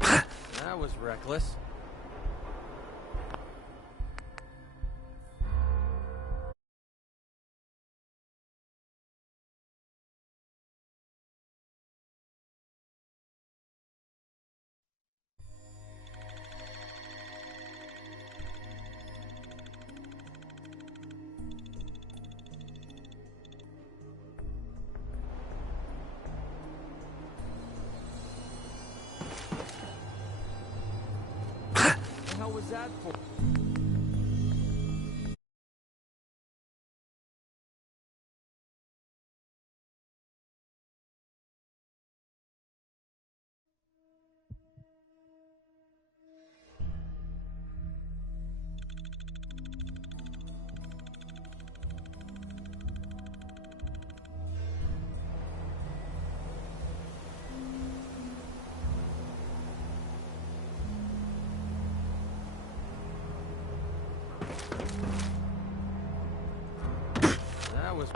That was reckless. What the hell was that for? That was...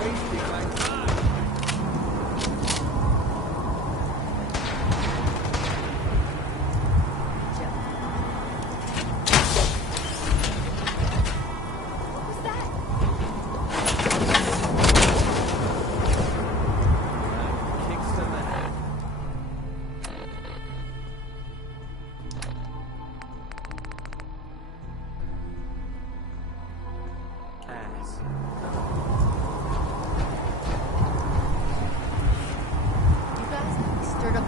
wasting my time. What was that? Kick some ass. You guys stirred up.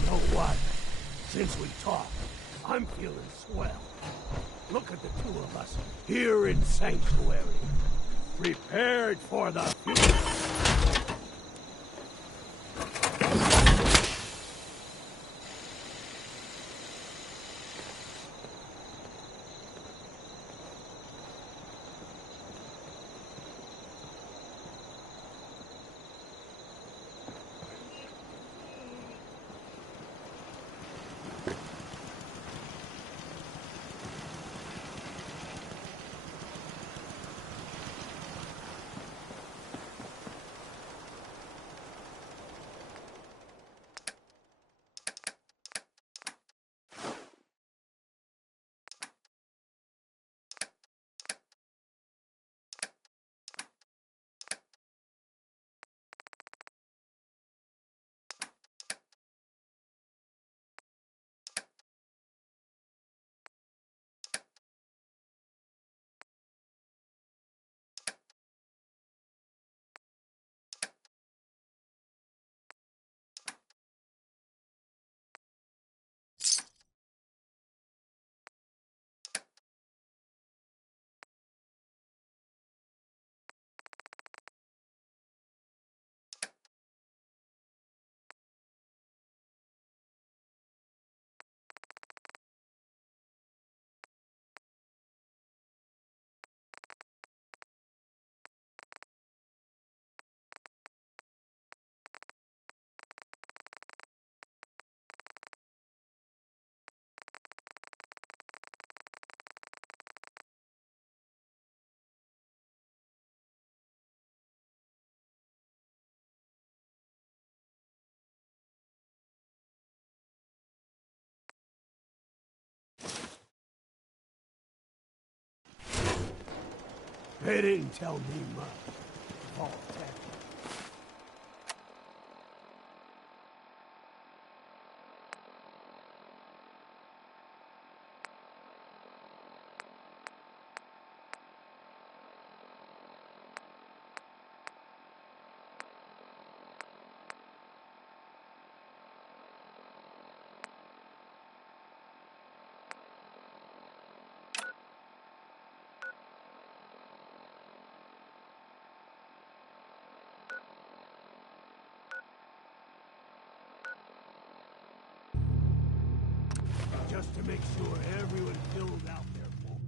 You know what? Since we talked, I'm feeling swell. Look at the two of us here in Sanctuary, prepared for the future. They didn't tell me much. Vault Tech. Just to make sure everyone filled out their form.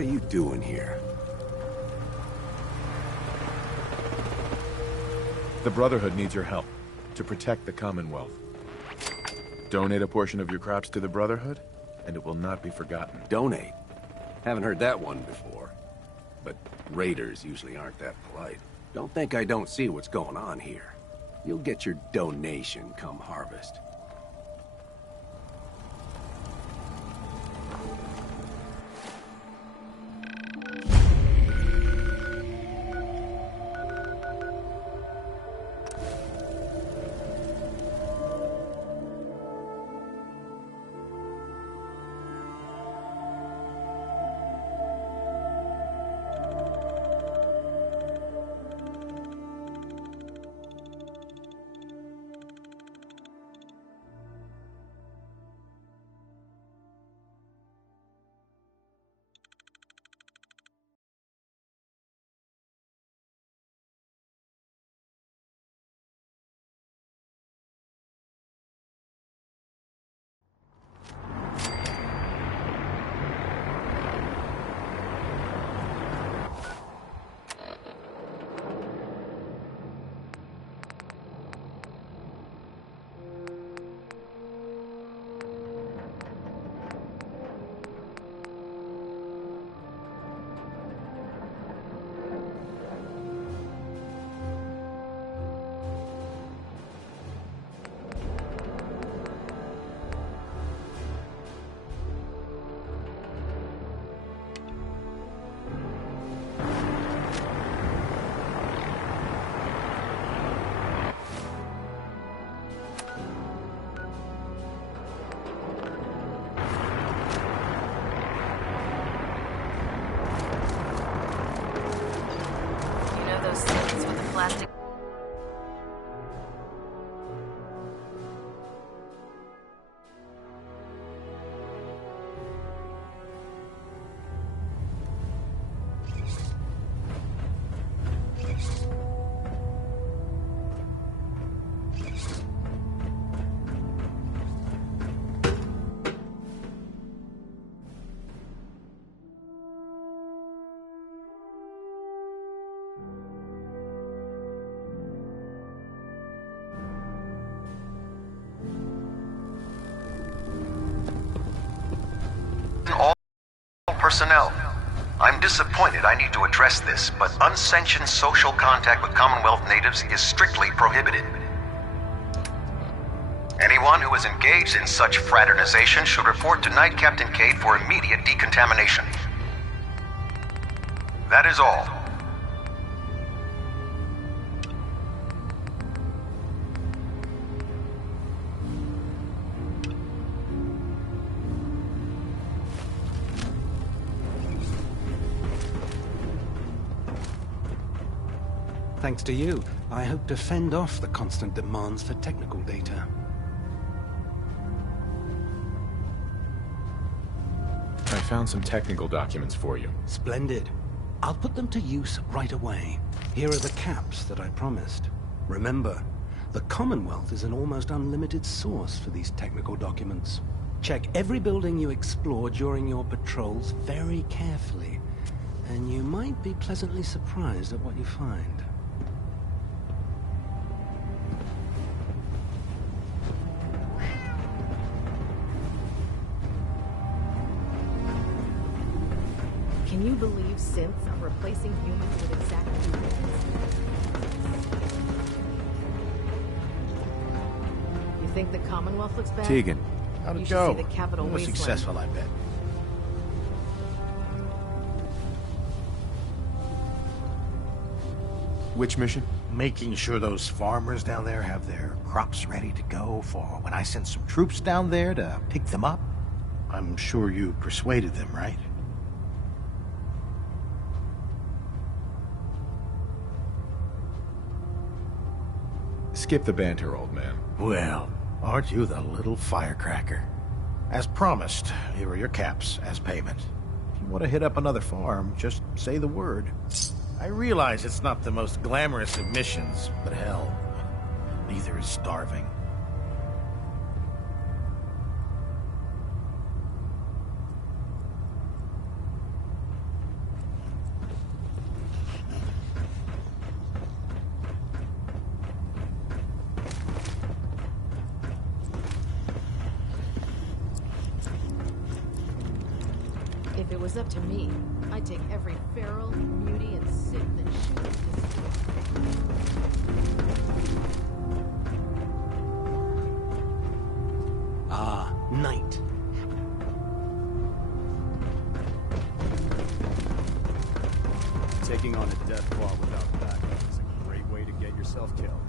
are you doing here? The Brotherhood needs your help to protect the Commonwealth. Donate a portion of your crops to the Brotherhood, and it will not be forgotten. Donate? Haven't heard that one before. But raiders usually aren't that polite. Don't think I don't see what's going on here. You'll get your donation come harvest. Those things with the plastic. All personnel. I'm disappointed I need to address this, but unsanctioned social contact with Commonwealth natives is strictly prohibited. Anyone who is engaged in such fraternization should report to Knight Captain Cade for immediate decontamination. That is all. Thanks to you, I hope to fend off the constant demands for technical data. I found some technical documents for you. Splendid. I'll put them to use right away. Here are the caps that I promised. Remember, the Commonwealth is an almost unlimited source for these technical documents. Check every building you explore during your patrols very carefully, and you might be pleasantly surprised at what you find. Can you believe synths are replacing humans with exact duplicates? You think the Commonwealth looks bad? Tegan, how'd You it should go? see the Capitol It was wasteland. successful, I bet. Which mission? Making sure those farmers down there have their crops ready to go for when I send some troops down there to pick them up. I'm sure you persuaded them, right? Skip the banter, old man. Well, aren't you the little firecracker? As promised, here are your caps as payment. If you want to hit up another farm, just say the word. I realize it's not the most glamorous of missions, but hell, neither is starving. was up to me, I'd take every feral, mutie, and synth and shoot them to Ah, night. Taking on a death claw without backup is a great way to get yourself killed.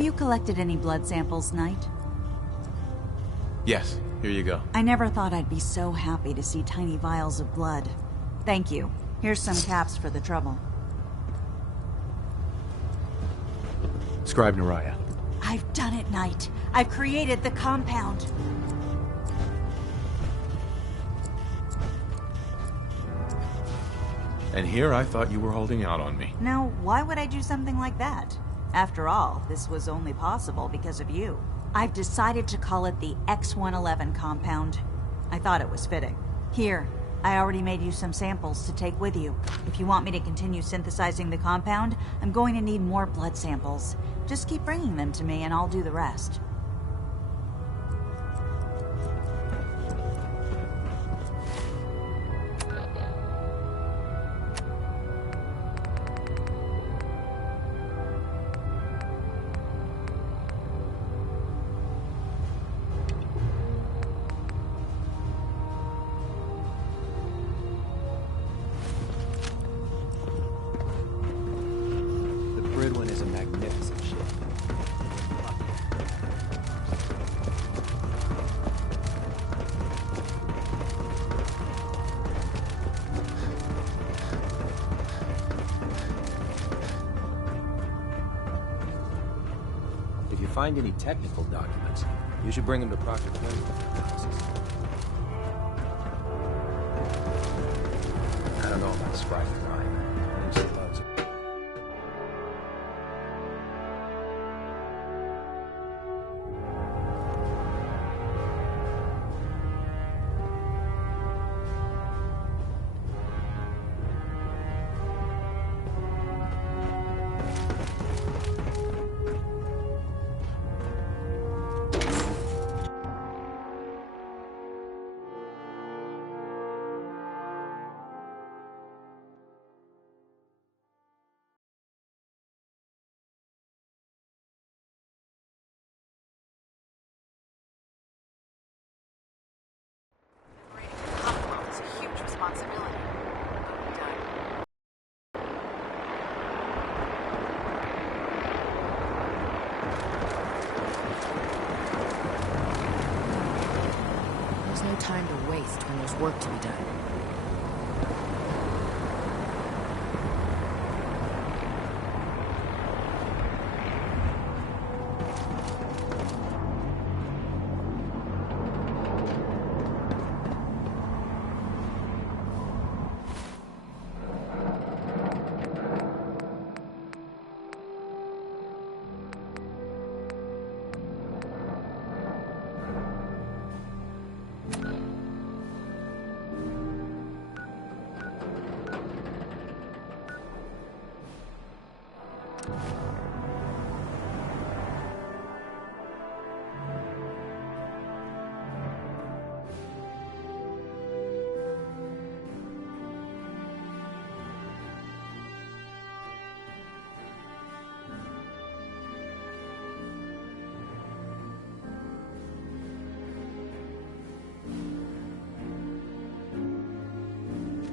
Have you collected any blood samples, Knight? Yes, here you go. I never thought I'd be so happy to see tiny vials of blood. Thank you. Here's some caps for the trouble. Scribe Naraya. I've done it, Knight. I've created the compound. And here I thought you were holding out on me. Now, why would I do something like that? After all, this was only possible because of you. I've decided to call it the X-111 compound. I thought it was fitting. Here, I already made you some samples to take with you. If you want me to continue synthesizing the compound, I'm going to need more blood samples. Just keep bringing them to me and I'll do the rest. Brotherhood is a magnificent ship. If you find any technical documents, you should bring them to Proctor Quinn for analysis. I don't know about Sprite and Ryan. She loves it. It's a huge responsibility. Done. There's no time to waste when there's work to be done.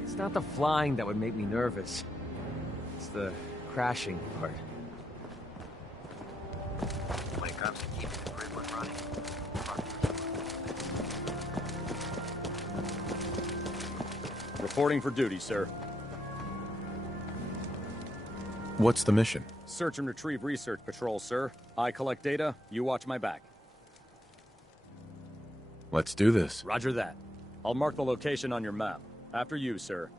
It's not the flying that would make me nervous. It's the crashing part. When it comes to keeping the grid one running, Reporting for duty, sir. What's the mission? Search and retrieve research patrol, sir. I collect data, you watch my back. Let's do this. Roger that. I'll mark the location on your map. After you, sir.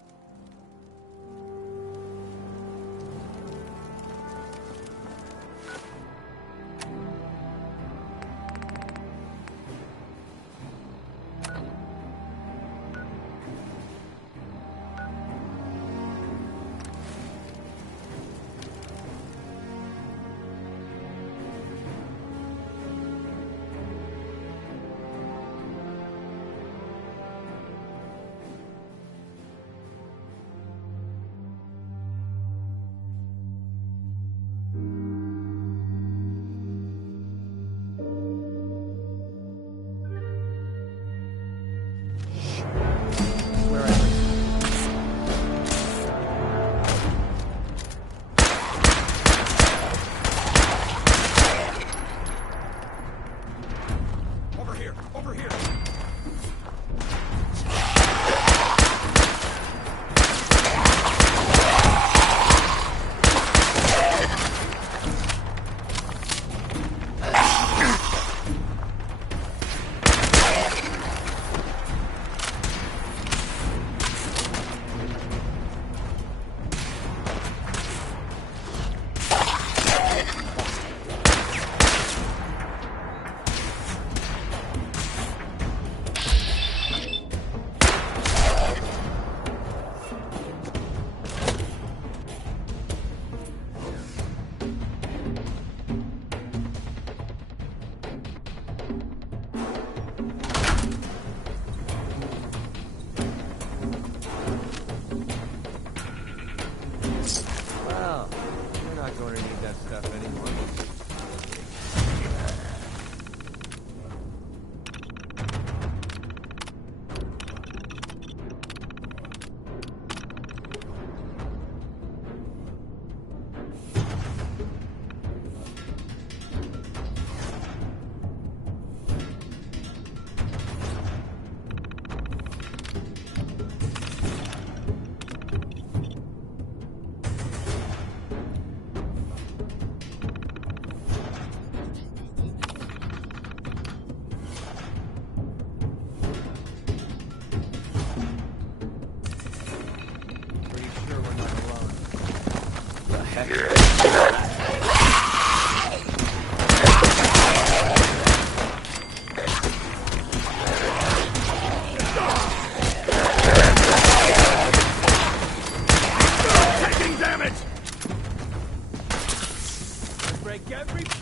break every bone.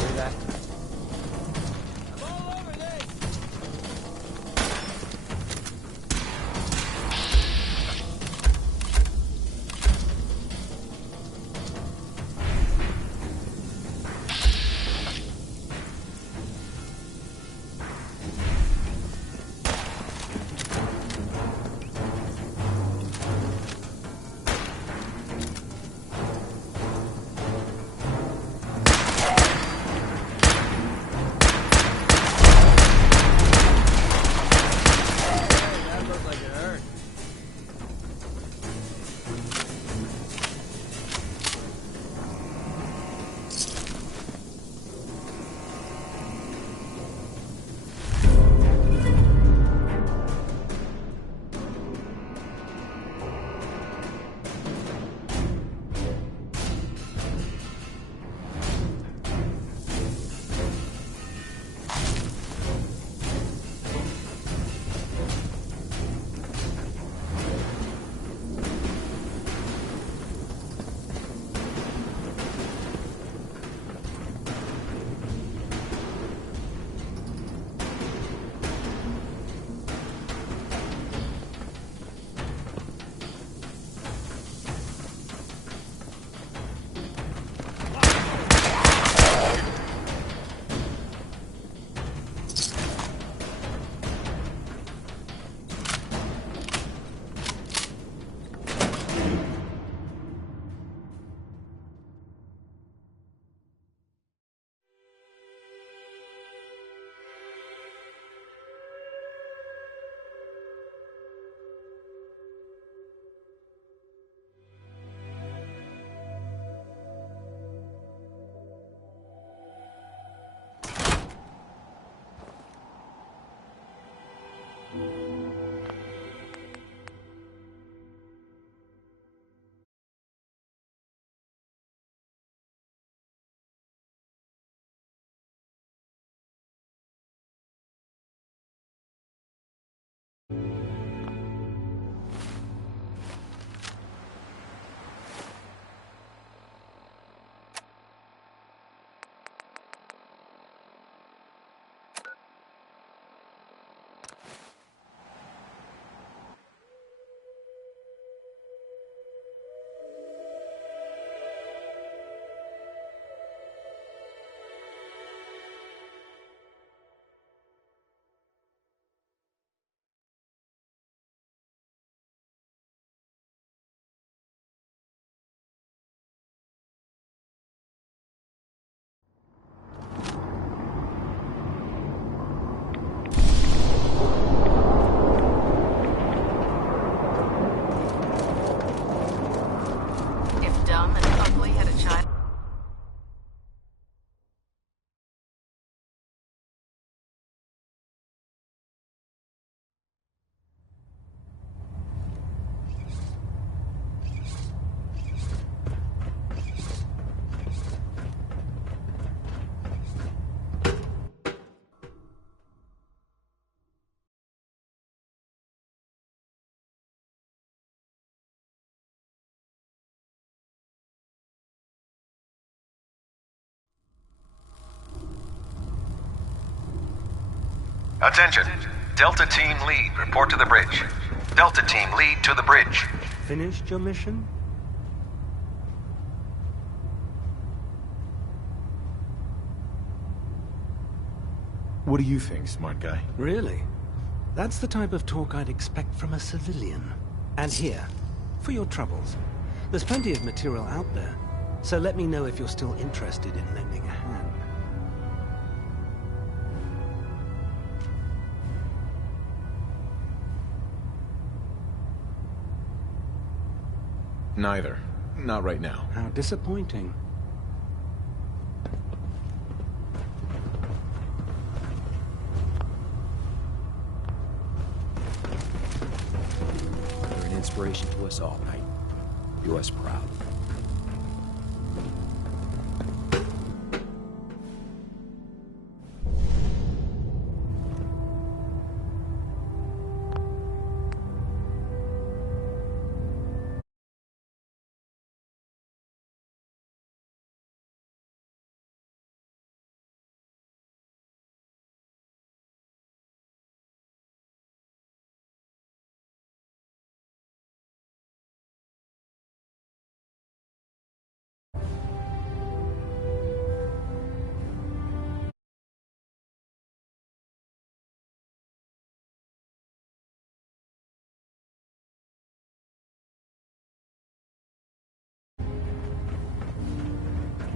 Hear that? I'm all over this. That looked like it hurt. If dumb and ugly had a child. Attention. Delta Team Lead, report to the bridge. Delta Team Lead to the bridge. Finished your mission? What do you think, smart guy? Really? That's the type of talk I'd expect from a civilian. And here, for your troubles. There's plenty of material out there, so let me know if you're still interested in lending a hand. Neither. Not right now. How disappointing. You're an inspiration to us all, Knight. Do us proud.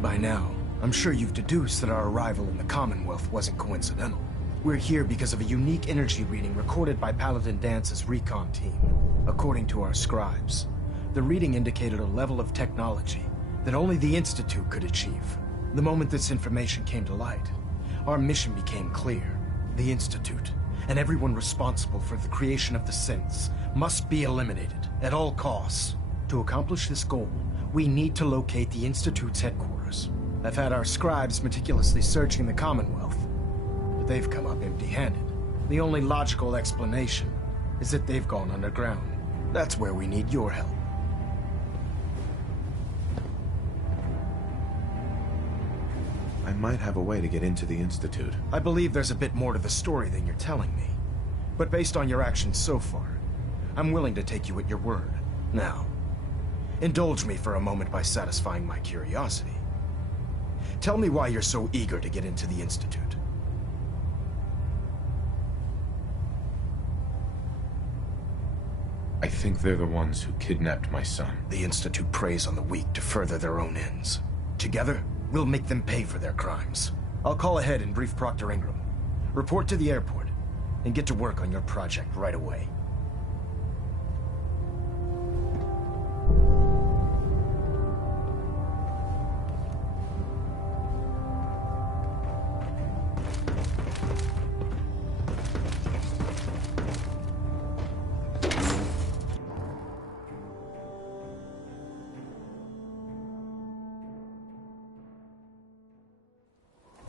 By now, I'm sure you've deduced that our arrival in the Commonwealth wasn't coincidental. We're here because of a unique energy reading recorded by Paladin Dance's recon team. According to our scribes, the reading indicated a level of technology that only the Institute could achieve. The moment this information came to light, our mission became clear. The Institute, and everyone responsible for the creation of the synths, must be eliminated at all costs. To accomplish this goal, we need to locate the Institute's headquarters. I've had our scribes meticulously searching the Commonwealth, but they've come up empty-handed. The only logical explanation is that they've gone underground. That's where we need your help. I might have a way to get into the Institute. I believe there's a bit more to the story than you're telling me. But based on your actions so far, I'm willing to take you at your word. Now, indulge me for a moment by satisfying my curiosity. Tell me why you're so eager to get into the Institute. I think they're the ones who kidnapped my son. The Institute preys on the weak to further their own ends. Together, we'll make them pay for their crimes. I'll call ahead and brief Proctor Ingram. Report to the airport, and get to work on your project right away.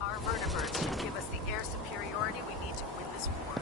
Our vertibirds should give us the air superiority we need to win this war.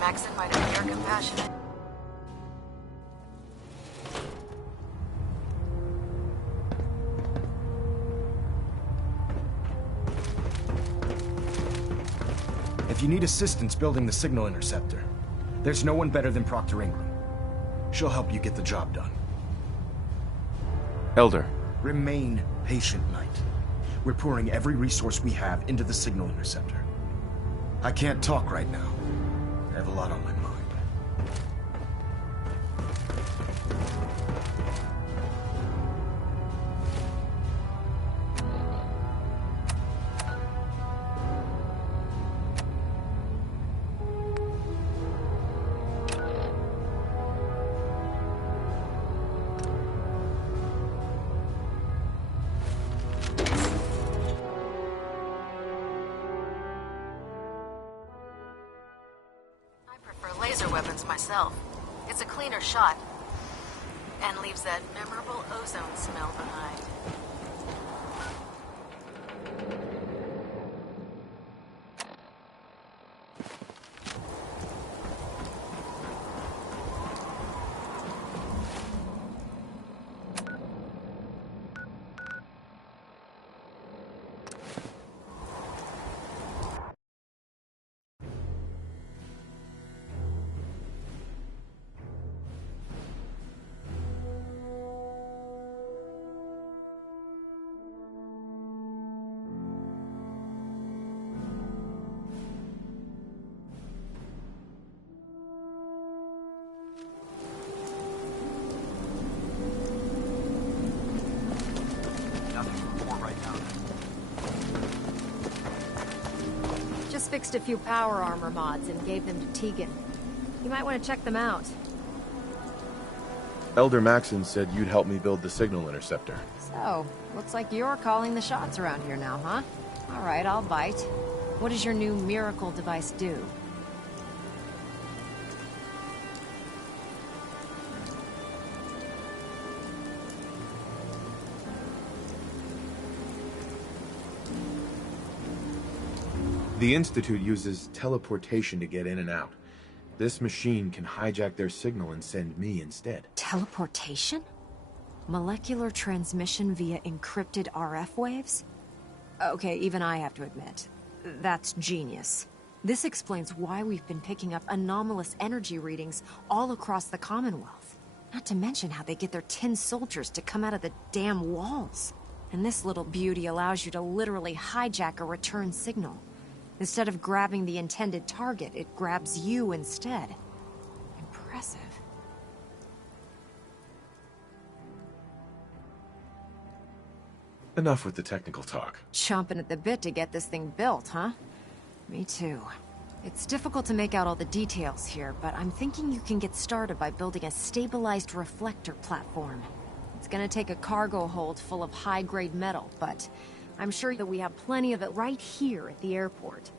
Maxon might appear compassionate. If you need assistance building the signal interceptor, there's no one better than Proctor Ingram. She'll help you get the job done. Elder. Remain patient, Knight. We're pouring every resource we have into the signal interceptor. I can't talk right now. I have a lot on my mind. Laser weapons myself. It's a cleaner shot and leaves that memorable ozone smell behind. Just fixed a few power armor mods and gave them to Tegan. You might want to check them out. Elder Maxon said you'd help me build the signal interceptor. So, looks like you're calling the shots around here now, huh? All right, I'll bite. What does your new miracle device do? The Institute uses teleportation to get in and out. This machine can hijack their signal and send me instead. Teleportation? Molecular transmission via encrypted RF waves? Okay, even I have to admit, that's genius. This explains why we've been picking up anomalous energy readings all across the Commonwealth. Not to mention how they get their tin soldiers to come out of the damn walls. And this little beauty allows you to literally hijack a return signal. Instead of grabbing the intended target, it grabs you instead. Impressive. Enough with the technical talk. Chomping at the bit to get this thing built, huh? Me too. It's difficult to make out all the details here, but I'm thinking you can get started by building a stabilized reflector platform. It's gonna take a cargo hold full of high-grade metal, but I'm sure that we have plenty of it right here at the airport.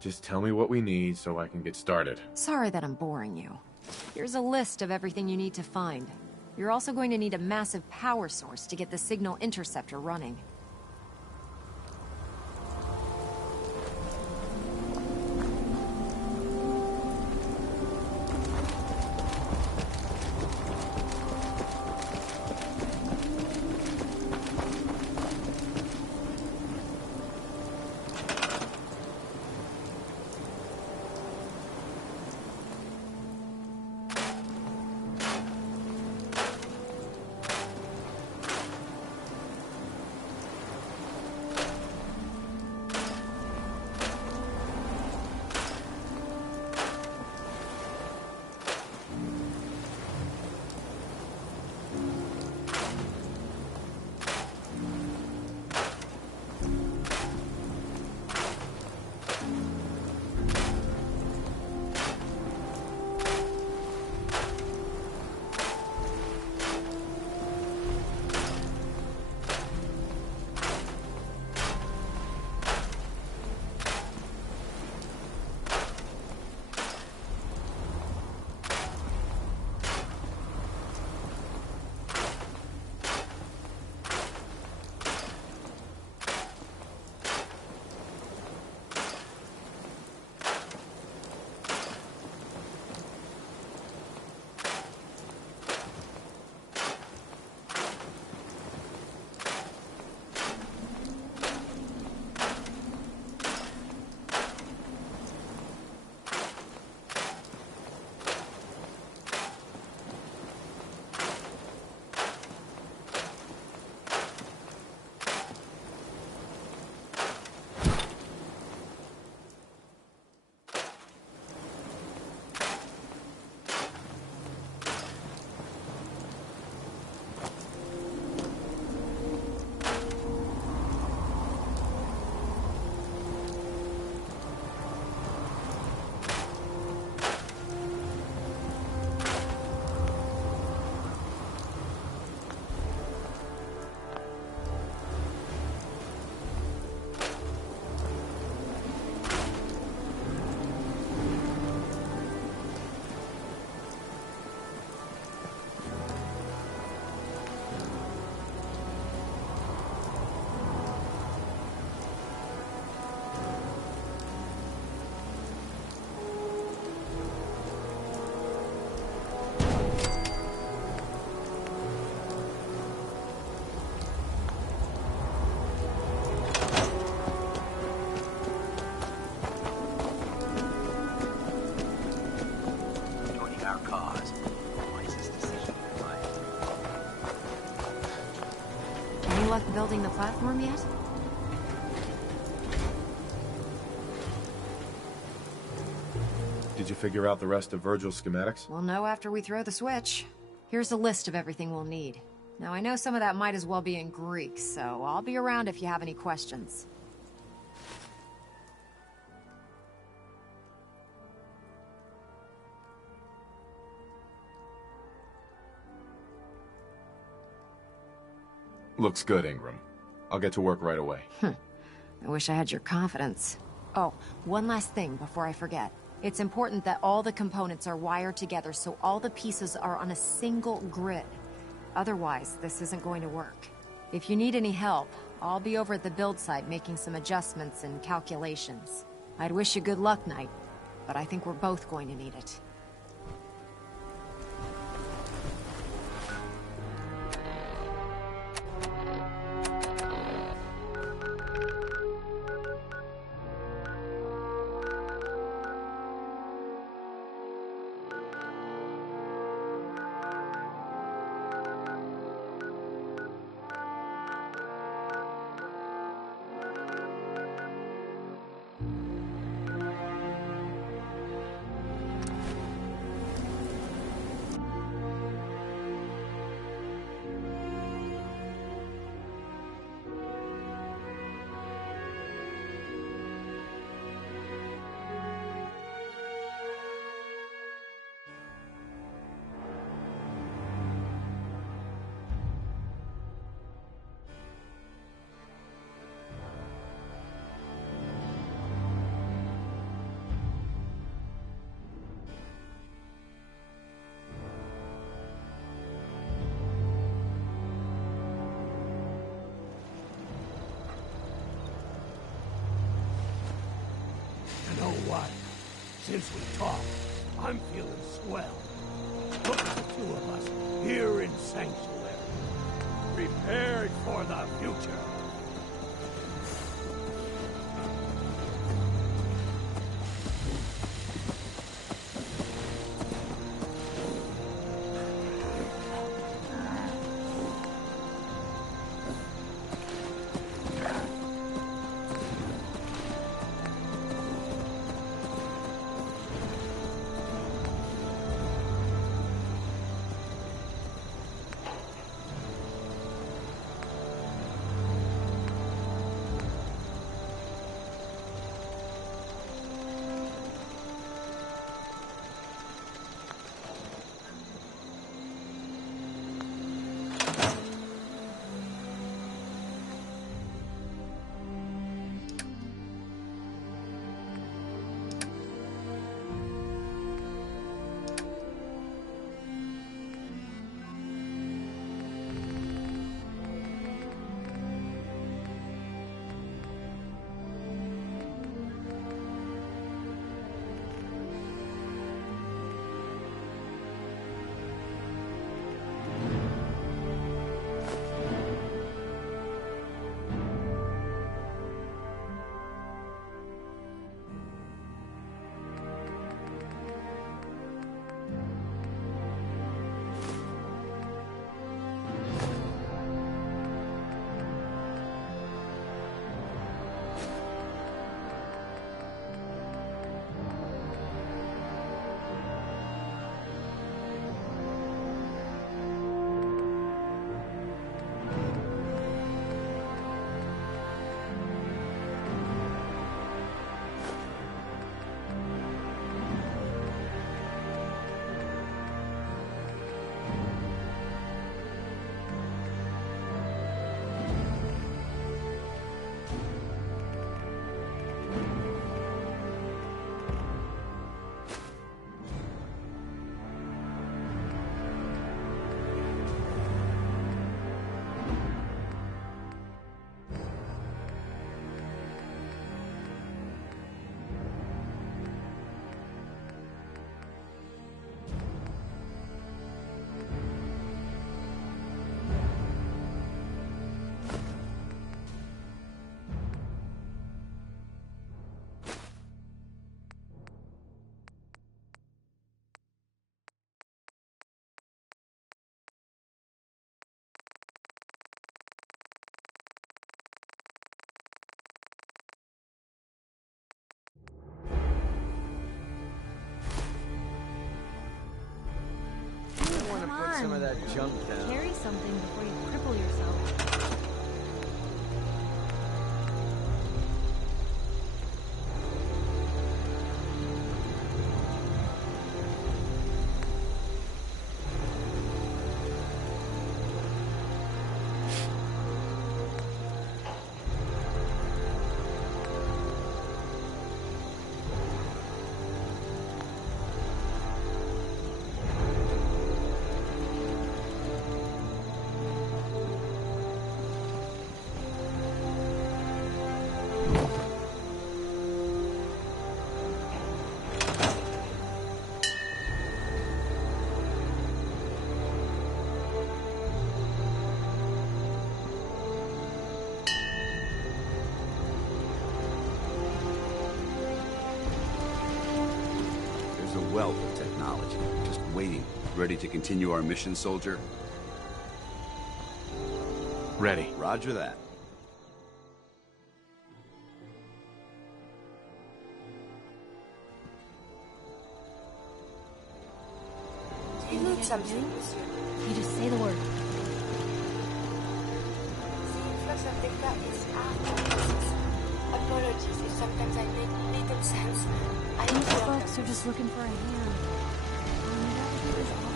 Just tell me what we need so I can get started. Sorry that I'm boring you. Here's a list of everything you need to find. You're also going to need a massive power source to get the signal interceptor running. Luck building the platform yet? Did you figure out the rest of Virgil's schematics? We'll know after we throw the switch. Here's a list of everything we'll need. Now, I know some of that might as well be in Greek, so I'll be around if you have any questions. Looks good, Ingram. I'll get to work right away. I wish I had your confidence. Oh, one last thing before I forget. It's important that all the components are wired together so all the pieces are on a single grid. Otherwise, this isn't going to work. If you need any help, I'll be over at the build site making some adjustments and calculations. I'd wish you good luck, Knight, but I think we're both going to need it. You know what? Since we talked, I'm feeling swell. Look at the two of us here in Sanctuary, prepared for the future. Want to put some of that junk down. Carry something before you cripple yourself. Ready to continue our mission, soldier? Ready. Roger that. Do you need something? You just say the word. The influx of data is after. Apologies if sometimes I make little sense. These folks are just looking for a hand. That would be his offer.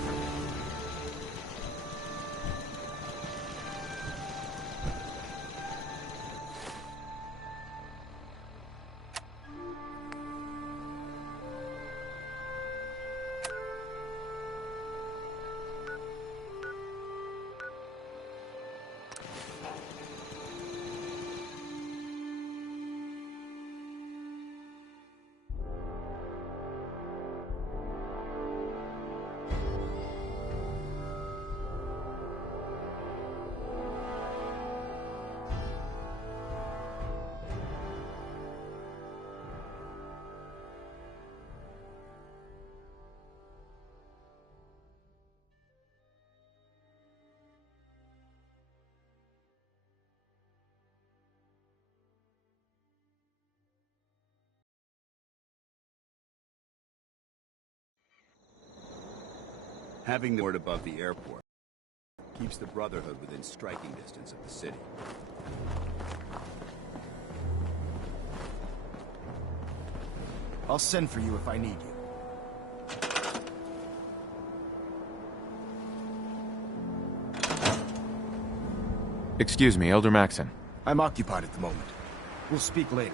Having the word above the airport keeps the Brotherhood within striking distance of the city. I'll send for you if I need you. Excuse me, Elder Maxon. I'm occupied at the moment. We'll speak later.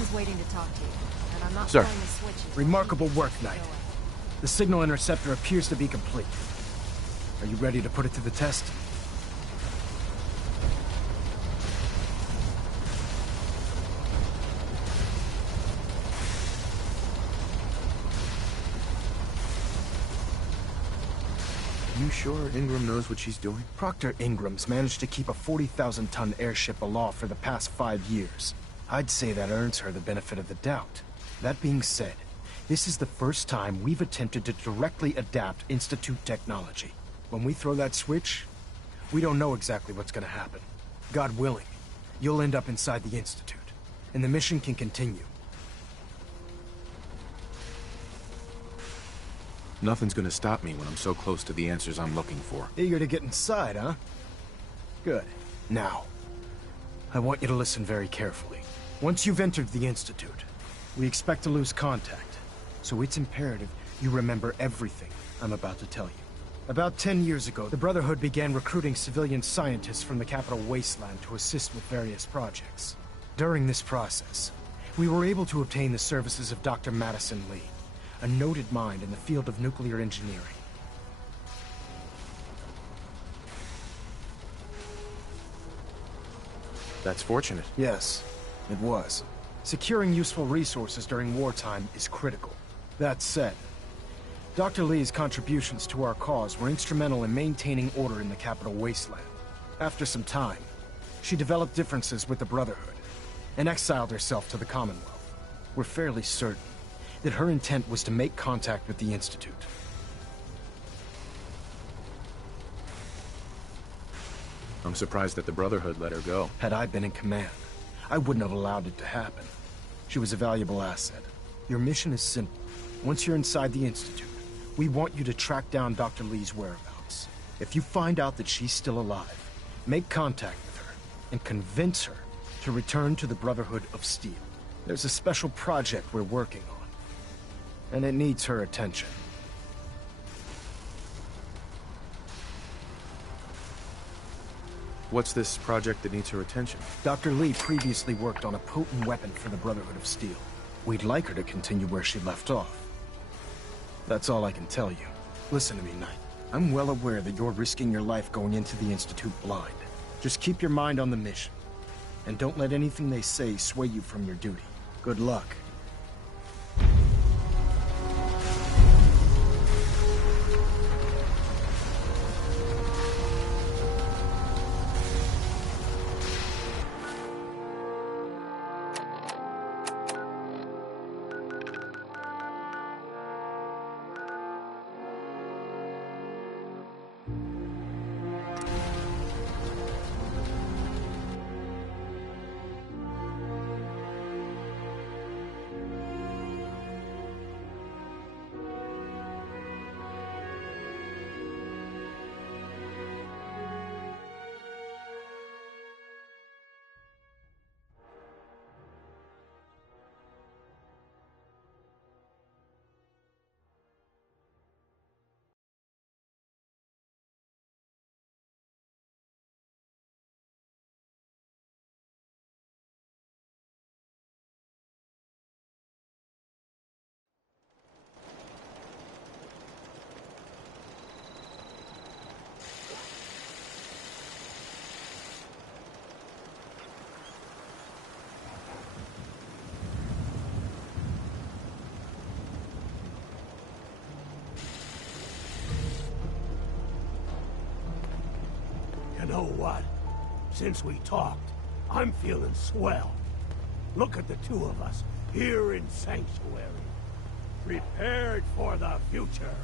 Madison's waiting to talk to you, and I'm not Sir. throwing a switch until Remarkable he work, gets Knight. going. The signal interceptor appears to be complete. Are you ready to put it to the test? You sure Ingram knows what she's doing? Proctor Ingram's managed to keep a 40,000-ton airship aloft for the past 5 years. I'd say that earns her the benefit of the doubt. That being said, this is the first time we've attempted to directly adapt Institute technology. When we throw that switch, we don't know exactly what's gonna happen. God willing, you'll end up inside the Institute, and the mission can continue. Nothing's gonna stop me when I'm so close to the answers I'm looking for. Eager to get inside, huh? Good. Now, I want you to listen very carefully. Once you've entered the Institute, we expect to lose contact, so it's imperative you remember everything I'm about to tell you. About 10 years ago, the Brotherhood began recruiting civilian scientists from the capital wasteland to assist with various projects. During this process, we were able to obtain the services of Dr. Madison Lee, a noted mind in the field of nuclear engineering. That's fortunate. Yes, it was. Securing useful resources during wartime is critical. That said, Dr. Lee's contributions to our cause were instrumental in maintaining order in the capital wasteland. After some time, she developed differences with the Brotherhood and exiled herself to the Commonwealth. We're fairly certain that her intent was to make contact with the Institute. I'm surprised that the Brotherhood let her go. Had I been in command, I wouldn't have allowed it to happen. She was a valuable asset. Your mission is simple. Once you're inside the Institute, we want you to track down Dr. Lee's whereabouts. If you find out that she's still alive, make contact with her and convince her to return to the Brotherhood of Steel. There's a special project we're working on, and it needs her attention. What's this project that needs her attention? Dr. Lee previously worked on a potent weapon for the Brotherhood of Steel. We'd like her to continue where she left off. That's all I can tell you. Listen to me, Knight. I'm well aware that you're risking your life going into the Institute blind. Just keep your mind on the mission, and don't let anything they say sway you from your duty. Good luck. You know what? Since we talked, I'm feeling swell. Look at the two of us, here in Sanctuary. Prepared for the future.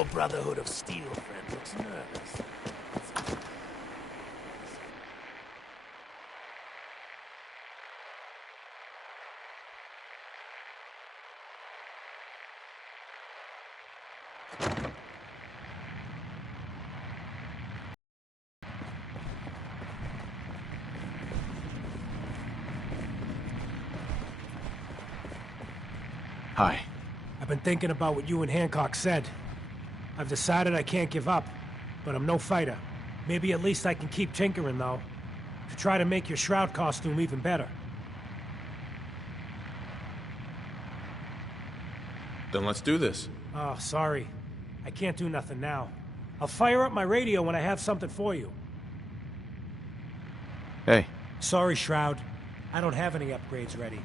old Brotherhood of Steel friend looks nervous. Hi. I've been thinking about what you and Hancock said. I've decided I can't give up, but I'm no fighter. Maybe at least I can keep tinkering, though, to try to make your Shroud costume even better. Then let's do this. Oh, sorry. I can't do nothing now. I'll fire up my radio when I have something for you. Hey. Sorry, Shroud. I don't have any upgrades ready.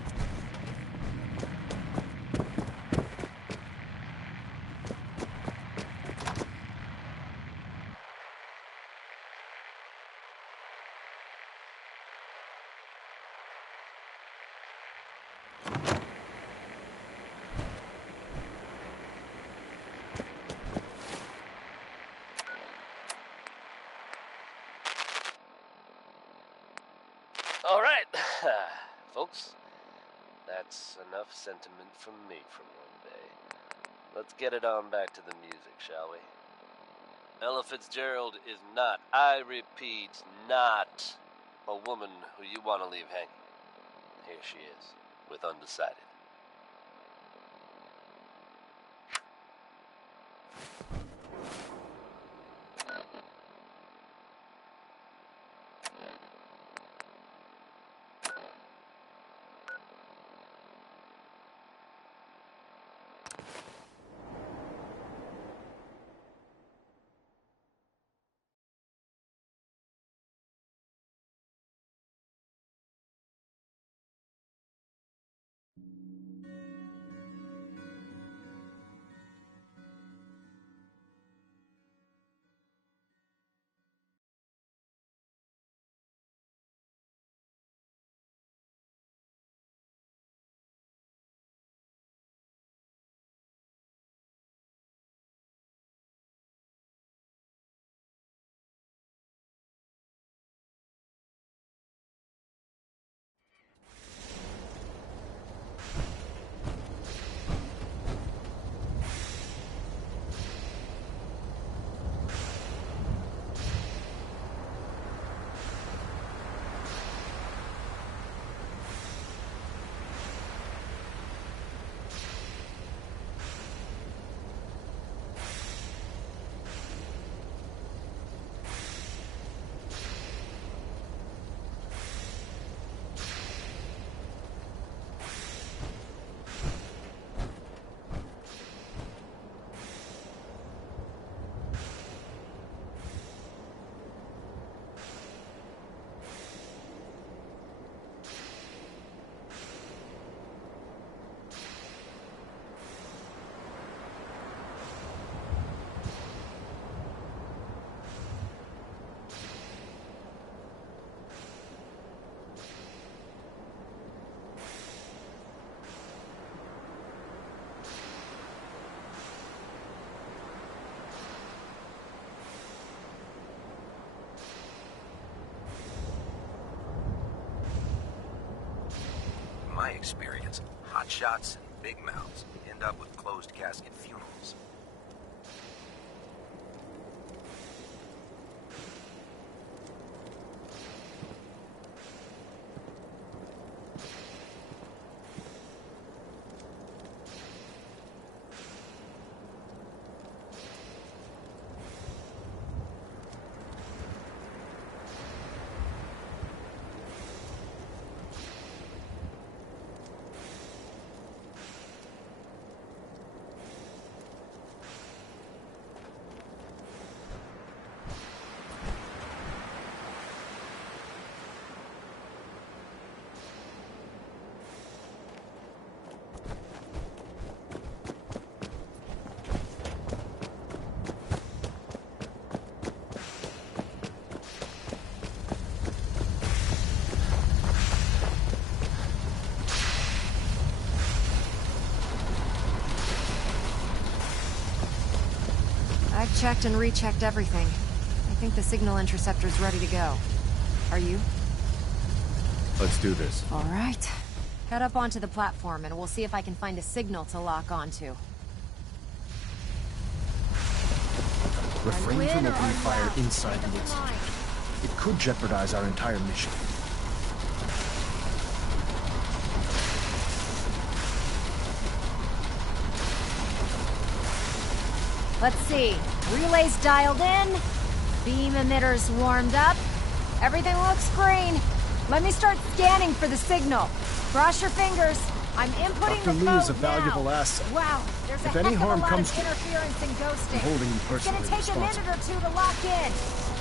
All right, folks. That's enough sentiment from me for one day. Let's get it on back to the music, shall we? Ella Fitzgerald is not, I repeat, not a woman who you want to leave hanging. Here she is, with Undecided. My experience, hotshots and big mouths end up with closed casket funerals. I've checked and rechecked everything. I think the signal interceptor's ready to go. Are you? Let's do this. All right. Head up onto the platform and we'll see if I can find a signal to lock onto. Refrain from opening fire inside the Institute. It could jeopardize our entire mission. Let's see. Relays dialed in. Beam emitters warmed up. Everything looks green. Let me start scanning for the signal. Cross your fingers. I'm inputting Dr. the Lee is a code valuable now. asset. Wow, there's a If heck any of harm a lot comes of to it, interference and ghosting. I'm holding you It's personally gonna take a minute responsible. or two to lock in.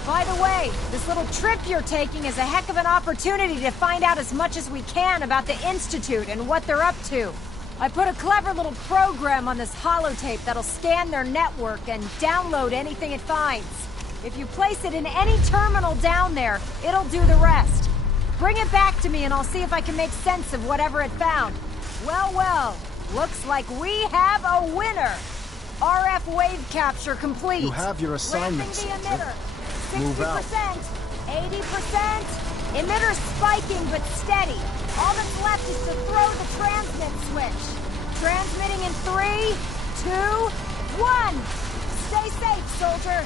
By the way, this little trip you're taking is a heck of an opportunity to find out as much as we can about the Institute and what they're up to. I put a clever little program on this holotape that'll scan their network and download anything it finds. If you place it in any terminal down there, it'll do the rest. Bring it back to me and I'll see if I can make sense of whatever it found. Well, well, looks like we have a winner. RF wave capture complete. You have your assignment, Raising the Soldier. emitter. Move out. 60%, 80%. Emitter spiking but steady. All that's left is to throw the transmit switch. Transmitting in 3, 2, 1. Stay safe, soldier.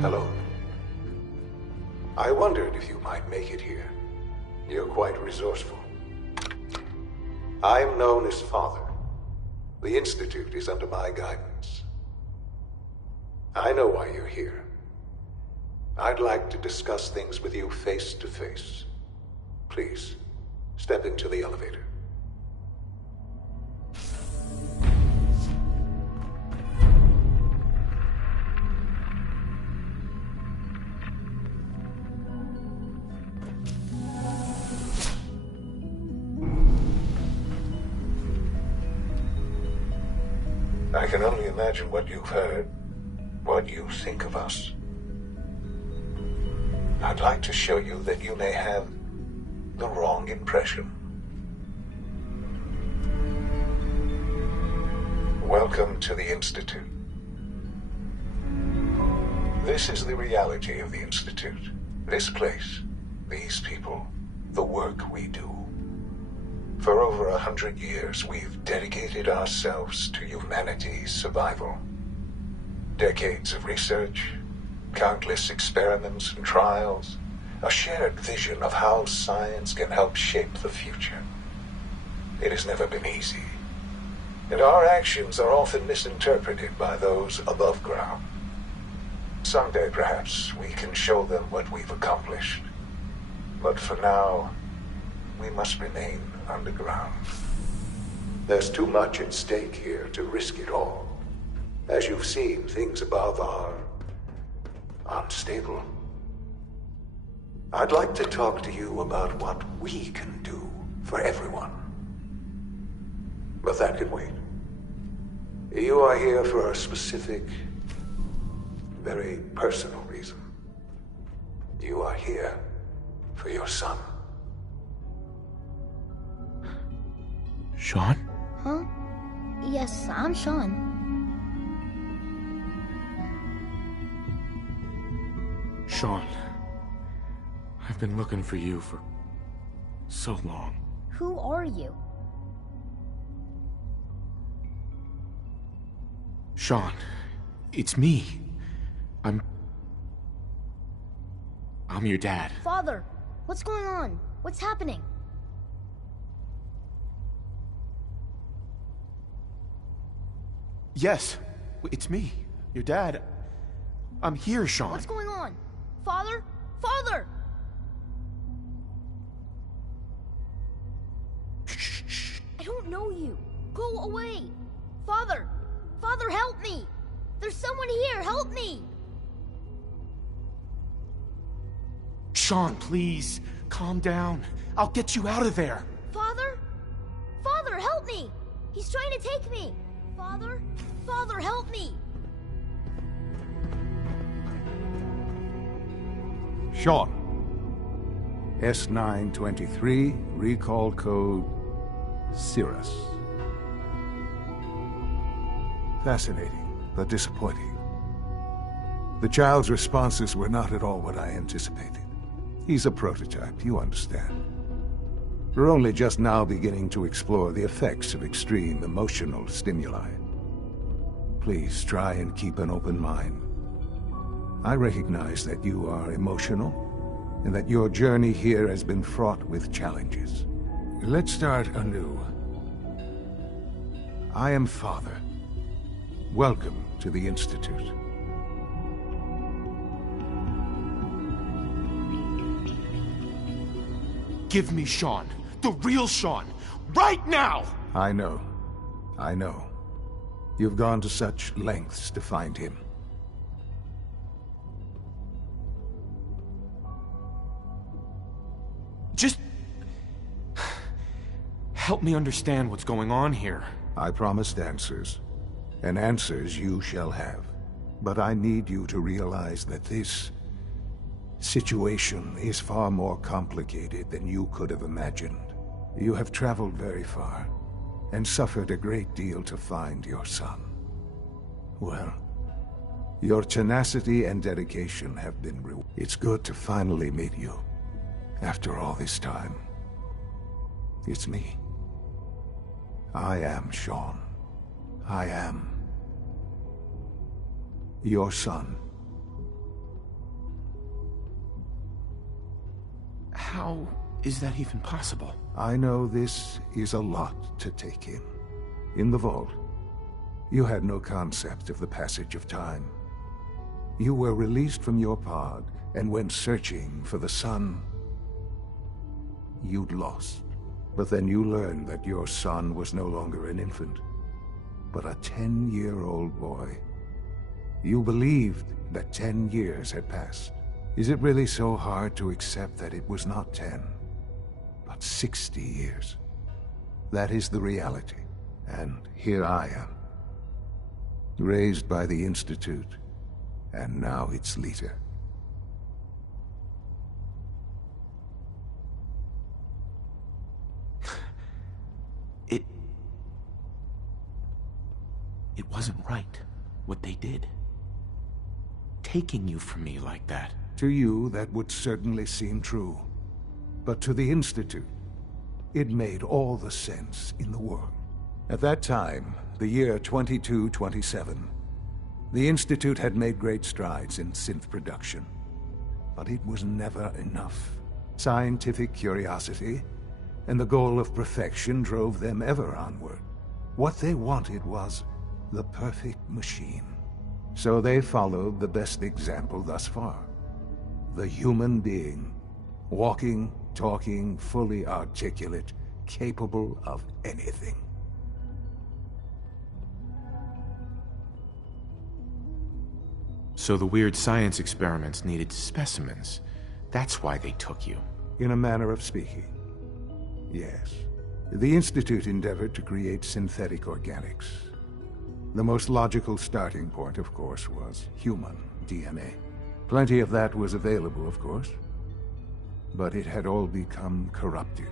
Hello. I wondered if you might make it here. You're quite resourceful. I'm known as Father. The Institute is under my guidance. I know why you're here. I'd like to discuss things with you face to face. Please, step into the elevator. I can only imagine what you've heard, what you think of us. I'd like to show you that you may have the wrong impression. Welcome to the Institute. This is the reality of the Institute. This place, these people, the work we do. For over 100 years, we've dedicated ourselves to humanity's survival. Decades of research, countless experiments and trials, a shared vision of how science can help shape the future. It has never been easy, and our actions are often misinterpreted by those above ground. Someday, perhaps, we can show them what we've accomplished. But for now, we must remain underground. There's too much at stake here to risk it all. As you've seen, things above are unstable. I'd like to talk to you about what we can do for everyone. But that can wait. You are here for a specific, very personal reason. You are here for your son. Sean? Huh? Yes, I'm Sean. Sean, I've been looking for you for so long. Who are you? Sean, it's me. I'm your dad. Father, what's going on? What's happening? Yes, it's me, your dad. I'm here, Sean. What's going on? Father? Father! I don't know you. Go away. Father! Father, help me! There's someone here, help me! Sean, please, calm down. I'll get you out of there. Father? He's trying to take me! Father? Father, help me! Sean. S923, recall code Cirrus. Fascinating, but disappointing. The child's responses were not at all what I anticipated. He's a prototype, you understand. We're only just now beginning to explore the effects of extreme emotional stimuli. Please try and keep an open mind. I recognize that you are emotional, and that your journey here has been fraught with challenges. Let's start anew. I am Father. Welcome to the Institute. Give me Sean. The real Sean. Right now! I know. I know. You've gone to such lengths to find him. Just... help me understand what's going on here. I promised answers, and answers you shall have. But I need you to realize that this situation is far more complicated than you could have imagined. You have traveled very far, and suffered a great deal to find your son. Well, your tenacity and dedication have been rewarded. It's good to finally meet you. After all this time, it's me. I am Sean. I am your son. How is that even possible? I know this is a lot to take in. In the vault, you had no concept of the passage of time. You were released from your pod and went searching for the son you'd lost. But then you learned that your son was no longer an infant, but a 10-year-old boy. You believed that 10 years had passed. Is it really so hard to accept that it was not 10, but 60 years? That is the reality, and here I am. Raised by the Institute, and now its leader. It wasn't right, what they did. Taking you from me like that. To you, that would certainly seem true. But to the Institute, it made all the sense in the world. At that time, the year 2227, the Institute had made great strides in synth production. But it was never enough. Scientific curiosity and the goal of perfection drove them ever onward. What they wanted was the perfect machine. So they followed the best example thus far. The human being. Walking, talking, fully articulate, capable of anything. So the weird science experiments needed specimens. That's why they took you. In a manner of speaking, yes. The Institute endeavored to create synthetic organics. The most logical starting point, of course, was human DNA. Plenty of that was available, of course. But it had all become corrupted.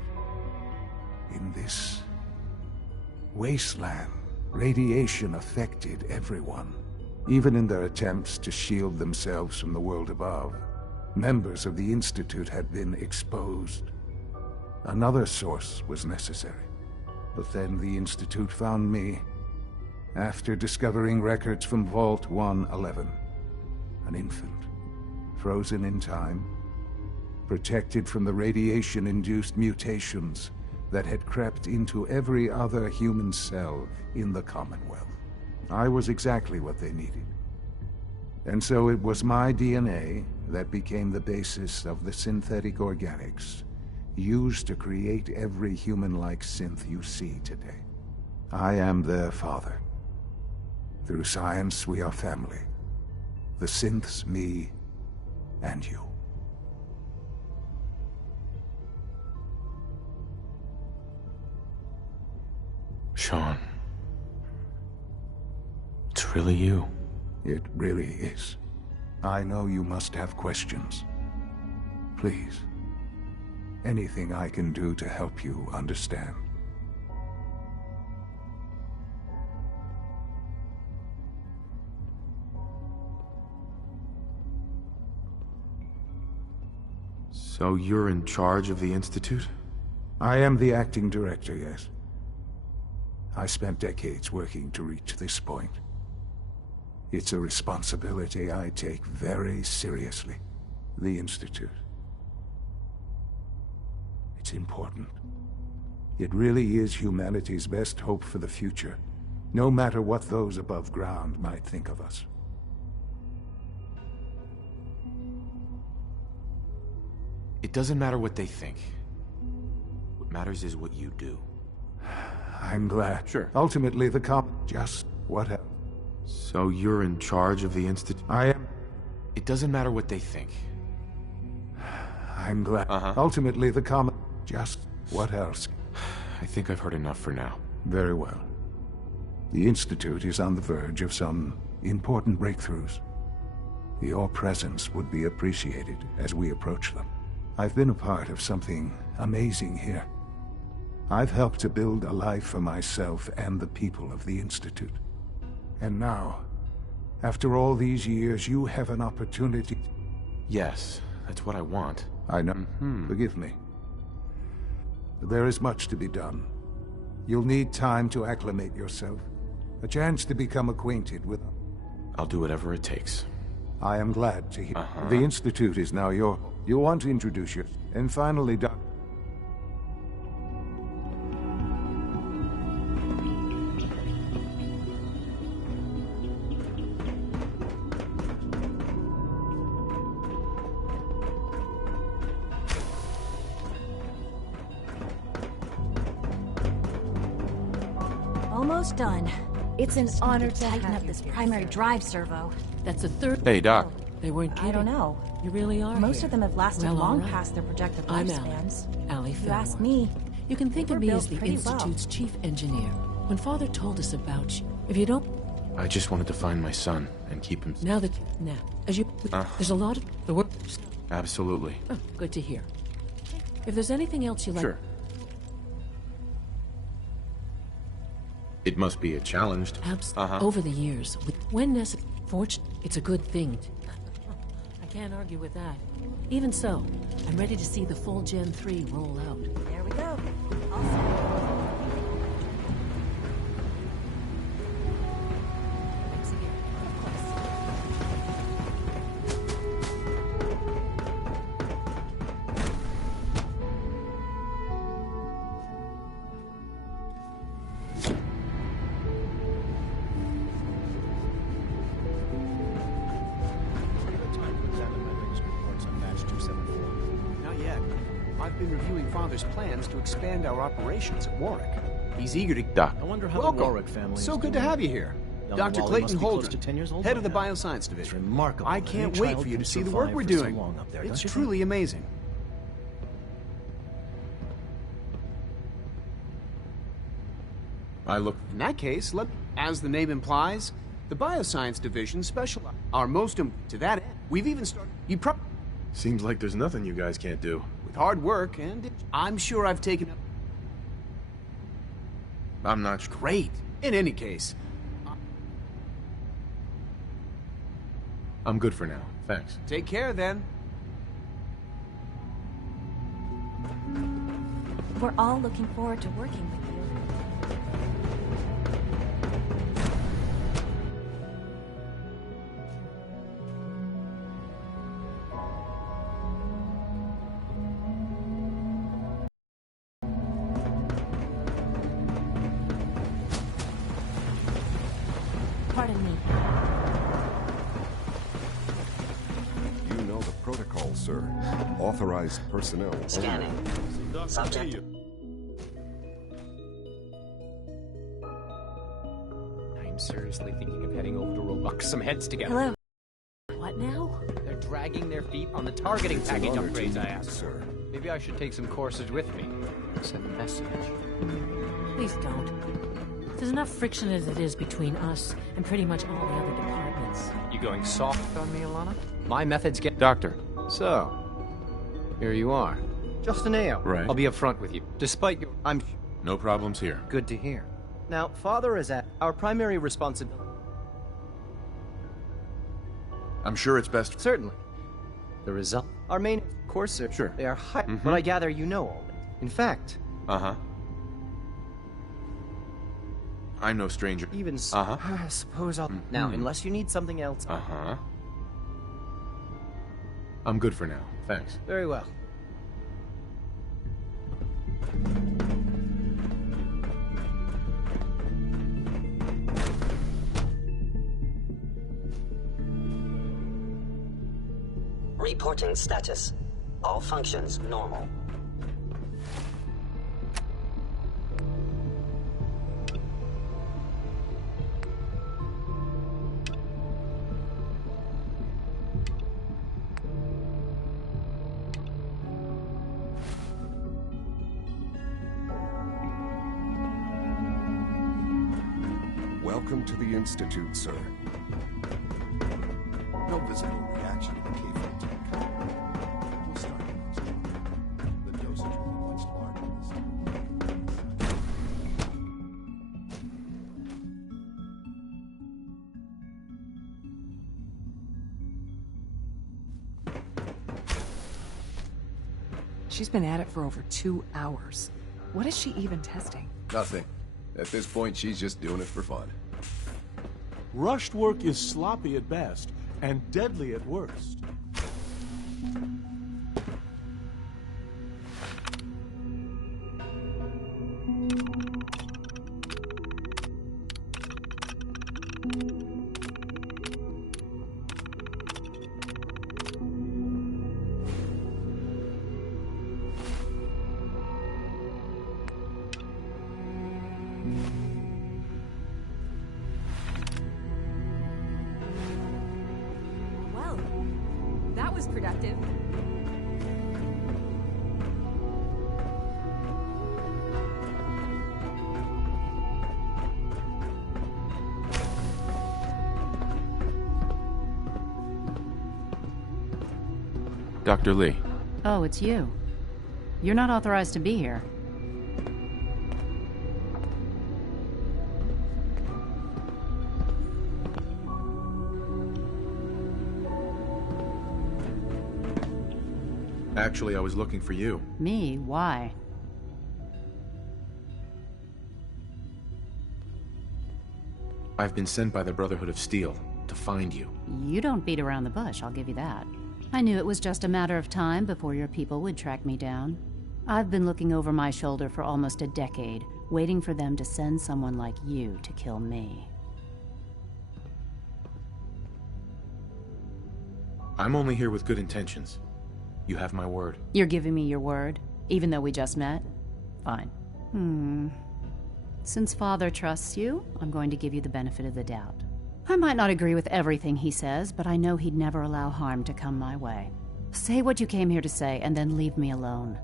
In this wasteland, radiation affected everyone. Even in their attempts to shield themselves from the world above, members of the Institute had been exposed. Another source was necessary. But then the Institute found me after discovering records from Vault 111. An infant, frozen in time, protected from the radiation-induced mutations that had crept into every other human cell in the Commonwealth. I was exactly what they needed. And so it was my DNA that became the basis of the synthetic organics used to create every human-like synth you see today. I am their father. Through science, we are family. The synths, me, and you. Sean. It's really you. It really is. I know you must have questions. Please, anything I can do to help you understand. So you're in charge of the Institute? I am the acting director, yes. I spent decades working to reach this point. It's a responsibility I take very seriously. The Institute. It's important. It really is humanity's best hope for the future, no matter what those above ground might think of us. It doesn't matter what they think. What matters is what you do. I'm glad. Sure. Ultimately, the just what else? So you're in charge of the Institute? I am. It doesn't matter what they think. I'm glad. Ultimately, the just what else? I think I've heard enough for now. Very well. The Institute is on the verge of some important breakthroughs. Your presence would be appreciated as we approach them. I've been a part of something amazing here. I've helped to build a life for myself and the people of the Institute. And now, after all these years, you have an opportunity. Yes, that's what I want. I know. Forgive me. There is much to be done. You'll need time to acclimate yourself. A chance to become acquainted with them. I'll do whatever it takes. I am glad to hear. The Institute is now your... You'll want to introduce yourself. And finally, Doc... Almost done. It's an honor to tighten up this primary drive servo. That's the third. Hey, Doc. They weren't kidding. I don't know. You really are. Most here. of them have lasted Well, long all right. past their projected I'm lifespans. Allie If you ask me, you can think they of were me as built the pretty well. Institute's chief engineer. When Father told us about you, if you don't, I just wanted to find my son and keep him... now, as you, there's a lot of the work. Absolutely. Oh, good to hear. If there's anything else you like... Sure. It must be a challenge. Over the years, when necessary, it's a good thing. I can't argue with that. Even so, I'm ready to see the full Gen 3 roll out. There we go. Not yet. I've been reviewing Father's plans to expand our operations at Warwick. He's eager to... Doc. I wonder how Welcome. the Warwick family So is good to doing. have you here. Young Dr. Wally Clayton must be close Holdren, to 10 years old head by of the now. Bioscience Division. It's remarkable. I that can't any wait child for you to can see the work survive we're for so doing. long up there, It's don't you truly amazing. I look... In that case, as the name implies, the Bioscience Division specializes. Our most to that end, we've even started... Seems like there's nothing you guys can't do. With hard work, and I'm sure I've taken up... I'm not... Great. In any case, I'm good for now. Thanks. take care then. We're all looking forward to working with you. Pardon me. You know the protocol, sir. Authorized personnel. Scanning. Subject. I'm seriously thinking of heading over to Robux some heads together. Hello. What now? They're dragging their feet on the targeting It's an package honor to upgrades I meet you, asked sir. for. Maybe I should take some courses with me. Send a message. Please don't. There's enough friction as it is between us and pretty much all the other departments. You going soft on me, Alana? My methods get... Doctor. So, here you are. Just an AO. Right. I'll be upfront with you. Despite your... No problems here. Good to hear. Now, Father is at our primary responsibility. I'm sure it's best... Certainly. The result... Our main... Of course, sir. Sure. They are high... But I gather you know all this. In fact... Uh-huh. I'm no stranger. Even so... I suppose I'll... Now, unless you need something else... Uh-huh. I'm good for now. Thanks. Very well. Reporting status. All functions normal. Welcome to the Institute, sir. No visible reaction to the K-Field tank. We'll start next time. The dosage will be much larger this time. She's been at it for over 2 hours. What is she even testing? Nothing. At this point, she's just doing it for fun. Rushed work is sloppy at best and deadly at worst. Well, that was productive. Dr. Lee. Oh, it's you. You're not authorized to be here. Actually, I was looking for you. Me? Why? I've been sent by the Brotherhood of Steel to find you. You don't beat around the bush, I'll give you that. I knew it was just a matter of time before your people would track me down. I've been looking over my shoulder for almost a decade, waiting for them to send someone like you to kill me. I'm only here with good intentions. You have my word. You're giving me your word, even though we just met? Fine. Since Father trusts you, I'm going to give you the benefit of the doubt. I might not agree with everything he says, but I know he'd never allow harm to come my way. Say what you came here to say, and then leave me alone.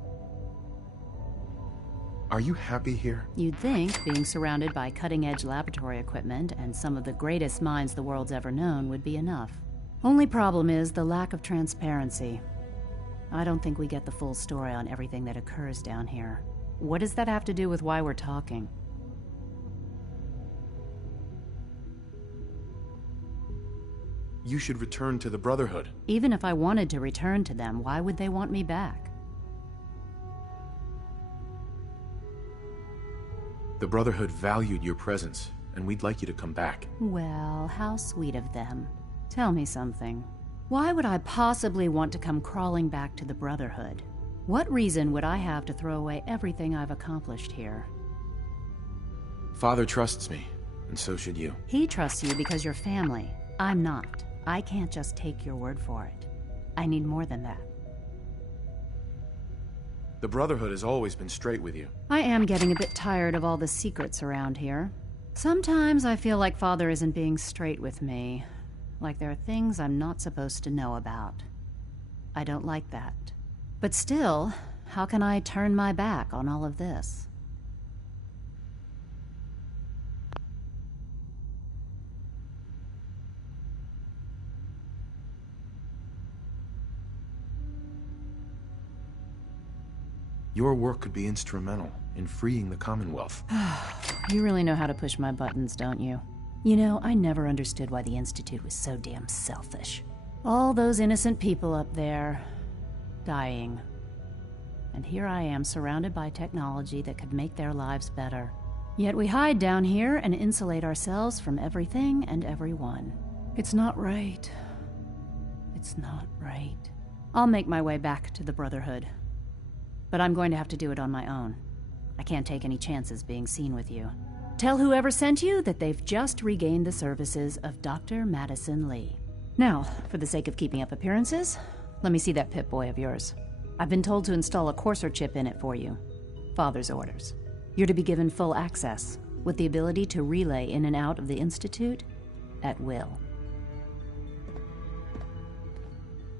Are you happy here? You'd think being surrounded by cutting-edge laboratory equipment and some of the greatest minds the world's ever known would be enough. Only problem is the lack of transparency. I don't think we get the full story on everything that occurs down here. What does that have to do with why we're talking? You should return to the Brotherhood. Even if I wanted to return to them, why would they want me back? The Brotherhood valued your presence, and we'd like you to come back. Well, how sweet of them. Tell me something. Why would I possibly want to come crawling back to the Brotherhood? What reason would I have to throw away everything I've accomplished here? Father trusts me, and so should you. He trusts you because you're family. I'm not. I can't just take your word for it. I need more than that. The Brotherhood has always been straight with you. I am getting a bit tired of all the secrets around here. Sometimes I feel like Father isn't being straight with me. Like there are things I'm not supposed to know about. I don't like that. But still, how can I turn my back on all of this? Your work could be instrumental in freeing the Commonwealth. You really know how to push my buttons, don't you? You know, I never understood why the Institute was so damn selfish. All those innocent people up there, dying. And here I am, surrounded by technology that could make their lives better. Yet we hide down here and insulate ourselves from everything and everyone. It's not right. It's not right. I'll make my way back to the Brotherhood. But I'm going to have to do it on my own. I can't take any chances being seen with you. Tell whoever sent you that they've just regained the services of Dr. Madison Lee. Now, for the sake of keeping up appearances, let me see that Pip-Boy of yours. I've been told to install a courser chip in it for you. Father's orders. You're to be given full access, with the ability to relay in and out of the Institute at will.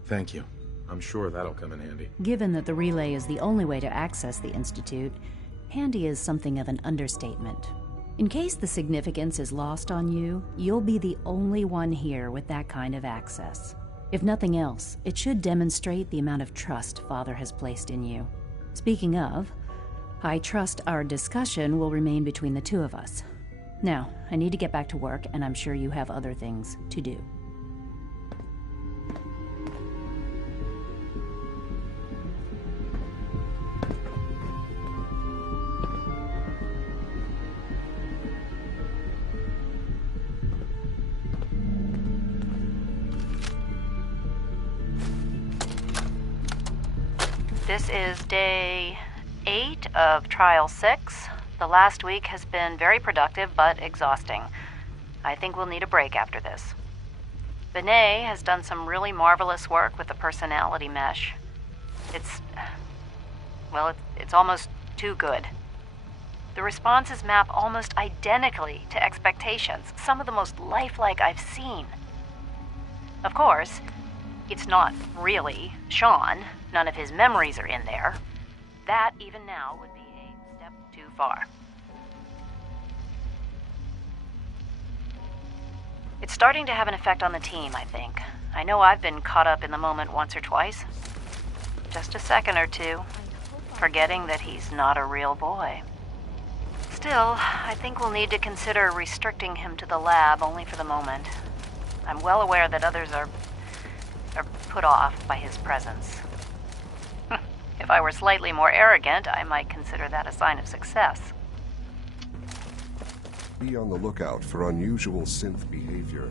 Thank you. I'm sure that'll come in handy. Given that the relay is the only way to access the Institute, handy is something of an understatement. In case the significance is lost on you, you'll be the only one here with that kind of access. If nothing else, it should demonstrate the amount of trust Father has placed in you. Speaking of, I trust our discussion will remain between the two of us. Now, I need to get back to work, and I'm sure you have other things to do. This is day 8 of Trial 6. The last week has been very productive but exhausting. I think we'll need a break after this. Benet has done some really marvelous work with the personality mesh. It's almost too good. The responses map almost identically to expectations, some of the most lifelike I've seen. Of course, it's not really Sean. None of his memories are in there. That, even now, would be a step too far. It's starting to have an effect on the team, I think. I know I've been caught up in the moment once or twice. Just a second or two, forgetting that he's not a real boy. Still, I think we'll need to consider restricting him to the lab only for the moment. I'm well aware that others are put off by his presence. If I were slightly more arrogant, I might consider that a sign of success. Be on the lookout for unusual synth behavior.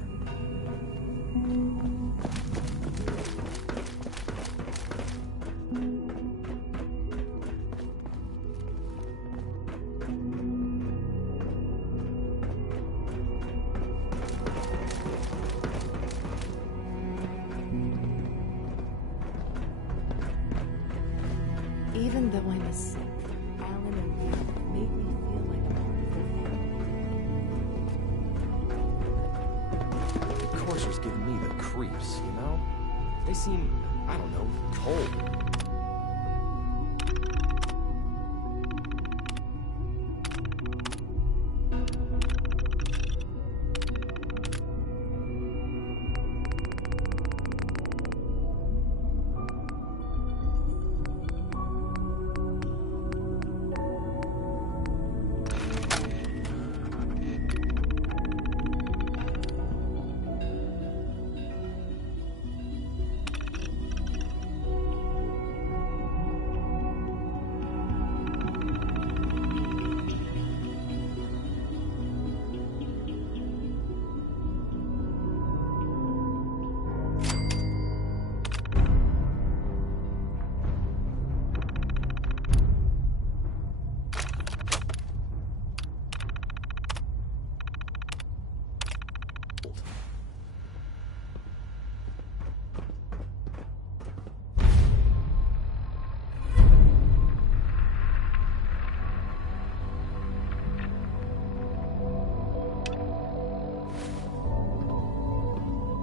Even though I'm a synth, Alan and Leah made me feel like a part of their family. The coursers give me the creeps, you know? They seem, I don't know, cold.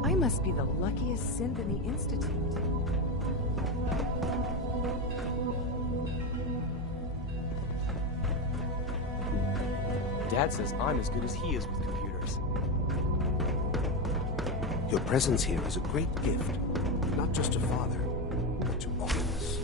I must be the luckiest synth in the Institute. Dad says I'm as good as he is with computers. Your presence here is a great gift, not just to Father, but to all of us.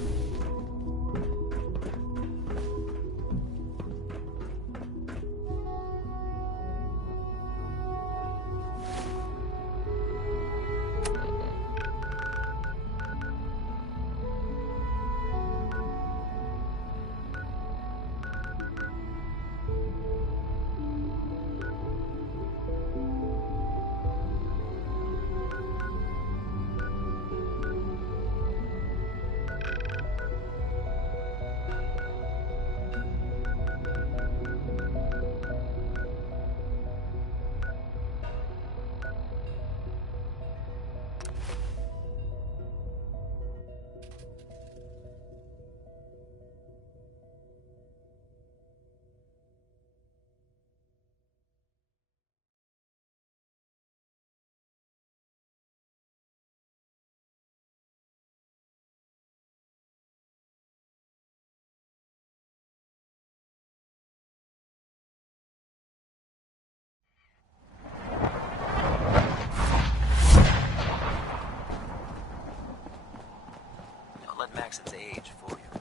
Maxon's age for you.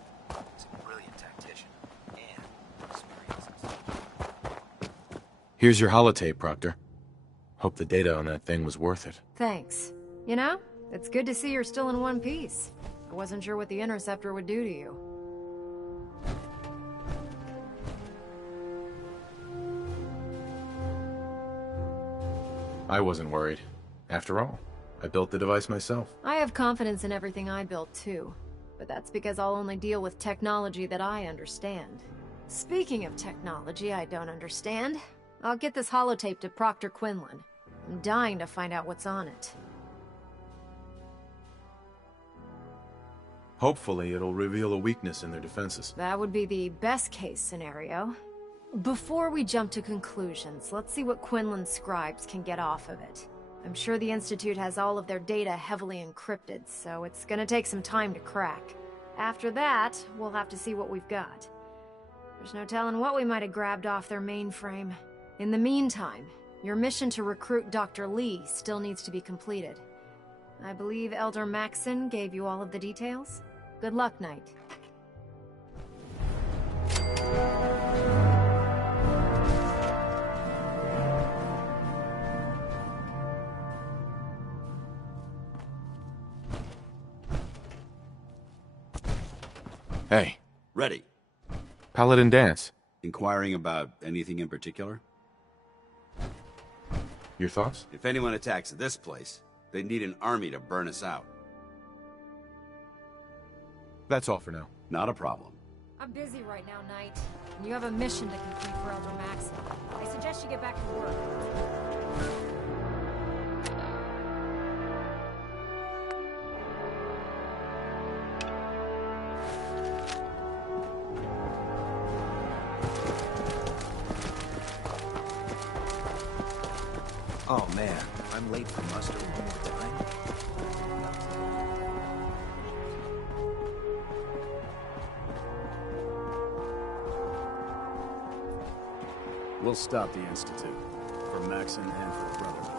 He's a brilliant tactician, and experiences. Here's your holotape, Proctor. Hope the data on that thing was worth it. Thanks. You know, it's good to see you're still in one piece. I wasn't sure what the interceptor would do to you. I wasn't worried. After all, I built the device myself. I have confidence in everything I built too, but that's because I'll only deal with technology that I understand. Speaking of technology I don't understand, I'll get this holotape to Proctor Quinlan. I'm dying to find out what's on it. Hopefully, it'll reveal a weakness in their defenses. That would be the best case scenario. Before we jump to conclusions, let's see what Quinlan's scribes can get off of it. I'm sure the Institute has all of their data heavily encrypted, so it's gonna take some time to crack. After that, we'll have to see what we've got. There's no telling what we might have grabbed off their mainframe. In the meantime, your mission to recruit Dr. Lee still needs to be completed. I believe Elder Maxon gave you all of the details? Good luck, Knight. Hey. Ready. Paladin Dance. Inquiring about anything in particular? Your thoughts? If anyone attacks this place, they need an army to burn us out. That's all for now. Not a problem. I'm busy right now, Knight. And you have a mission to complete for Elder Maxon. I suggest you get back to work. Oh man, I'm late for muster one more time. We'll stop the Institute. For Maxon and for the Brotherhood.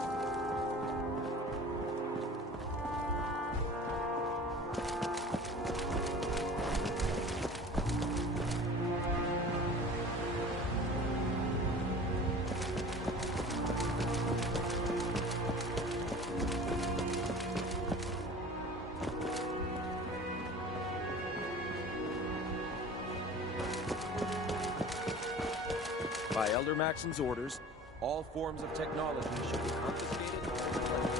By Elder Maxon's orders, all forms of technology should be confiscated and replaced.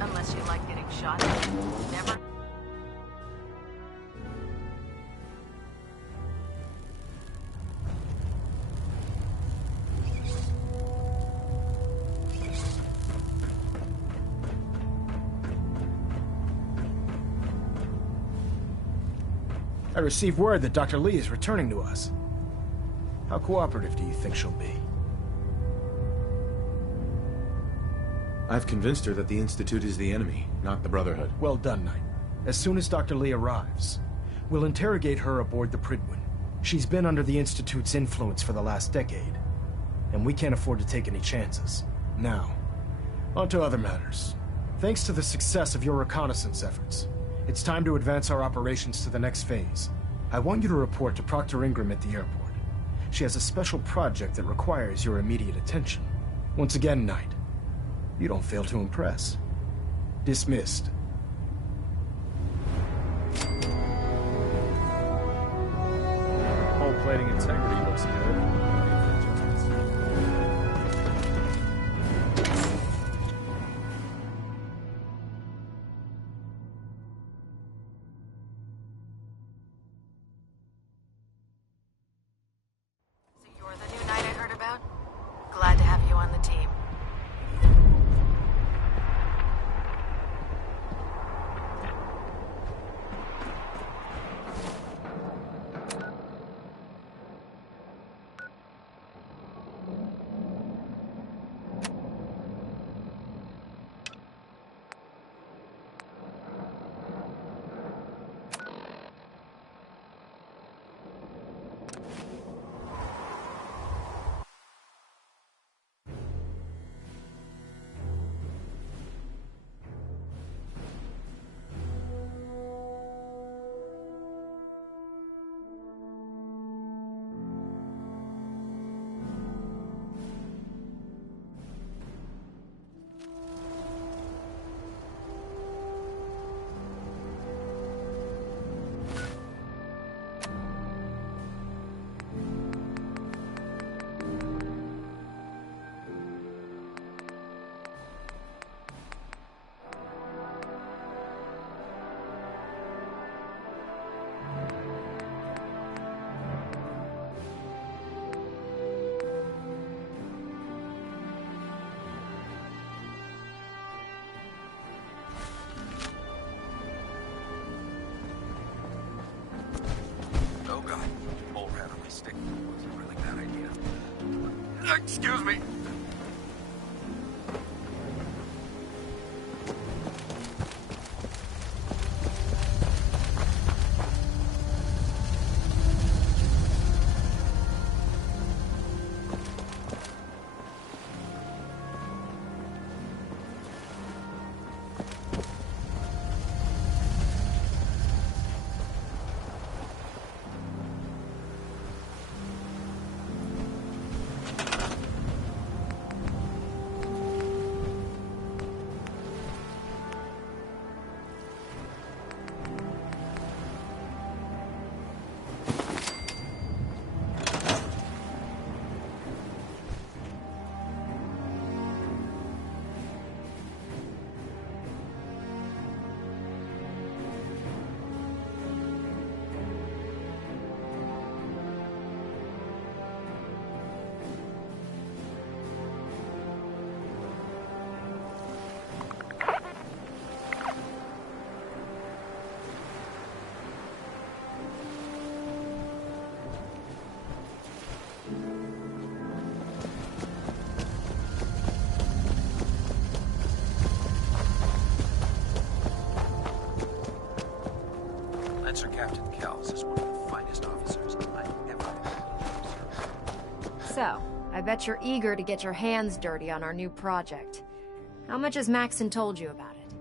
Unless you like getting shot. Never. I received word that Dr. Lee is returning to us. How cooperative do you think she'll be? I've convinced her that the Institute is the enemy, not the Brotherhood. Well done, Knight. As soon as Dr. Lee arrives, we'll interrogate her aboard the Prydwen. She's been under the Institute's influence for the last decade, and we can't afford to take any chances. Now, on to other matters. Thanks to the success of your reconnaissance efforts, it's time to advance our operations to the next phase. I want you to report to Proctor Ingram at the airport. She has a special project that requires your immediate attention. Once again, Knight, you don't fail to impress. Dismissed. Hull plating integrity looks good. So you're the new knight I heard about? Glad to have you on the team. stick was a really bad idea. Excuse me. Lancer Captain Kells is one of the finest officers I've ever had. So, I bet you're eager to get your hands dirty on our new project. How much has Maxon told you about it?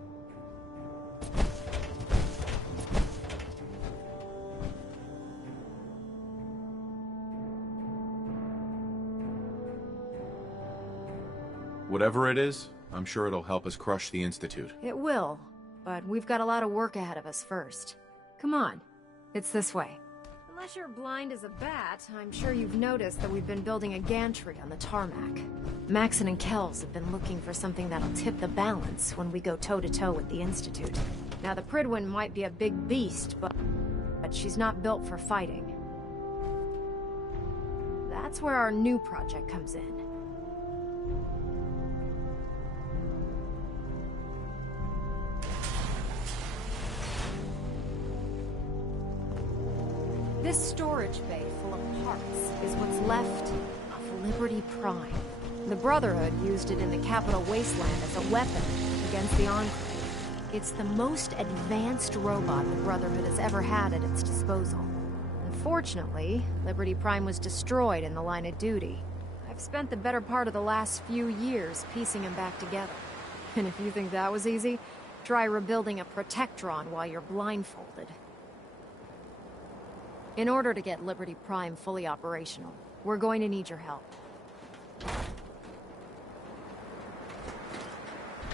Whatever it is, I'm sure it'll help us crush the Institute. It will, but we've got a lot of work ahead of us first. Come on, it's this way. Unless you're blind as a bat, I'm sure you've noticed that we've been building a gantry on the tarmac. Maxon and Kells have been looking for something that'll tip the balance when we go toe-to-toe with the Institute. Now, the Prydwen might be a big beast, but she's not built for fighting. That's where our new project comes in. This storage bay full of parts is what's left of Liberty Prime. The Brotherhood used it in the Capital Wasteland as a weapon against the Enclave. It's the most advanced robot the Brotherhood has ever had at its disposal. Unfortunately, Liberty Prime was destroyed in the line of duty. I've spent the better part of the last few years piecing them back together. And if you think that was easy, try rebuilding a Protectron while you're blindfolded. In order to get Liberty Prime fully operational, we're going to need your help.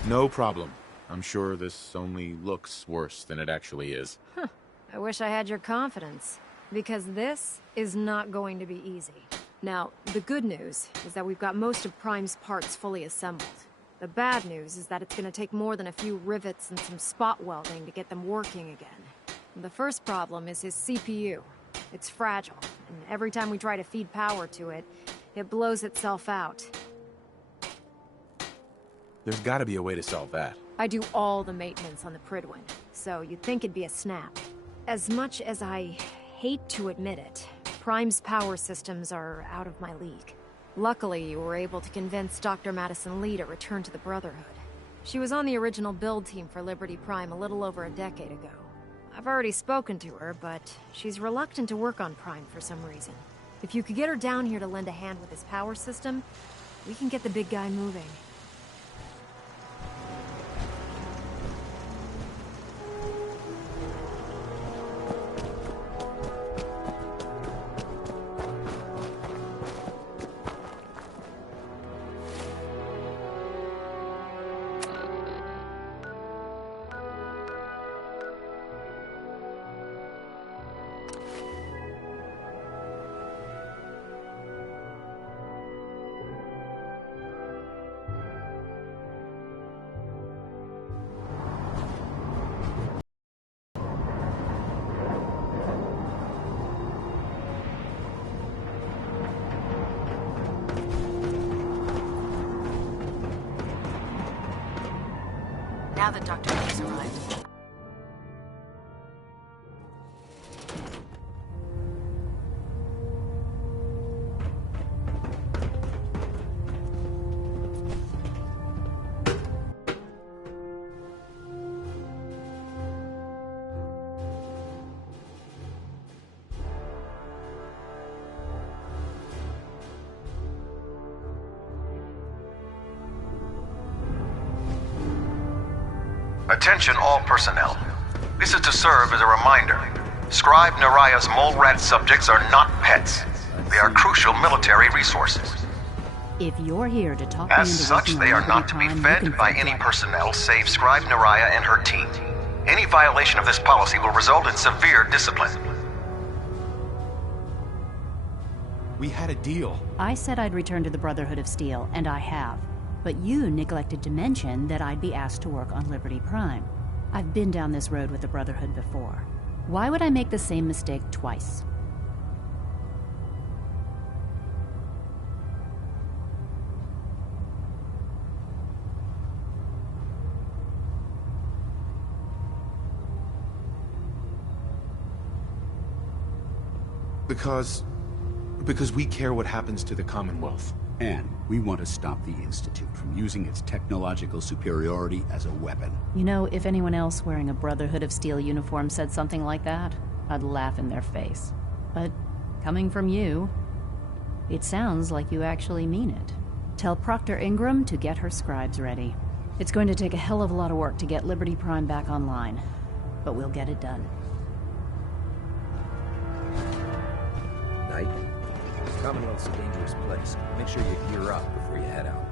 No problem. I'm sure this only looks worse than it actually is. Huh. I wish I had your confidence, because this is not going to be easy. Now, the good news is that we've got most of Prime's parts fully assembled. The bad news is that it's going to take more than a few rivets and some spot welding to get them working again. The first problem is his CPU. It's fragile, and every time we try to feed power to it, it blows itself out. There's gotta be a way to solve that. I do all the maintenance on the Prydwen, so you'd think it'd be a snap. As much as I hate to admit it, Prime's power systems are out of my league. Luckily, you were able to convince Dr. Madison Lee to return to the Brotherhood. She was on the original build team for Liberty Prime a little over a decade ago. I've already spoken to her, but she's reluctant to work on Prime for some reason. If you could get her down here to lend a hand with his power system, we can get the big guy moving. Now that Dr. Lee's arrived. Attention all personnel. This is to serve as a reminder. Scribe Naraya's mole rat subjects are not pets. They are crucial military resources. If you're here to talk As such, they are not to be fed by any personnel save Scribe Naraya and her team. Any violation of this policy will result in severe discipline. We had a deal. I said I'd return to the Brotherhood of Steel, and I have. But you neglected to mention that I'd be asked to work on Liberty Prime. I've been down this road with the Brotherhood before. Why would I make the same mistake twice? Because we care what happens to the Commonwealth. And we want to stop the Institute from using its technological superiority as a weapon. You know, if anyone else wearing a Brotherhood of Steel uniform said something like that, I'd laugh in their face. But coming from you, it sounds like you actually mean it. Tell Proctor Ingram to get her scribes ready. It's going to take a hell of a lot of work to get Liberty Prime back online, but we'll get it done. Knight, Commonwealth's a dangerous place. Make sure you gear up before you head out.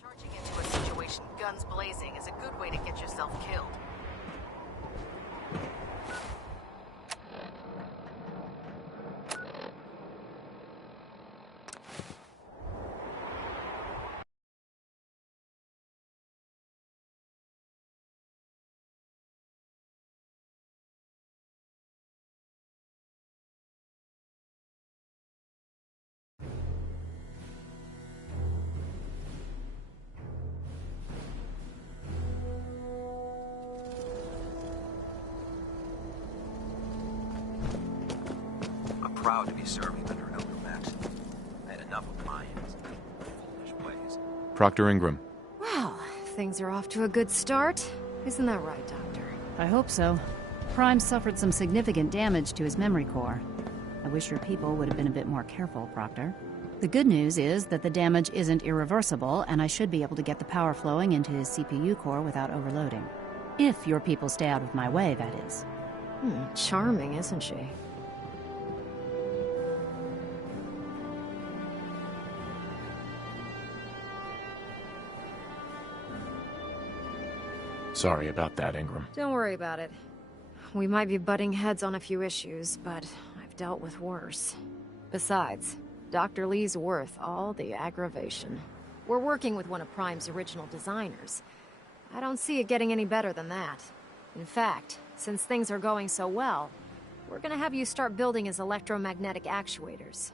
Charging into a situation guns blazing is a good way to get yourself killed. Proud to be serving under an Elder Max. I had enough of my hands and foolish ways. Proctor Ingram. Well, things are off to a good start. Isn't that right, Doctor? I hope so. Prime suffered some significant damage to his memory core. I wish your people would have been a bit more careful, Proctor. The good news is that the damage isn't irreversible, and I should be able to get the power flowing into his CPU core without overloading. If your people stay out of my way, that is. Charming, isn't she? Sorry about that, Ingram. Don't worry about it. We might be butting heads on a few issues, but I've dealt with worse. Besides, Dr. Lee's worth all the aggravation. We're working with one of Prime's original designers. I don't see it getting any better than that. In fact, since things are going so well, we're gonna have you start building his electromagnetic actuators.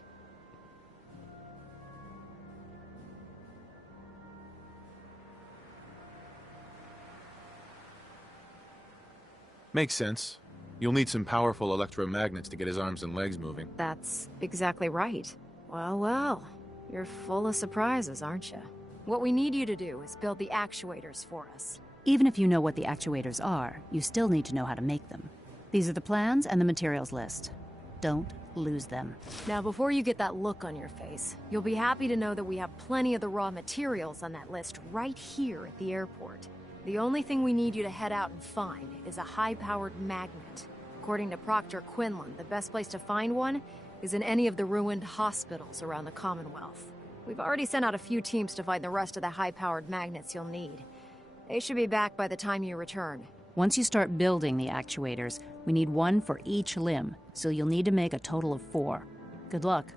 Makes sense. You'll need some powerful electromagnets to get his arms and legs moving. That's exactly right. Well, well, you're full of surprises, aren't you? What we need you to do is build the actuators for us. Even if you know what the actuators are, you still need to know how to make them. These are the plans and the materials list. Don't lose them. Now, before you get that look on your face, you'll be happy to know that we have plenty of the raw materials on that list right here at the airport. The only thing we need you to head out and find is a high-powered magnet. According to Proctor Quinlan, the best place to find one is in any of the ruined hospitals around the Commonwealth. We've already sent out a few teams to find the rest of the high-powered magnets you'll need. They should be back by the time you return. Once you start building the actuators, we need one for each limb, so you'll need to make a total of 4. Good luck.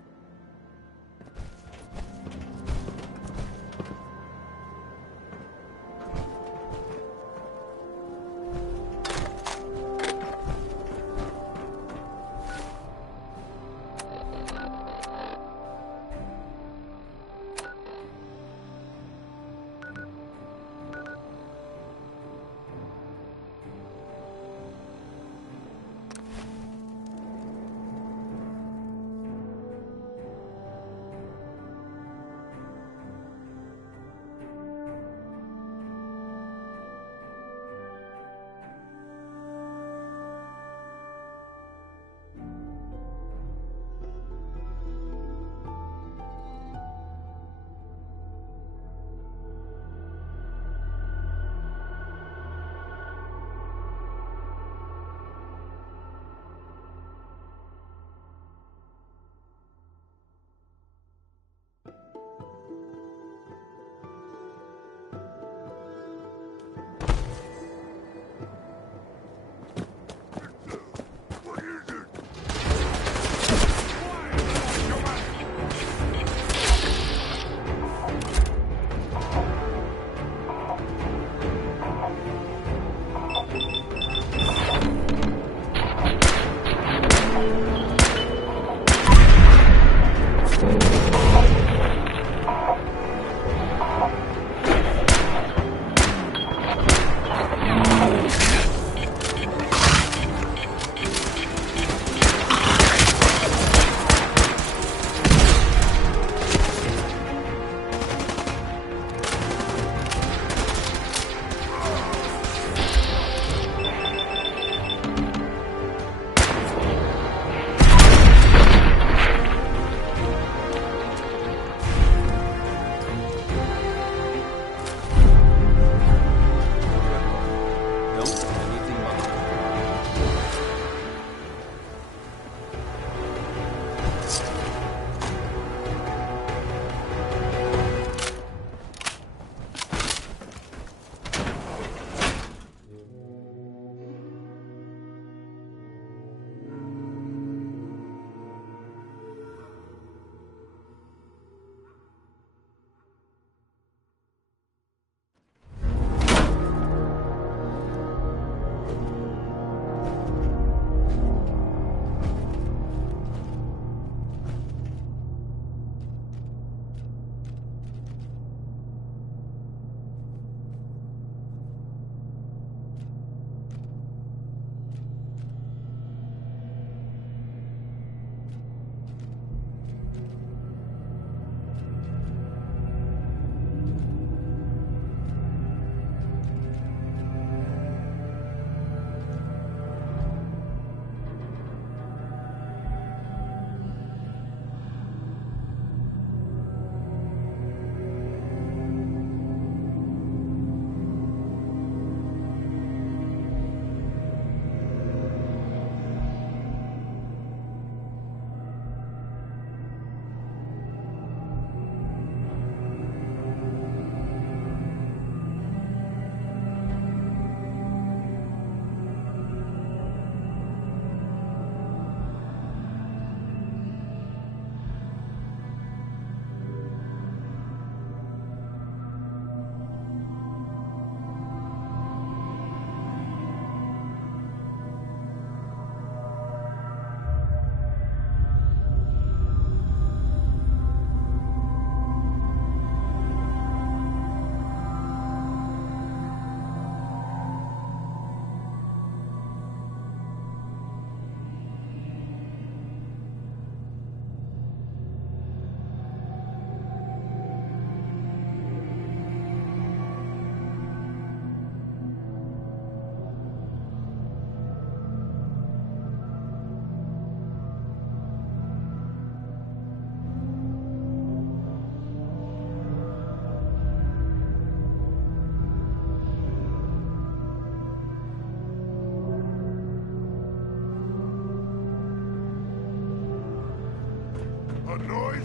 A noise?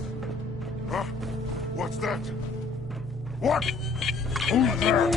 Huh? What's that? What? Who's there?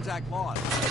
Contact lost.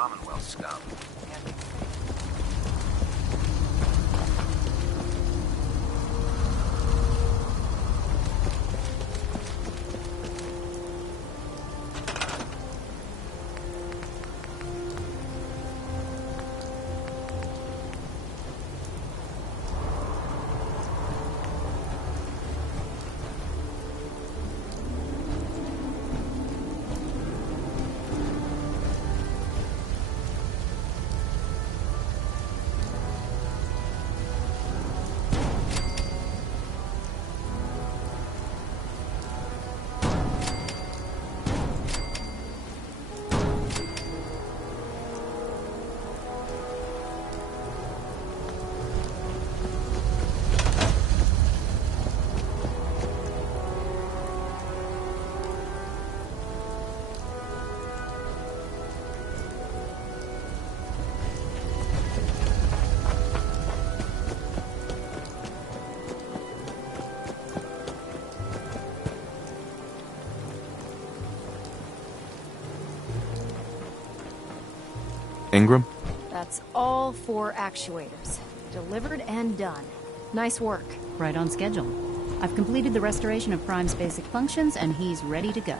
Commonwealth scum. Ingram? That's all 4 actuators. Delivered and done. Nice work. Right on schedule. I've completed the restoration of Prime's basic functions, and he's ready to go.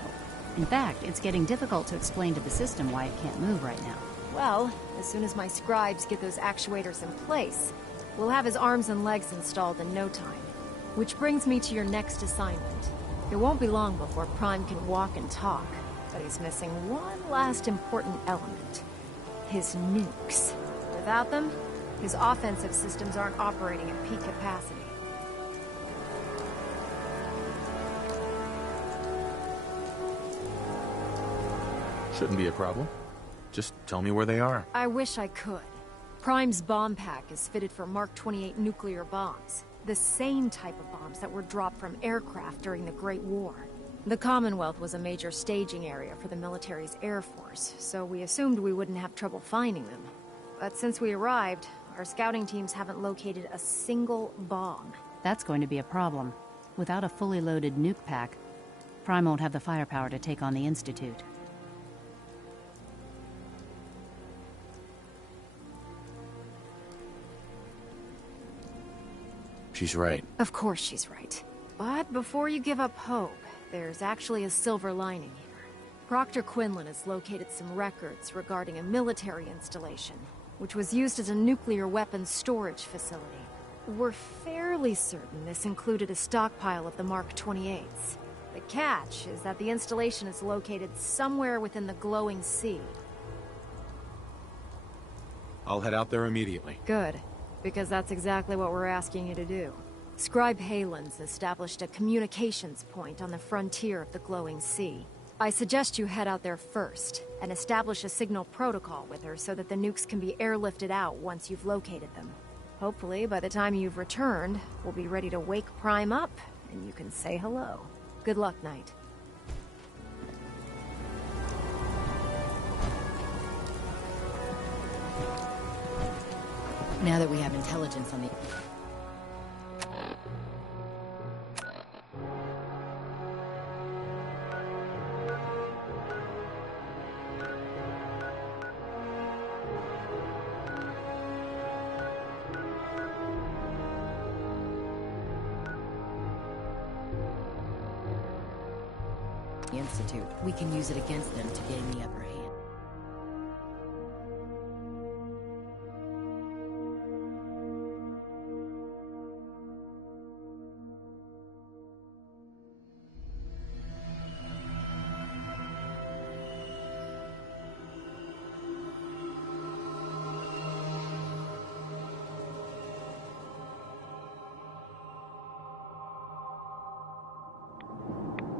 In fact, it's getting difficult to explain to the system why it can't move right now. Well, as soon as my scribes get those actuators in place, we'll have his arms and legs installed in no time. Which brings me to your next assignment. It won't be long before Prime can walk and talk, but he's missing one last important element. His nukes. Without them, his offensive systems aren't operating at peak capacity. Shouldn't be a problem. Just tell me where they are. I wish I could. Prime's bomb pack is fitted for Mark 28 nuclear bombs. The same type of bombs that were dropped from aircraft during the Great War. The Commonwealth was a major staging area for the military's air force, so we assumed we wouldn't have trouble finding them. But since we arrived, our scouting teams haven't located a single bomb. That's going to be a problem. Without a fully loaded nuke pack, Prime won't have the firepower to take on the Institute. She's right. Of course she's right. But before you give up hope, there's actually a silver lining here. Proctor Quinlan has located some records regarding a military installation, which was used as a nuclear weapons storage facility. We're fairly certain this included a stockpile of the Mark 28s. The catch is that the installation is located somewhere within the glowing sea. I'll head out there immediately. Good, because that's exactly what we're asking you to do. Scribe Halen's established a communications point on the frontier of the glowing sea. I suggest you head out there first, and establish a signal protocol with her so that the nukes can be airlifted out once you've located them. Hopefully, by the time you've returned, we'll be ready to wake Prime up, and you can say hello. Good luck, Knight. Now that we have intelligence on the... Institute, we can use it against them to gain the upper hand.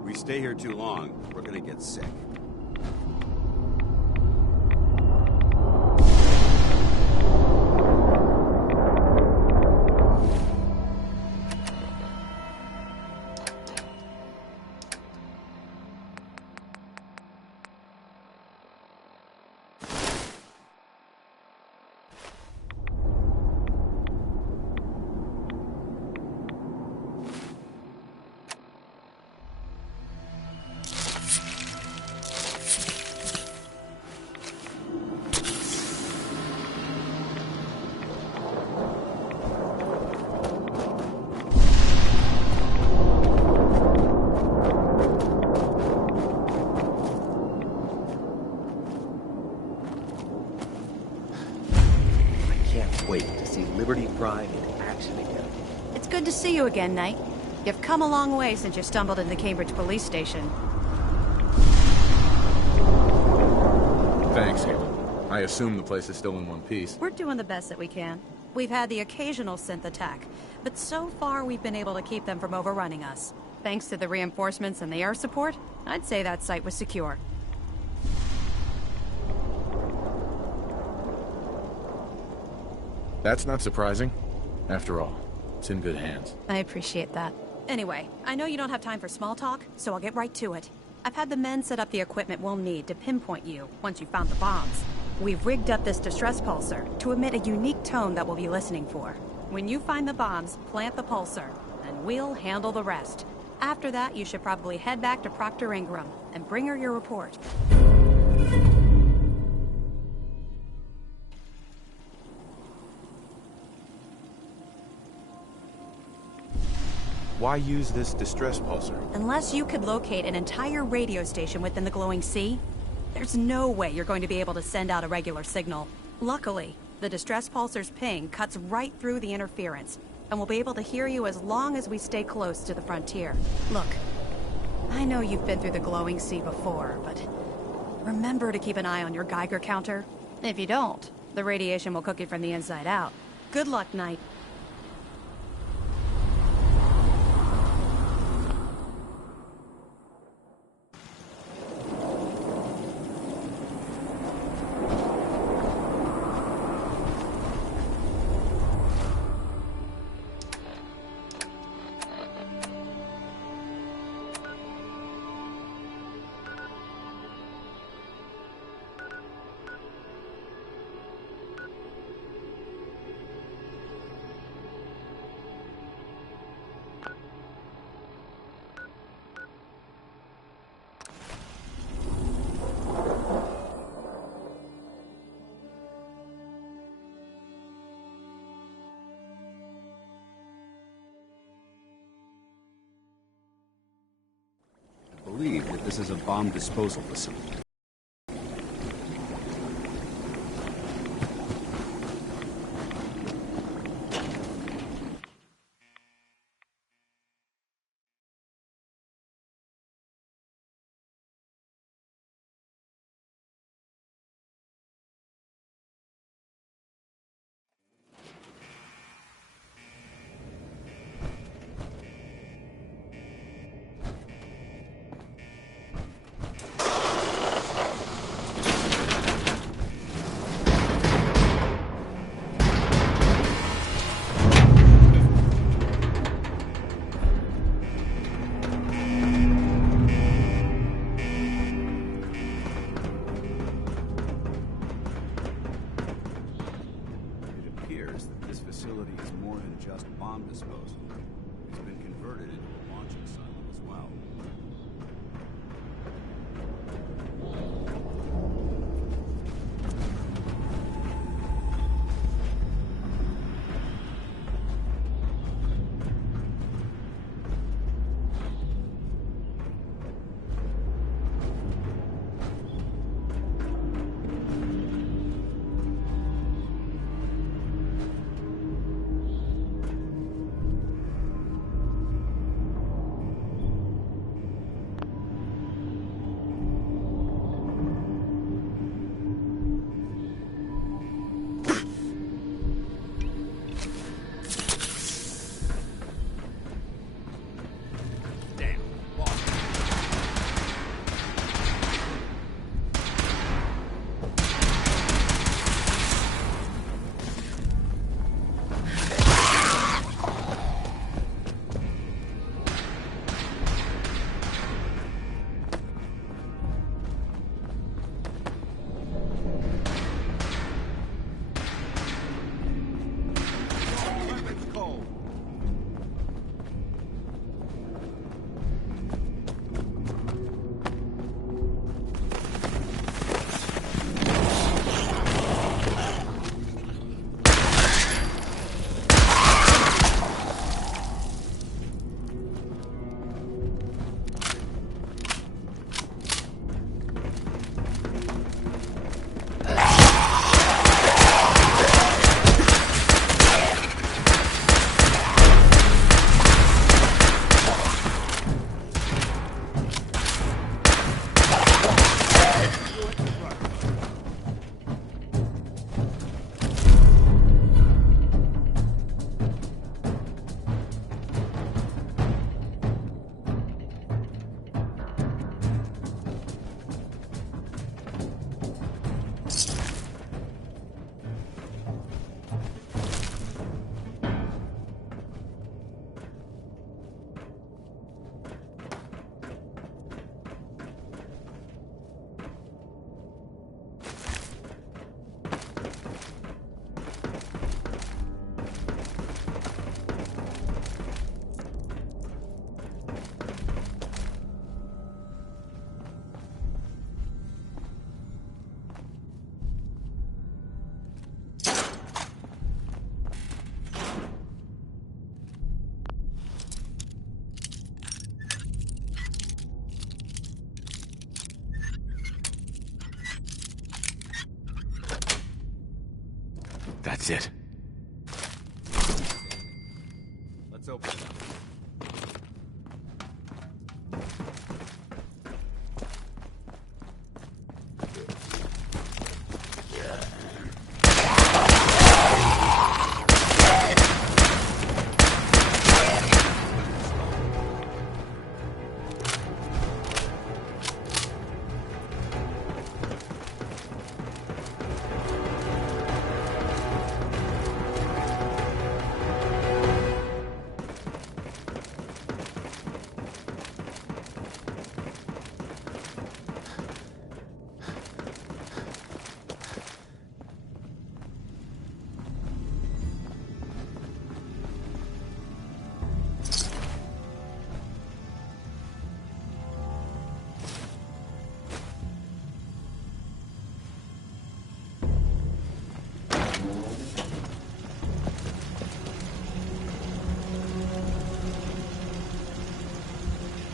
We stay here too long, we're gonna get sick. wait to see Liberty Prime in action again. It's good to see you again, Knight. You've come a long way since you stumbled into the Cambridge police station. Thanks, Halo. I assume the place is still in one piece. We're doing the best that we can. We've had the occasional synth attack, but so far we've been able to keep them from overrunning us. Thanks to the reinforcements and the air support, I'd say that site was secure. That's not surprising. After all, it's in good hands. I appreciate that. Anyway, I know you don't have time for small talk, so I'll get right to it. I've had the men set up the equipment we'll need to pinpoint you once you've found the bombs. We've rigged up this distress pulsar to emit a unique tone that we'll be listening for. When you find the bombs, plant the pulsar, and we'll handle the rest. After that, you should probably head back to Proctor Ingram and bring her your report. Why use this distress pulsar? Unless you could locate an entire radio station within the glowing sea, there's no way you're going to be able to send out a regular signal. Luckily, the distress pulsar's ping cuts right through the interference, and we'll be able to hear you as long as we stay close to the frontier. Look, I know you've been through the glowing sea before, but remember to keep an eye on your Geiger counter. If you don't, the radiation will cook you from the inside out. Good luck, Knight. I believe that this is a bomb disposal facility. That's it. Let's open it up.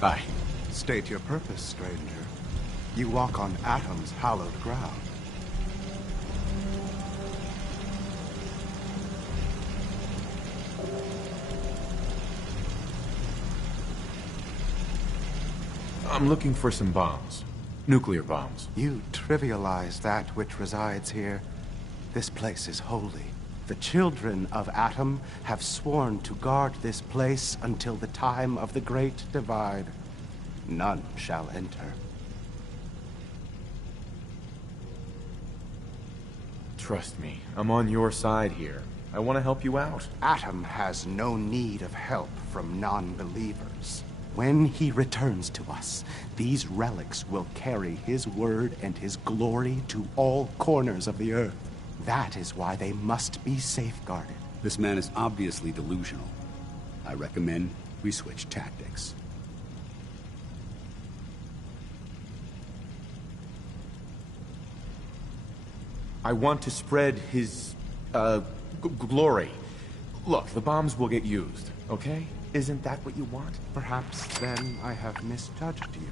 Aye. State your purpose, stranger. You walk on Atom's hallowed ground. I'm looking for some bombs. Nuclear bombs. You trivialize that which resides here. This place is holy. The children of Atom have sworn to guard this place until the time of the Great Divide. None shall enter. Trust me, I'm on your side here. I want to help you out. Atom has no need of help from non-believers. When he returns to us, these relics will carry his word and his glory to all corners of the earth. That is why they must be safeguarded. This man is obviously delusional. I recommend we switch tactics. I want to spread his, glory. Look, the bombs will get used, okay? Isn't that what you want? Perhaps then I have misjudged you.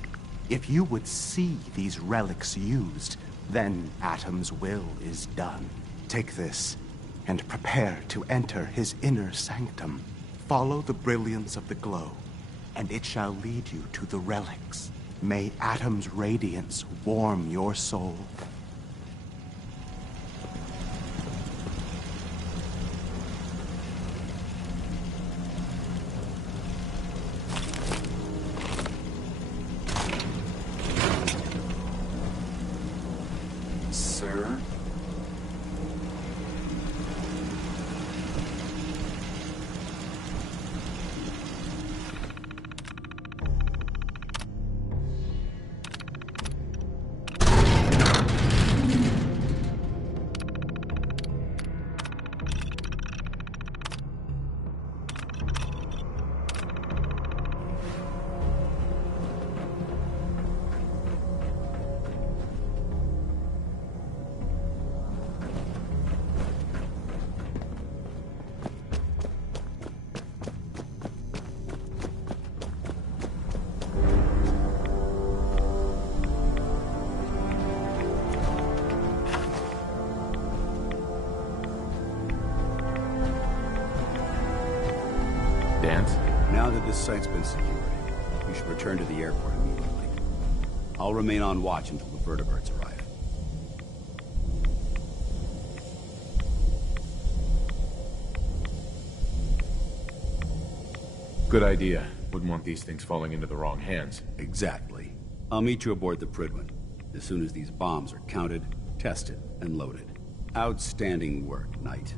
If you would see these relics used, then Atom's will is done. Take this, and prepare to enter his inner sanctum. Follow the brilliance of the glow, and it shall lead you to the relics. May Atom's radiance warm your soul. Sir? Now that this site's been secured, we should return to the airport immediately. I'll remain on watch until the vertibirds arrive. Good idea. Wouldn't want these things falling into the wrong hands. Exactly. I'll meet you aboard the Prydwen as soon as these bombs are counted, tested, and loaded. Outstanding work, Knight.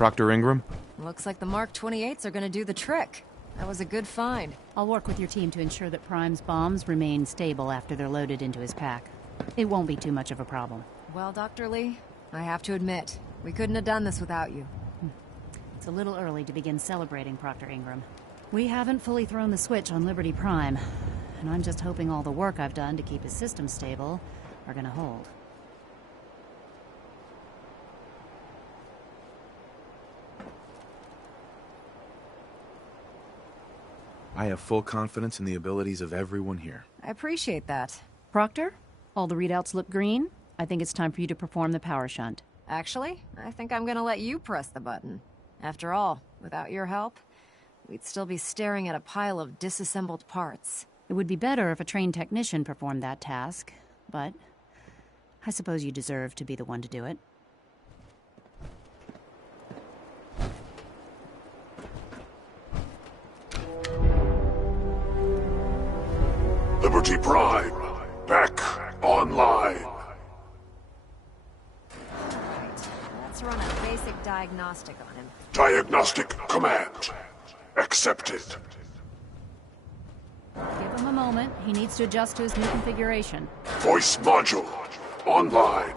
Proctor Ingram? Looks like the Mark 28s are gonna do the trick. That was a good find. I'll work with your team to ensure that Prime's bombs remain stable after they're loaded into his pack. It won't be too much of a problem. Well, Dr. Lee, I have to admit, we couldn't have done this without you. It's a little early to begin celebrating, Proctor Ingram. We haven't fully thrown the switch on Liberty Prime, and I'm just hoping all the work I've done to keep his system stable are gonna hold. I have full confidence in the abilities of everyone here. I appreciate that. Proctor, all the readouts look green. I think it's time for you to perform the power shunt. Actually, I think I'm gonna let you press the button. After all, without your help, we'd still be staring at a pile of disassembled parts. It would be better if a trained technician performed that task, but I suppose you deserve to be the one to do it. Liberty Prime, back online. Let's run a basic diagnostic on him. Diagnostic command accepted. Give him a moment. He needs to adjust to his new configuration. Voice module online.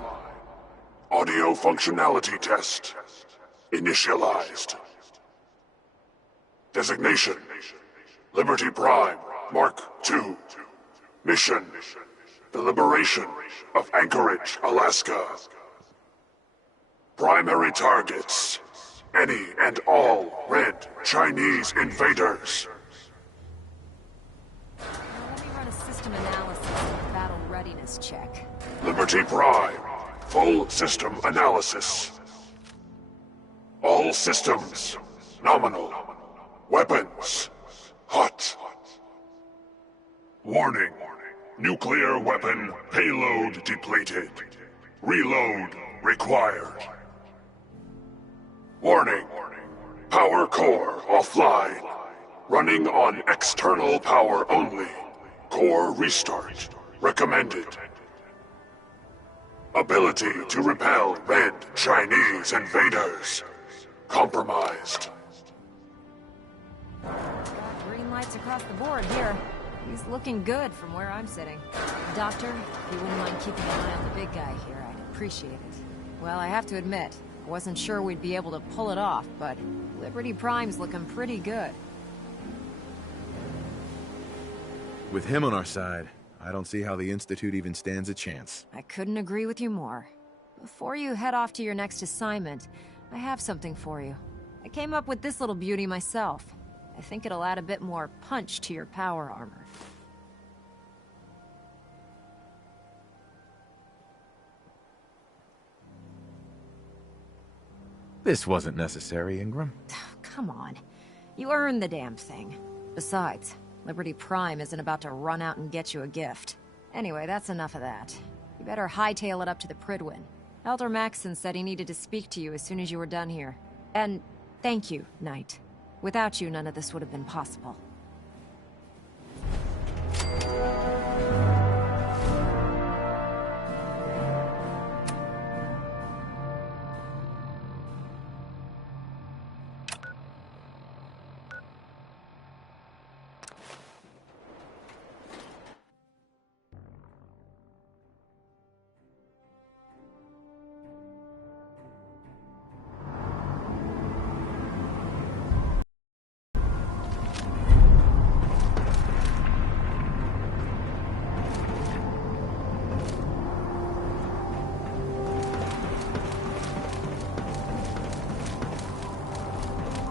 Audio functionality test initialized. Designation: Liberty Prime Mark II. Mission: the liberation of Anchorage, Alaska. Primary targets: any and all red Chinese invaders. Let me run a system analysis and a battle readiness check. Liberty Prime, full system analysis. All systems nominal. Weapons hot. Warning: nuclear weapon payload depleted. Reload required. Warning: power core offline. Running on external power only. Core restart recommended. Ability to repel red Chinese invaders compromised. Got green lights across the board here. He's looking good from where I'm sitting. Doctor, if you wouldn't mind keeping an eye on the big guy here, I'd appreciate it. Well, I have to admit, I wasn't sure we'd be able to pull it off, but Liberty Prime's looking pretty good. With him on our side, I don't see how the Institute even stands a chance. I couldn't agree with you more. Before you head off to your next assignment, I have something for you. I came up with this little beauty myself. I think it'll add a bit more punch to your power armor. This wasn't necessary, Ingram. Come on. You earned the damn thing. Besides, Liberty Prime isn't about to run out and get you a gift. Anyway, that's enough of that. You better hightail it up to the Pridwin. Elder Maxson said he needed to speak to you as soon as you were done here. And thank you, Knight. Without you, none of this would have been possible.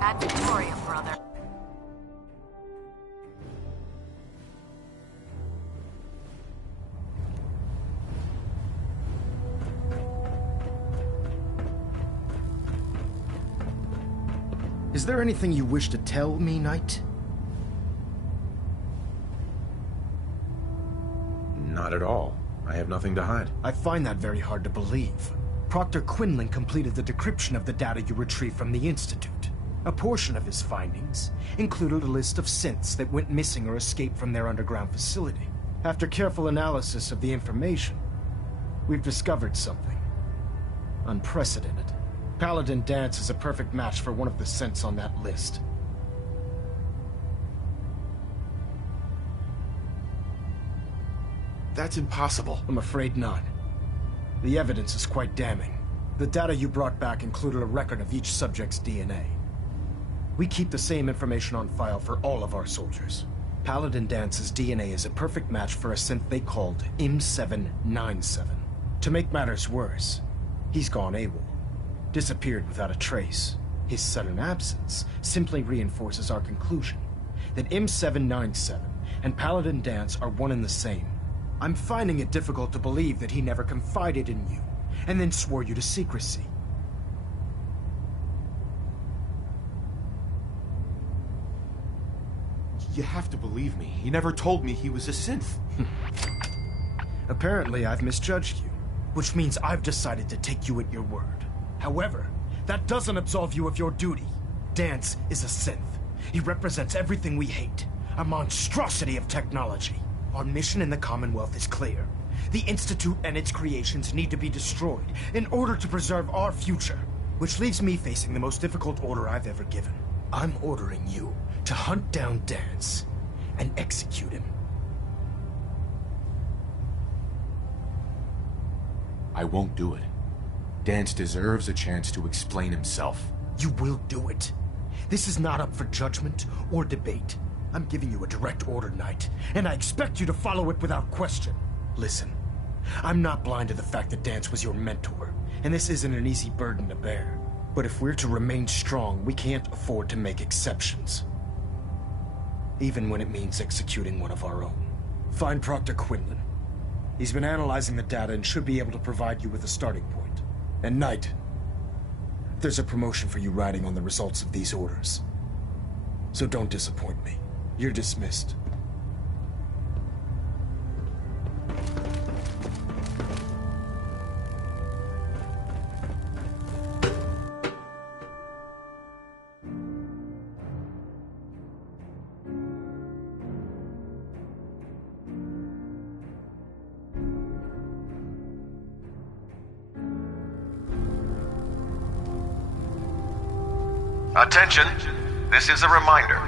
At Victoria, brother. Is there anything you wish to tell me, Knight? Not at all. I have nothing to hide. I find that very hard to believe. Proctor Quinlan completed the decryption of the data you retrieved from the Institute. A portion of his findings included a list of synths that went missing or escaped from their underground facility. After careful analysis of the information, we've discovered something unprecedented. Paladin Dance is a perfect match for one of the synths on that list. That's impossible. I'm afraid not. The evidence is quite damning. The data you brought back included a record of each subject's DNA. We keep the same information on file for all of our soldiers. Paladin Dance's DNA is a perfect match for a synth they called M797. To make matters worse, he's gone AWOL. Disappeared without a trace. His sudden absence simply reinforces our conclusion that M797 and Paladin Dance are one and the same. I'm finding it difficult to believe that he never confided in you, and then swore you to secrecy. You have to believe me. He never told me he was a synth. Apparently, I've misjudged you, which means I've decided to take you at your word. However, that doesn't absolve you of your duty. Dance is a synth. He represents everything we hate, a monstrosity of technology. Our mission in the Commonwealth is clear. The Institute and its creations need to be destroyed in order to preserve our future, which leaves me facing the most difficult order I've ever given. I'm ordering you to hunt down Dance and execute him. I won't do it. Dance deserves a chance to explain himself. You will do it. This is not up for judgment or debate. I'm giving you a direct order, Knight, and I expect you to follow it without question. Listen, I'm not blind to the fact that Dance was your mentor, and this isn't an easy burden to bear. But if we're to remain strong, we can't afford to make exceptions. Even when it means executing one of our own. Find Proctor Quinlan. He's been analyzing the data and should be able to provide you with a starting point. And Knight, there's a promotion for you riding on the results of these orders. So don't disappoint me. You're dismissed. Attention! This is a reminder.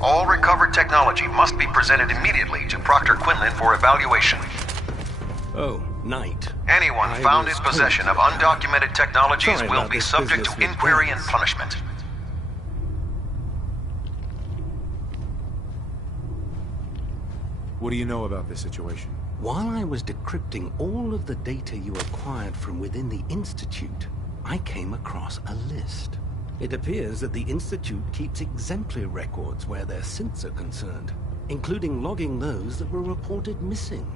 All recovered technology must be presented immediately to Proctor Quinlan for evaluation. Oh, Knight. Anyone found in possession of undocumented technologies will be subject to inquiry and punishment. What do you know about this situation? While I was decrypting all of the data you acquired from within the Institute, I came across a list. It appears that the Institute keeps exemplary records where their synths are concerned, including logging those that were reported missing.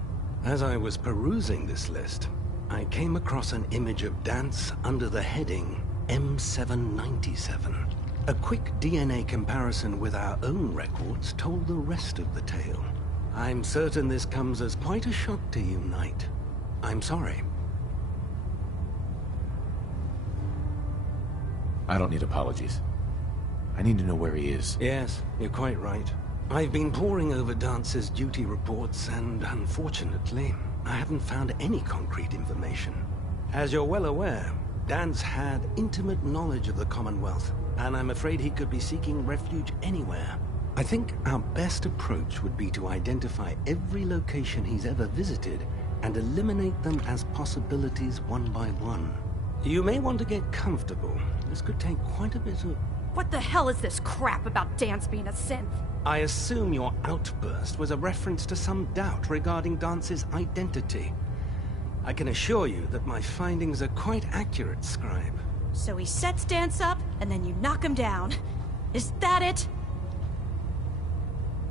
As I was perusing this list, I came across an image of Dance under the heading M797. A quick DNA comparison with our own records told the rest of the tale. I'm certain this comes as quite a shock to you, Knight. I'm sorry. I don't need apologies. I need to know where he is. Yes, you're quite right. I've been poring over Dance's duty reports, and unfortunately, I haven't found any concrete information. As you're well aware, Dance had intimate knowledge of the Commonwealth, and I'm afraid he could be seeking refuge anywhere. I think our best approach would be to identify every location he's ever visited and eliminate them as possibilities one by one. You may want to get comfortable. This could take quite a bit of... What the hell is this crap about Dance being a synth? I assume your outburst was a reference to some doubt regarding Dance's identity. I can assure you that my findings are quite accurate, Scribe. So he sets Dance up, and then you knock him down. Is that it?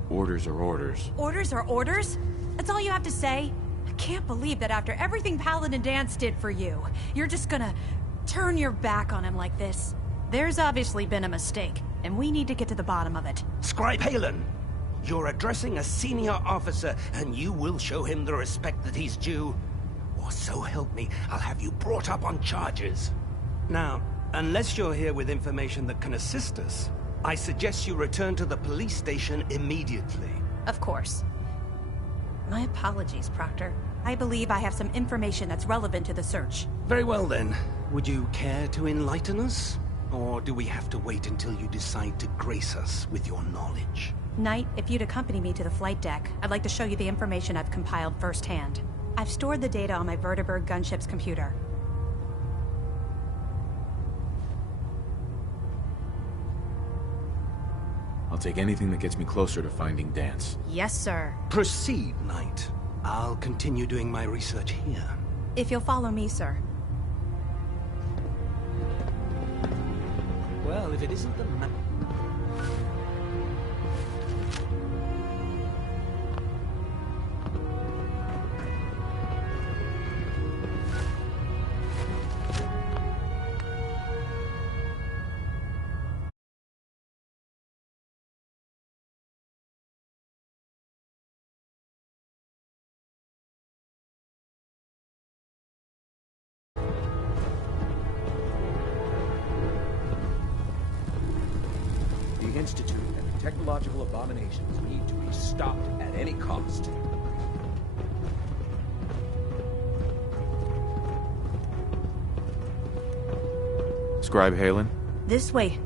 Orders are orders. Orders are orders? That's all you have to say? I can't believe that after everything Paladin Dance did for you, you're just gonna turn your back on him like this. There's obviously been a mistake, and we need to get to the bottom of it. Scribe Halen, you're addressing a senior officer, and you will show him the respect that he's due. Or so help me, I'll have you brought up on charges. Now, unless you're here with information that can assist us, I suggest you return to the police station immediately. Of course. My apologies, Proctor. I believe I have some information that's relevant to the search. Very well then. Would you care to enlighten us? Or do we have to wait until you decide to grace us with your knowledge? Knight, if you'd accompany me to the flight deck, I'd like to show you the information I've compiled firsthand. I've stored the data on my Vertibird gunship's computer. I'll take anything that gets me closer to finding Dance. Yes, sir. Proceed, Knight. I'll continue doing my research here. If you'll follow me, sir. Well, if it isn't the map. The Institute and the technological abominations need to be stopped at any cost. Scribe Halen? This way.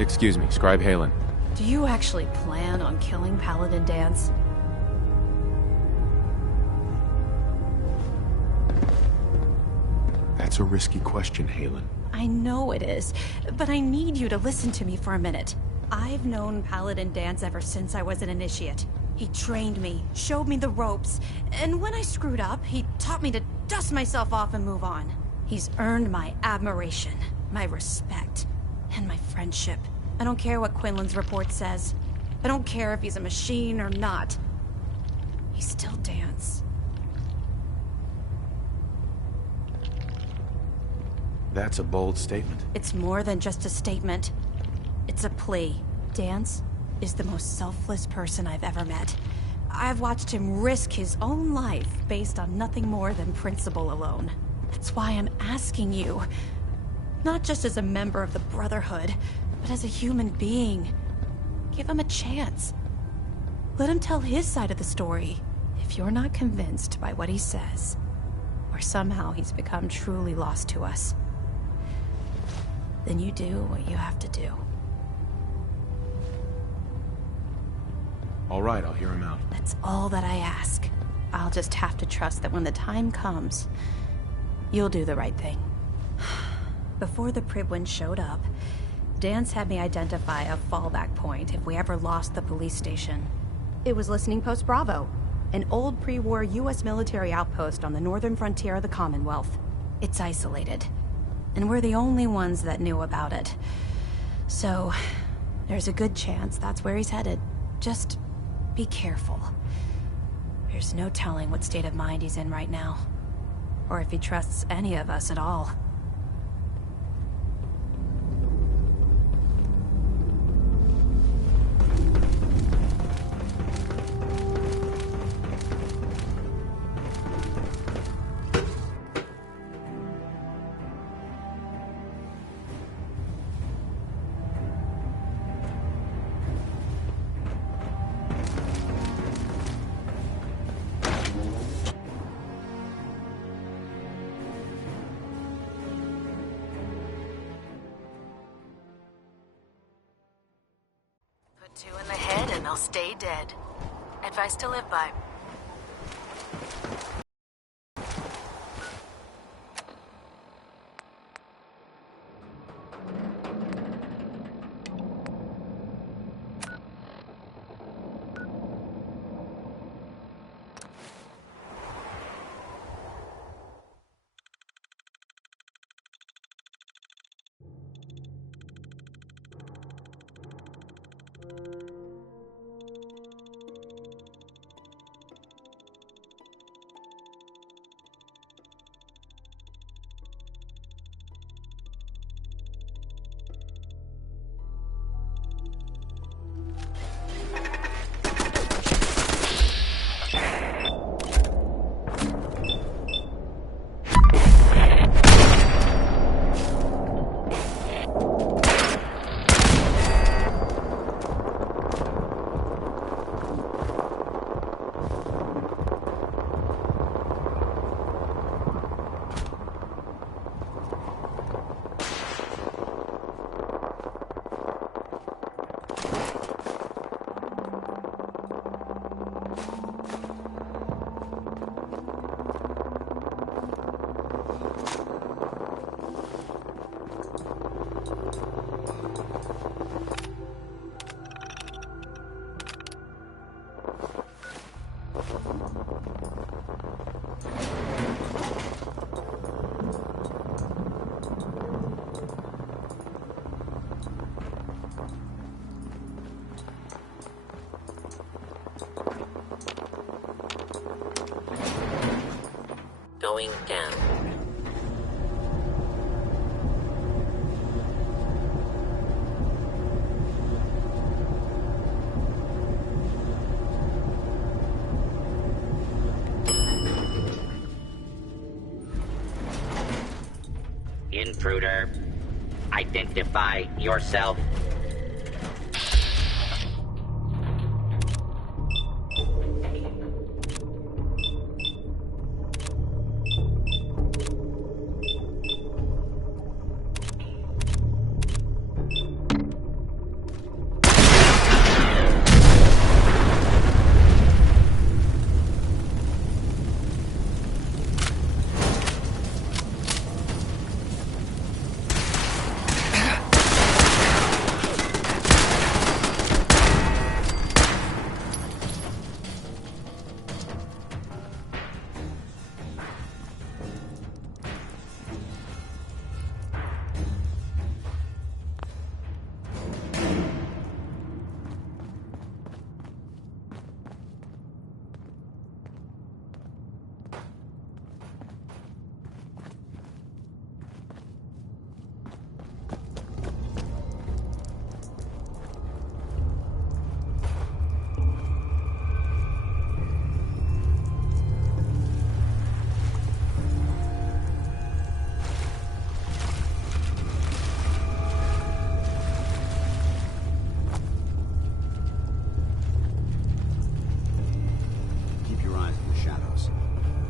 Excuse me, Scribe Halen. Do you actually plan on killing Paladin Dance? That's a risky question, Halen. I know it is, but I need you to listen to me for a minute. I've known Paladin Dance ever since I was an initiate. He trained me, showed me the ropes, and when I screwed up, he taught me to dust myself off and move on. He's earned my admiration, my respect, and my friendship. I don't care what Quinlan's report says. I don't care if he's a machine or not. He's still Dance. That's a bold statement. It's more than just a statement. It's a plea. Dance is the most selfless person I've ever met. I've watched him risk his own life based on nothing more than principle alone. That's why I'm asking you. Not just as a member of the Brotherhood, but as a human being. Give him a chance. Let him tell his side of the story. If you're not convinced by what he says, or somehow he's become truly lost to us, then you do what you have to do. All right, I'll hear him out. That's all that I ask. I'll just have to trust that when the time comes, you'll do the right thing. Before the Pribwin showed up, Dance had me identify a fallback point if we ever lost the police station. It was Listening Post Bravo, an old pre-war U.S. military outpost on the northern frontier of the Commonwealth. It's isolated, and we're the only ones that knew about it. So, there's a good chance that's where he's headed. Just be careful. There's no telling what state of mind he's in right now, or if he trusts any of us at all. Two in the head and they'll stay dead. Advice to live by. going down. Intruder, identify yourself.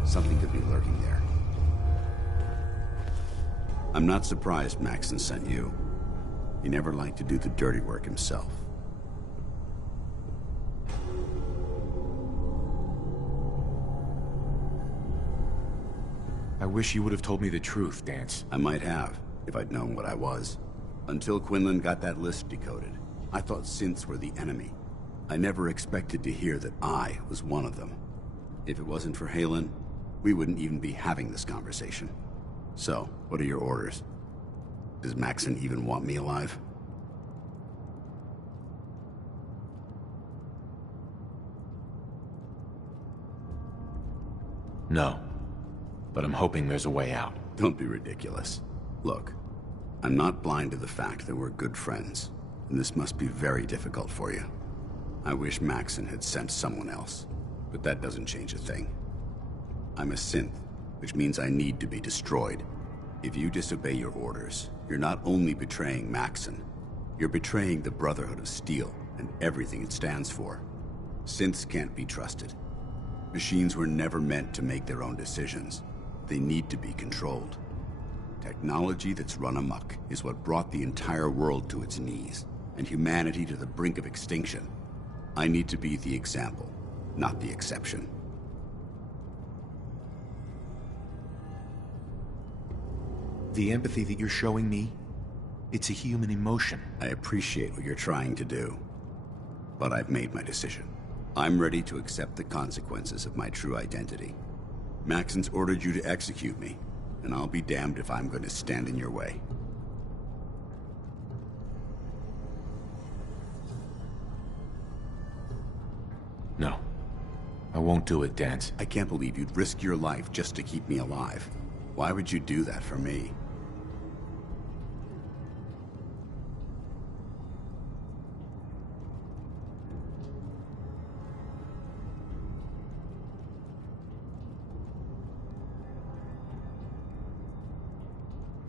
Something could be lurking there. I'm not surprised Maxson sent you. He never liked to do the dirty work himself. I wish you would have told me the truth, Dance. I might have, if I'd known what I was. Until Quinlan got that list decoded, I thought synths were the enemy. I never expected to hear that I was one of them. If it wasn't for Halen, we wouldn't even be having this conversation. So, what are your orders? Does Maxson even want me alive? No. But I'm hoping there's a way out. Don't be ridiculous. Look, I'm not blind to the fact that we're good friends, and this must be very difficult for you. I wish Maxson had sent someone else, but that doesn't change a thing. I'm a synth, which means I need to be destroyed. If you disobey your orders, you're not only betraying Maxson, you're betraying the Brotherhood of Steel and everything it stands for. Synths can't be trusted. Machines were never meant to make their own decisions. They need to be controlled. Technology that's run amok is what brought the entire world to its knees, and humanity to the brink of extinction. I need to be the example, not the exception. The empathy that you're showing me, it's a human emotion. I appreciate what you're trying to do, but I've made my decision. I'm ready to accept the consequences of my true identity. Maxson's ordered you to execute me, and I'll be damned if I'm going to stand in your way. No. I won't do it, Dance. I can't believe you'd risk your life just to keep me alive. Why would you do that for me?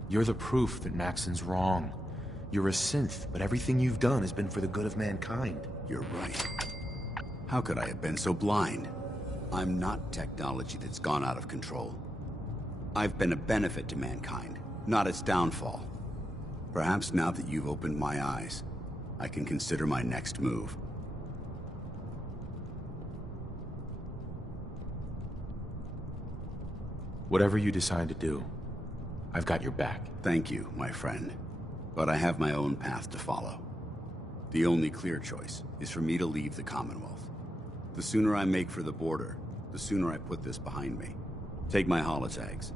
You're the proof that Maxson's wrong. You're a synth, but everything you've done has been for the good of mankind. You're right. How could I have been so blind? I'm not technology that's gone out of control. I've been a benefit to mankind, not its downfall. Perhaps now that you've opened my eyes, I can consider my next move. Whatever you decide to do, I've got your back. Thank you, my friend. But I have my own path to follow. The only clear choice is for me to leave the Commonwealth. The sooner I make for the border, the sooner I put this behind me. Take my holotags.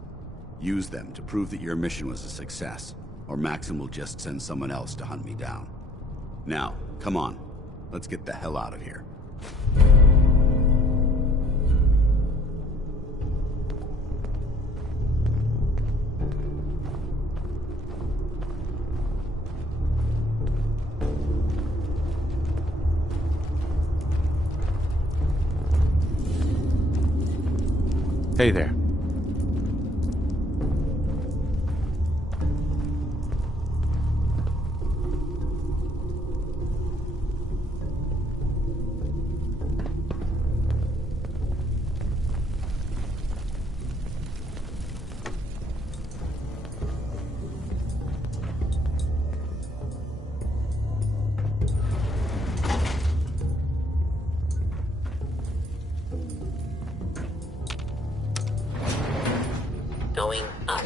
Use them to prove that your mission was a success, or Maxson will just send someone else to hunt me down. Now, come on. Let's get the hell out of here. Hey there. Going up.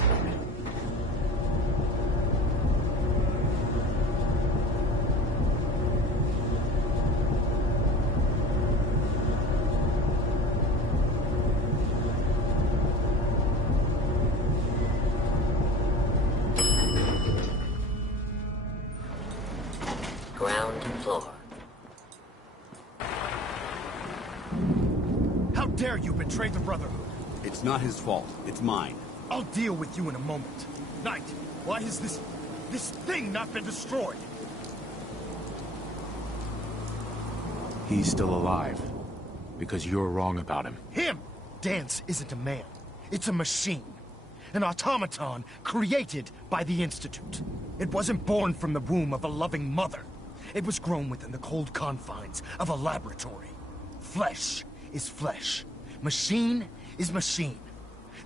Ground floor. How dare you betray the Brotherhood? It's not his fault. It's mine. I'll deal with you in a moment. Knight, why has this thing not been destroyed? He's still alive. Because you're wrong about him. Him! Dance isn't a man. It's a machine. An automaton created by the Institute. It wasn't born from the womb of a loving mother. It was grown within the cold confines of a laboratory. Flesh is flesh. Machine is machine.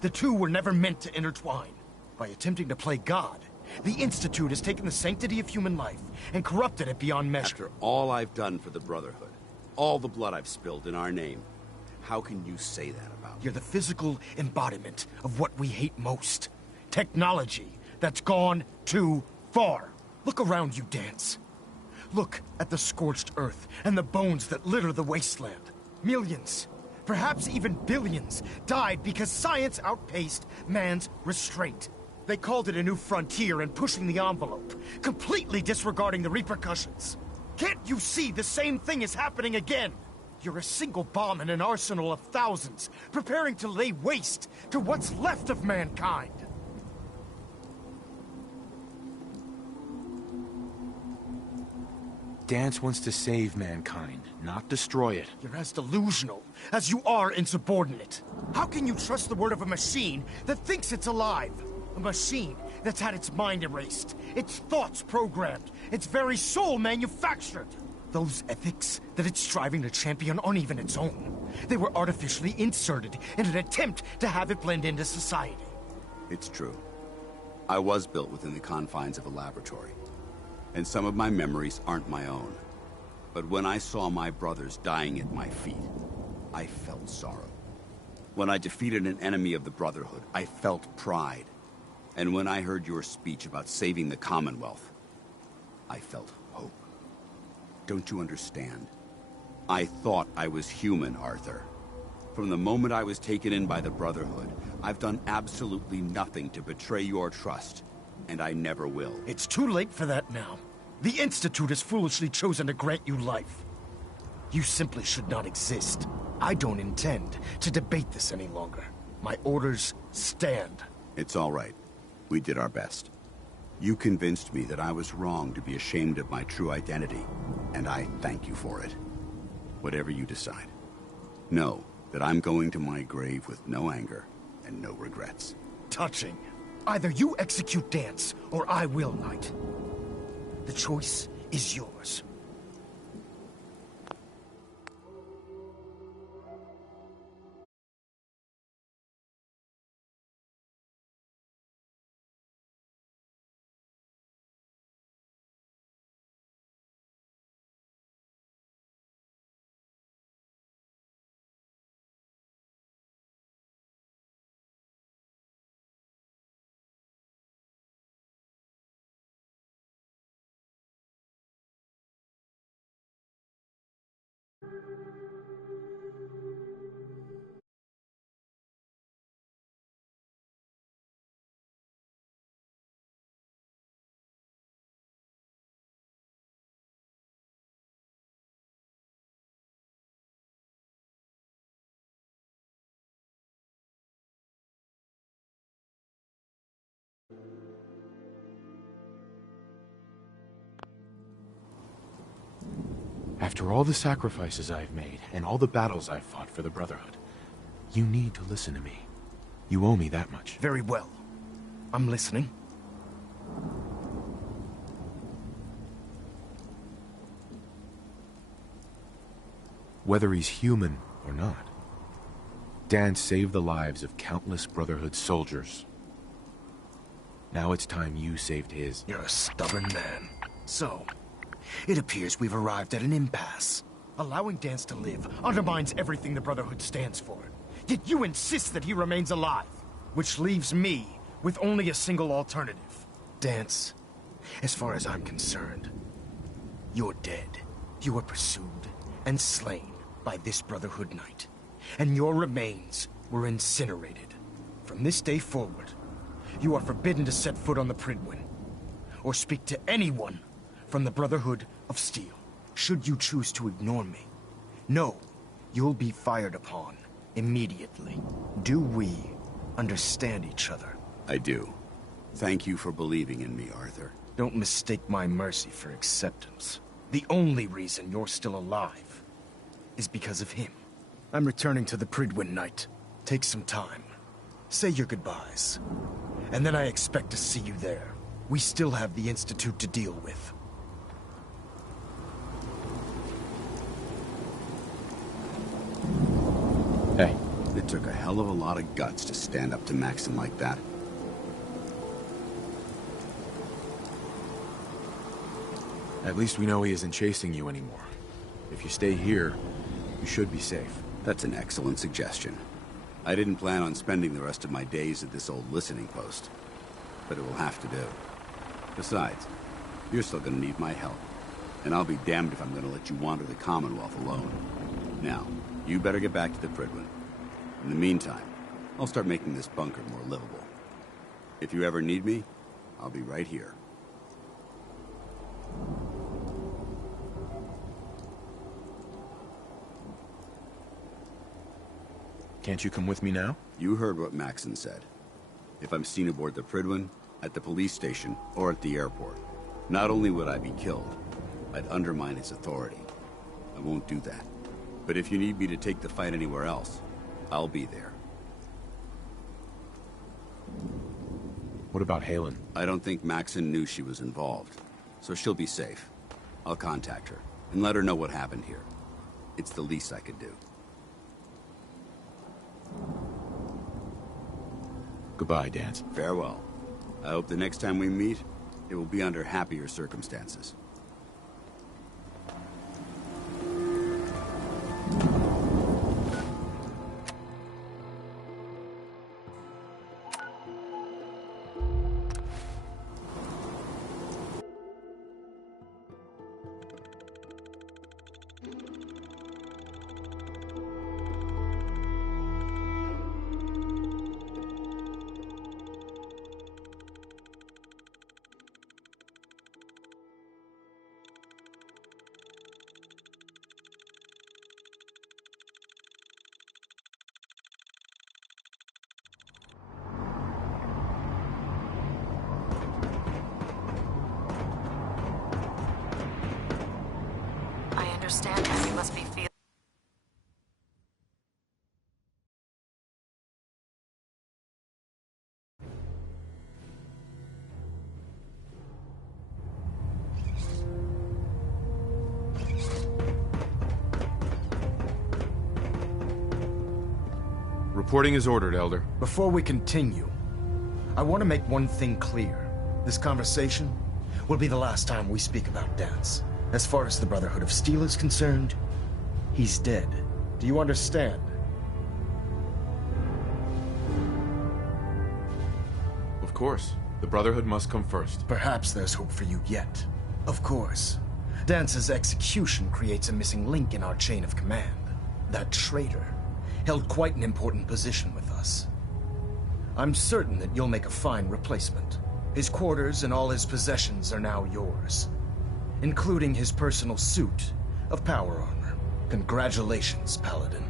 The two were never meant to intertwine. By attempting to play God, the Institute has taken the sanctity of human life and corrupted it beyond measure. After all I've done for the Brotherhood, all the blood I've spilled in our name, how can you say that about me? You're the physical embodiment of what we hate most. Technology that's gone too far. Look around you, Dance. Look at the scorched earth and the bones that litter the wasteland. Millions, perhaps even billions, died because science outpaced man's restraint. They called it a new frontier and pushing the envelope, completely disregarding the repercussions. Can't you see the same thing is happening again? You're a single bomb in an arsenal of thousands, preparing to lay waste to what's left of mankind. Dance wants to save mankind, not destroy it. You're as delusional as you are insubordinate. How can you trust the word of a machine that thinks it's alive? A machine that's had its mind erased, its thoughts programmed, its very soul manufactured. Those ethics that it's striving to champion aren't even its own. They were artificially inserted in an attempt to have it blend into society. It's true. I was built within the confines of a laboratory. And some of my memories aren't my own. But when I saw my brothers dying at my feet, I felt sorrow. When I defeated an enemy of the Brotherhood, I felt pride. And when I heard your speech about saving the Commonwealth, I felt hope. Don't you understand? I thought I was human, Arthur. From the moment I was taken in by the Brotherhood, I've done absolutely nothing to betray your trust. And I never will. It's too late for that now. The Institute has foolishly chosen to grant you life. You simply should not exist. I don't intend to debate this any longer. My orders stand. It's all right. We did our best. You convinced me that I was wrong to be ashamed of my true identity, and I thank you for it. Whatever you decide. Know that I'm going to my grave with no anger and no regrets. Touching. Either you execute Dance, or I will, Knight. The choice is yours. After all the sacrifices I've made, and all the battles I've fought for the Brotherhood, you need to listen to me. You owe me that much. Very well. I'm listening. Whether he's human or not, Dan saved the lives of countless Brotherhood soldiers. Now it's time you saved his. You're a stubborn man. So, it appears we've arrived at an impasse. Allowing Dance to live undermines everything the Brotherhood stands for. Yet you insist that he remains alive, which leaves me with only a single alternative. Dance, as far as I'm concerned, you're dead. You were pursued and slain by this Brotherhood Knight, and your remains were incinerated. From this day forward, you are forbidden to set foot on the Prydwen, or speak to anyone from the Brotherhood of Steel. Should you choose to ignore me, know you'll be fired upon immediately. Do we understand each other? I do. Thank you for believing in me, Arthur. Don't mistake my mercy for acceptance. The only reason you're still alive is because of him. I'm returning to the Prydwen Knight. Take some time. Say your goodbyes. And then I expect to see you there. We still have the Institute to deal with. Hey. It took a hell of a lot of guts to stand up to Maxon like that. At least we know he isn't chasing you anymore. If you stay here, you should be safe. That's an excellent suggestion. I didn't plan on spending the rest of my days at this old listening post, but it will have to do. Besides, you're still gonna need my help, and I'll be damned if I'm gonna let you wander the Commonwealth alone. Now, you better get back to the Prydwen. In the meantime, I'll start making this bunker more livable. If you ever need me, I'll be right here. Can't you come with me now? You heard what Maxon said. If I'm seen aboard the Prydwen, at the police station, or at the airport, not only would I be killed, I'd undermine its authority. I won't do that. But if you need me to take the fight anywhere else, I'll be there. What about Halen? I don't think Maxon knew she was involved, so she'll be safe. I'll contact her, and let her know what happened here. It's the least I could do. Goodbye, Dance. Farewell. I hope the next time we meet, it will be under happier circumstances. Understand how you must be feeling. Reporting is ordered, Elder. Before we continue, I want to make one thing clear. This conversation will be the last time we speak about Dance. As far as the Brotherhood of Steel is concerned, he's dead. Do you understand? Of course. The Brotherhood must come first. Perhaps there's hope for you yet. Of course. Dance's execution creates a missing link in our chain of command. That traitor held quite an important position with us. I'm certain that you'll make a fine replacement. His quarters and all his possessions are now yours, including his personal suit of power armor. Congratulations, Paladin.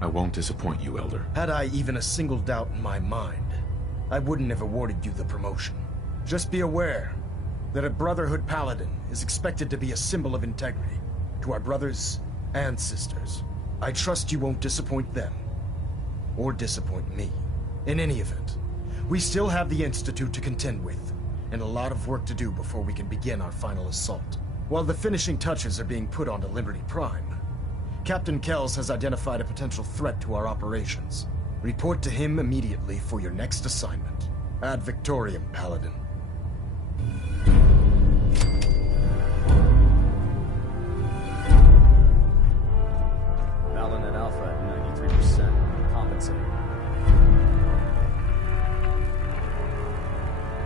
I won't disappoint you, Elder. Had I even a single doubt in my mind, I wouldn't have awarded you the promotion. Just be aware that a Brotherhood Paladin is expected to be a symbol of integrity. to our brothers and sisters. I trust you won't disappoint them. Or disappoint me. In any event, we still have the Institute to contend with, and a lot of work to do before we can begin our final assault. While the finishing touches are being put onto Liberty Prime, Captain Kells has identified a potential threat to our operations. Report to him immediately for your next assignment. Ad Victoriam, Paladin. Balin at Alpha at 93%. Compensate.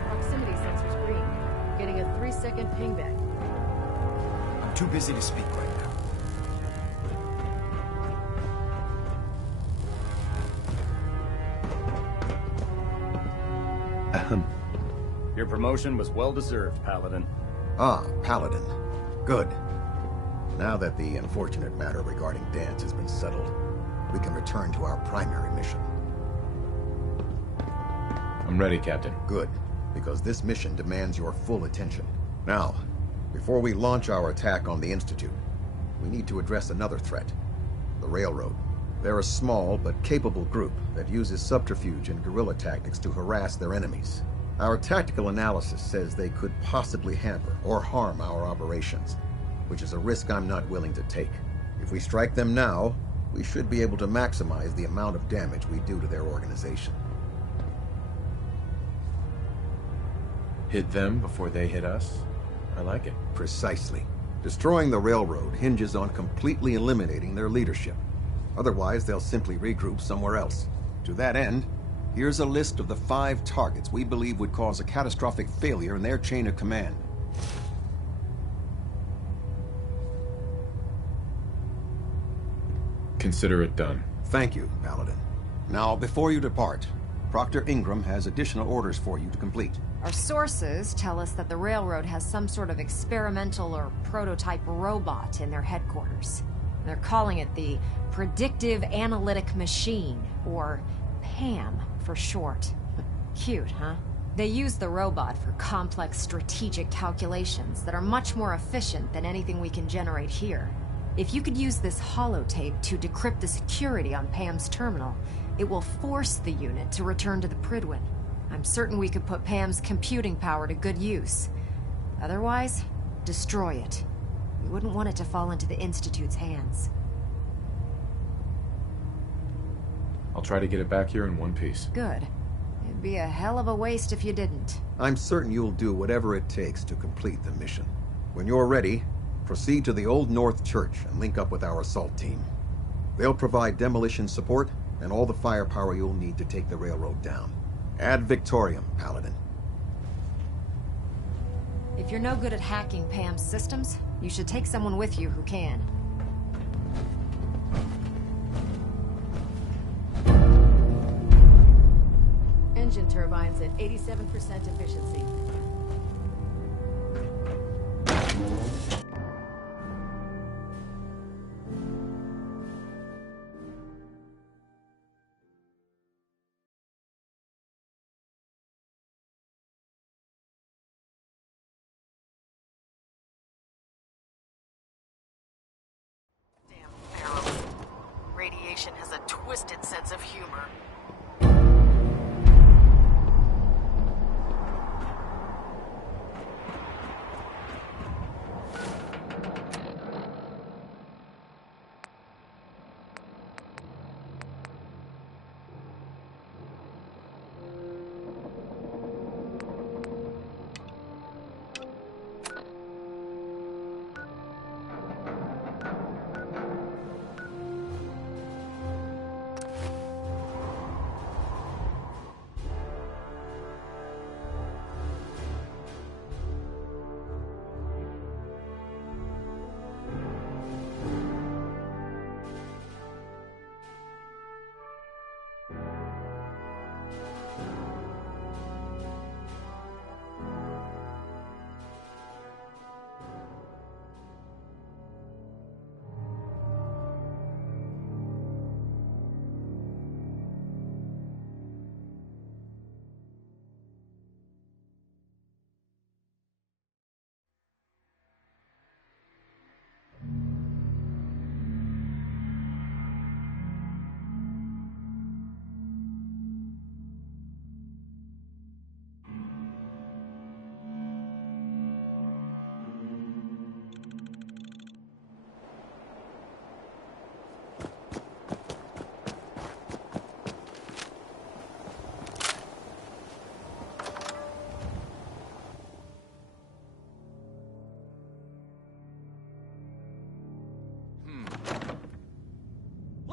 Proximity sensors green. Getting a 3-second pingback. I'm too busy to speak right now. Ahem. Your promotion was well-deserved, Paladin. Ah, Paladin. Good. Now that the unfortunate matter regarding Dance has been settled, we can return to our primary mission. I'm ready, Captain. Good, because this mission demands your full attention. Now, before we launch our attack on the Institute, we need to address another threat. The Railroad. They're a small but capable group that uses subterfuge and guerrilla tactics to harass their enemies. Our tactical analysis says they could possibly hamper or harm our operations, which is a risk I'm not willing to take. If we strike them now, we should be able to maximize the amount of damage we do to their organization. Hit them before they hit us? I like it. Precisely. Destroying the Railroad hinges on completely eliminating their leadership. Otherwise, they'll simply regroup somewhere else. To that end, here's a list of the 5 targets we believe would cause a catastrophic failure in their chain of command. Consider it done. Thank you, Paladin. Now, before you depart, Proctor Ingram has additional orders for you to complete. Our sources tell us that the Railroad has some sort of experimental or prototype robot in their headquarters. They're calling it the Predictive Analytic Machine, or PAM for short. Cute, huh? They use the robot for complex strategic calculations that are much more efficient than anything we can generate here. If you could use this holotape to decrypt the security on PAM's terminal, it will force the unit to return to the Pridwin. I'm certain we could put PAM's computing power to good use. Otherwise, destroy it. We wouldn't want it to fall into the Institute's hands. I'll try to get it back here in one piece. Good. It'd be a hell of a waste if you didn't. I'm certain you'll do whatever it takes to complete the mission. When you're ready, proceed to the Old North Church and link up with our assault team. They'll provide demolition support and all the firepower you'll need to take the railroad down. Ad Victoriam, Paladin. If you're no good at hacking PAM's systems, you should take someone with you who can. Engine turbines at 87% efficiency. Radiation has a twisted sense of humor.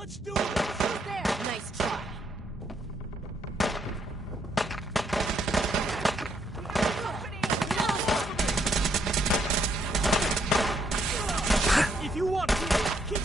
Let's do it! Who's there? Nice try. If you want to keep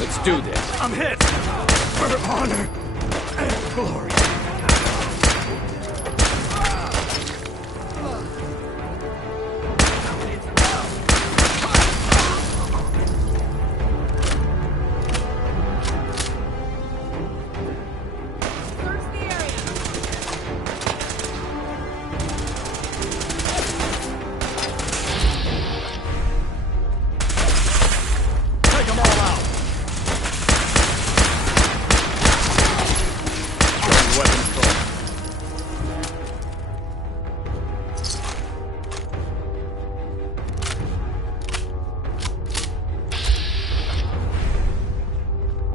Let's do this. I'm hit! For honor and glory.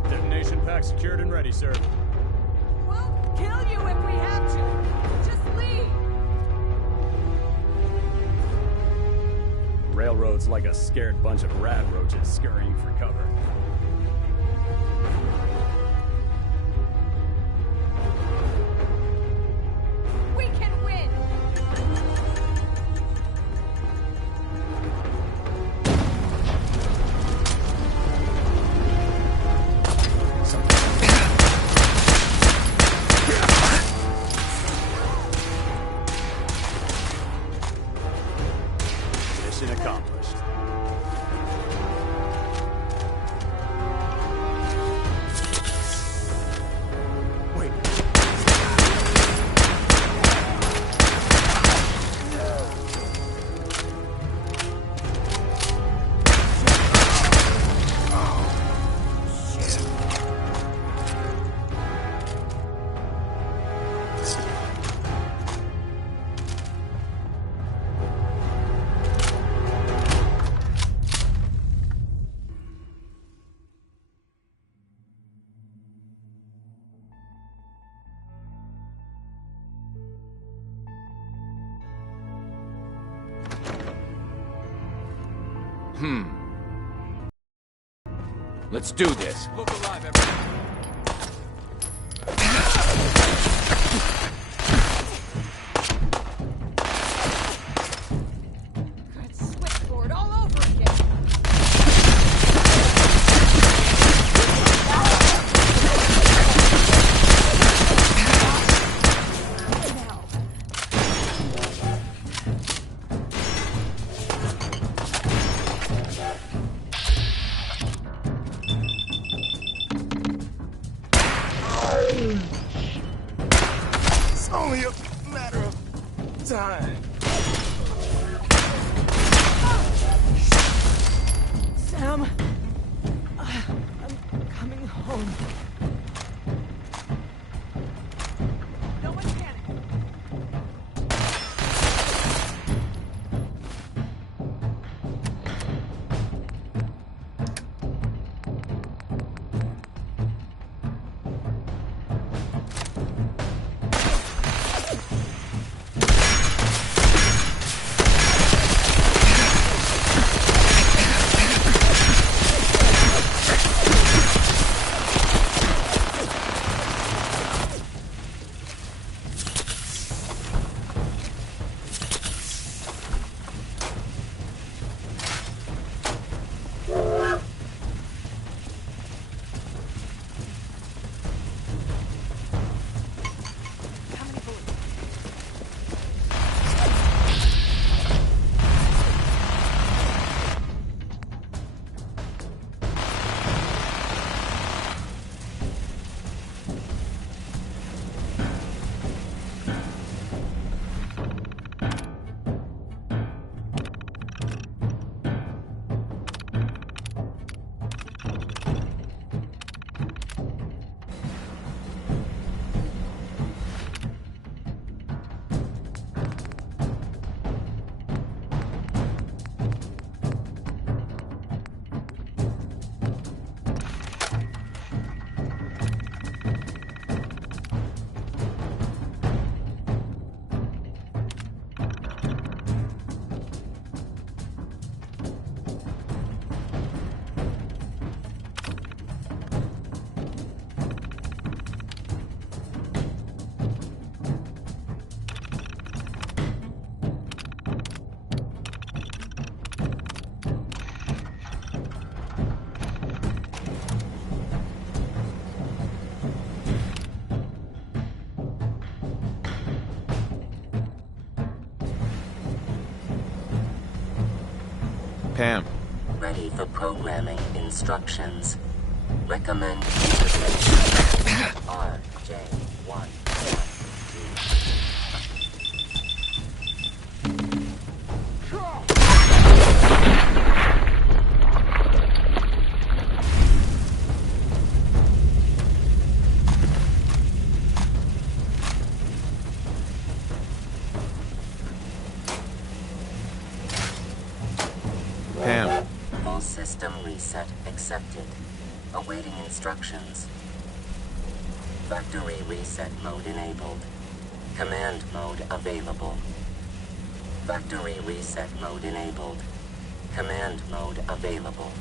Detonation pack secured and ready, sir. We'll kill you if we have to. Just leave. Railroad's like a scared bunch of rat roaches scurrying for cover. We can win. Mission accomplished. Let's do this. Look alive, everyone. Good switchboard all over again. It's only a matter of time. Sam, I'm coming home. No one panic. Pam. Ready for programming instructions. Recommend interface RJ1. Pam. Full system reset accepted. Awaiting instructions. Factory reset mode enabled. Command mode available. Factory reset mode enabled. Command mode available.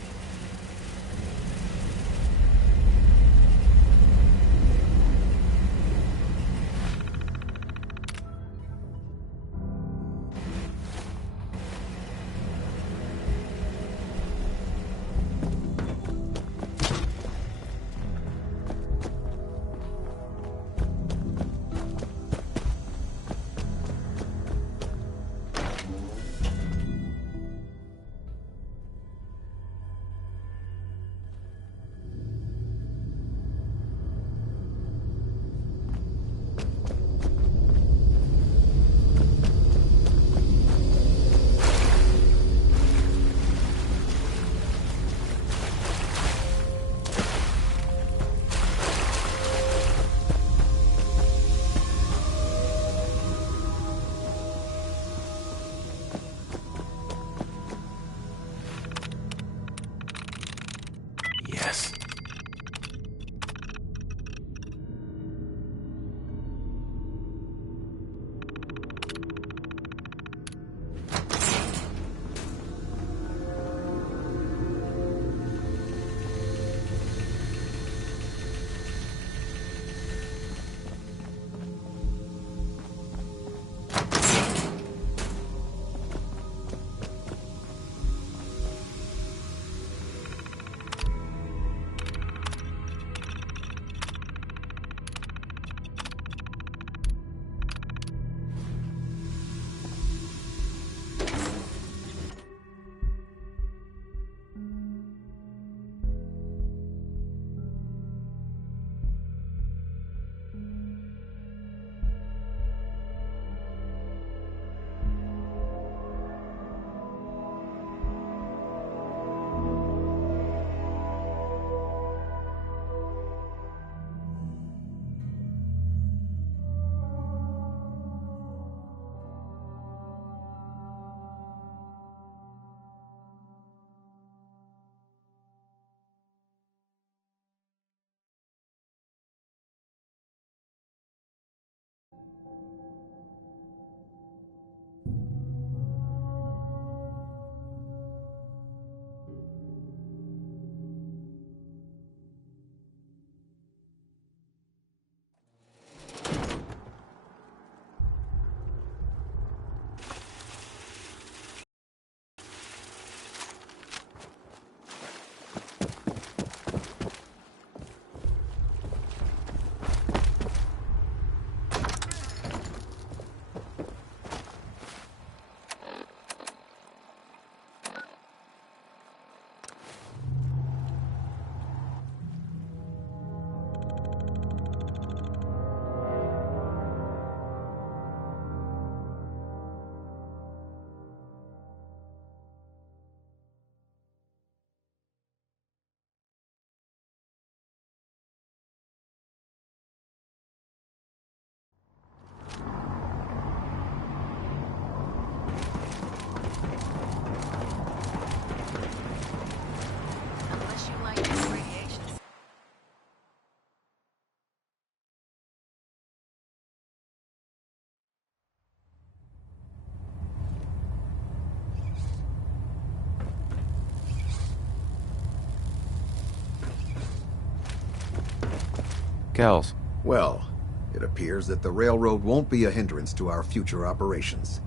Kells. Well, it appears that the railroad won't be a hindrance to our future operations.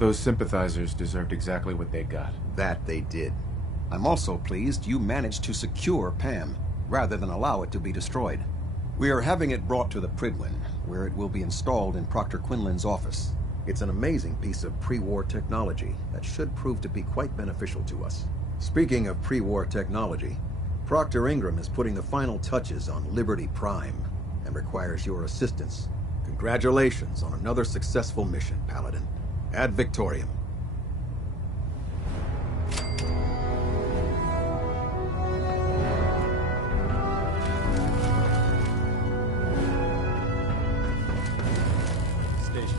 Those sympathizers deserved exactly what they got. That they did. I'm also pleased you managed to secure Pam, rather than allow it to be destroyed. We are having it brought to the Pridwin, where it will be installed in Proctor Quinlan's office. It's an amazing piece of pre-war technology that should prove to be quite beneficial to us. Speaking of pre-war technology, Proctor Ingram is putting the final touches on Liberty Prime and requires your assistance. Congratulations on another successful mission, Paladin. Ad Victoriam.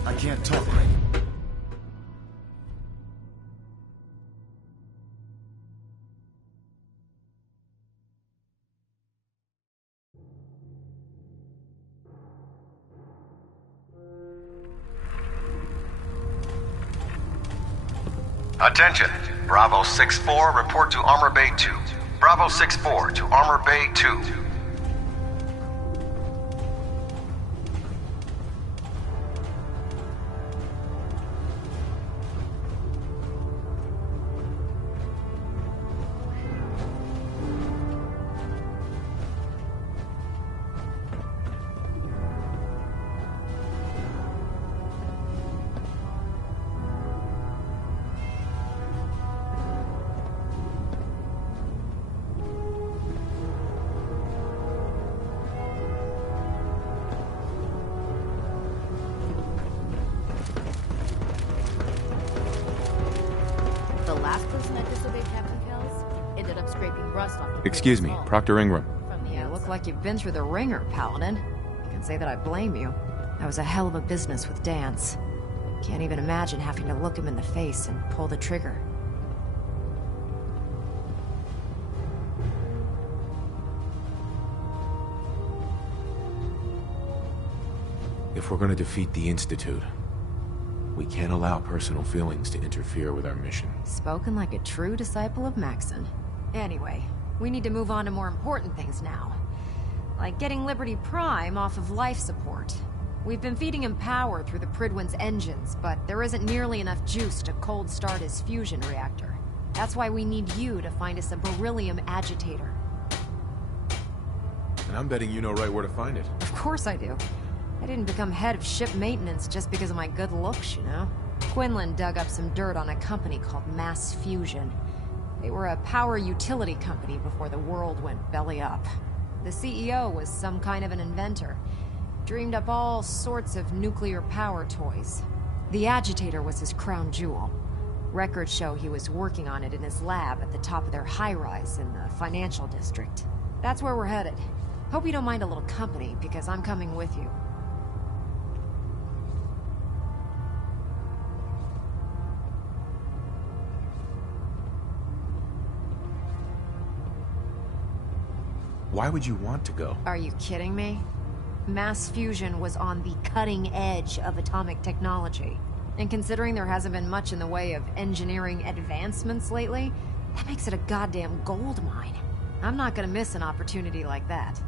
I can't talk. Attention. Bravo 6-4, report to Armor Bay 2. Bravo 6-4 to Armor Bay 2. The last person that disobeyed Captain Kells ended up scraping rust off the Excuse me, Proctor Ingram. You look like you've been through the ringer, Paladin. I can say that I blame you. That was a hell of a business with Dance. Can't even imagine having to look him in the face and pull the trigger. If we're gonna defeat the Institute, we can't allow personal feelings to interfere with our mission. Spoken like a true disciple of Maxon. Anyway, we need to move on to more important things now. Like getting Liberty Prime off of life support. We've been feeding him power through the Pridwin's engines, but there isn't nearly enough juice to cold start his fusion reactor. That's why we need you to find us a beryllium agitator. And I'm betting you know right where to find it. Of course I do. I didn't become head of ship maintenance just because of my good looks, you know? Quinlan dug up some dirt on a company called Mass Fusion. They were a power utility company before the world went belly up. The CEO was some kind of an inventor. Dreamed up all sorts of nuclear power toys. The agitator was his crown jewel. Records show he was working on it in his lab at the top of their high-rise in the financial district. That's where we're headed. Hope you don't mind a little company, because I'm coming with you. Why would you want to go? Are you kidding me? Mass fusion was on the cutting edge of atomic technology. And considering there hasn't been much in the way of engineering advancements lately, that makes it a goddamn gold mine. I'm not gonna miss an opportunity like that.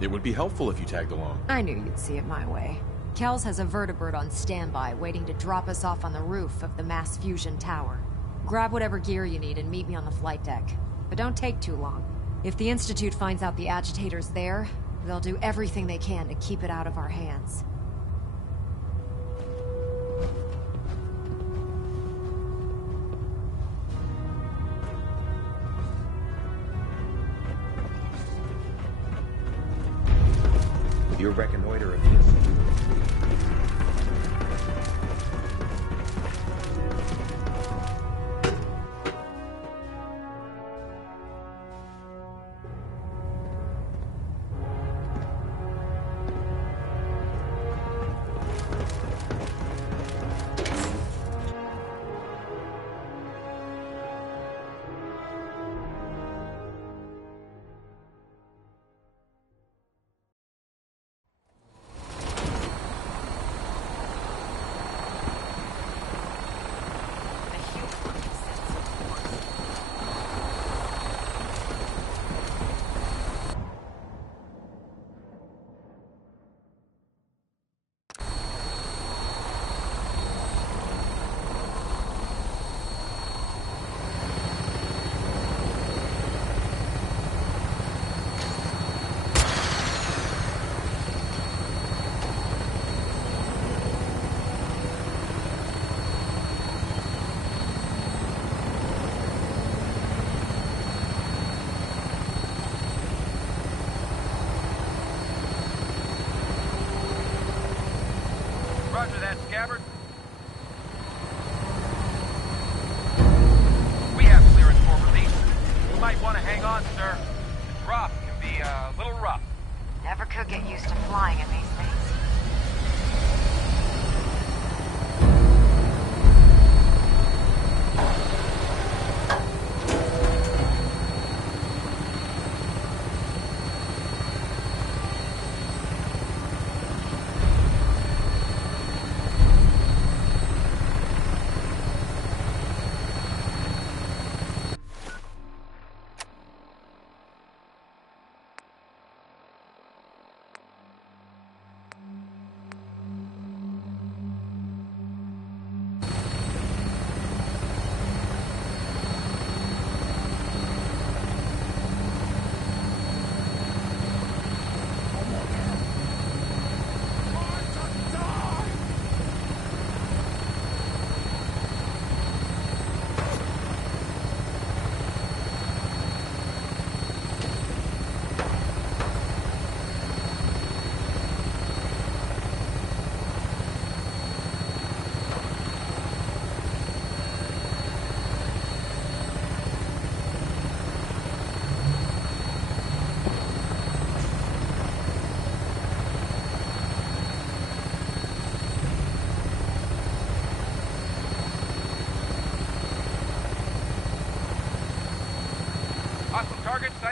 It would be helpful if you tagged along. I knew you'd see it my way. Kells has a vertibird on standby, waiting to drop us off on the roof of the Mass Fusion Tower. Grab whatever gear you need and meet me on the flight deck. But don't take too long. If the Institute finds out the agitator's there, they'll do everything they can to keep it out of our hands. With your reconnoiter of this...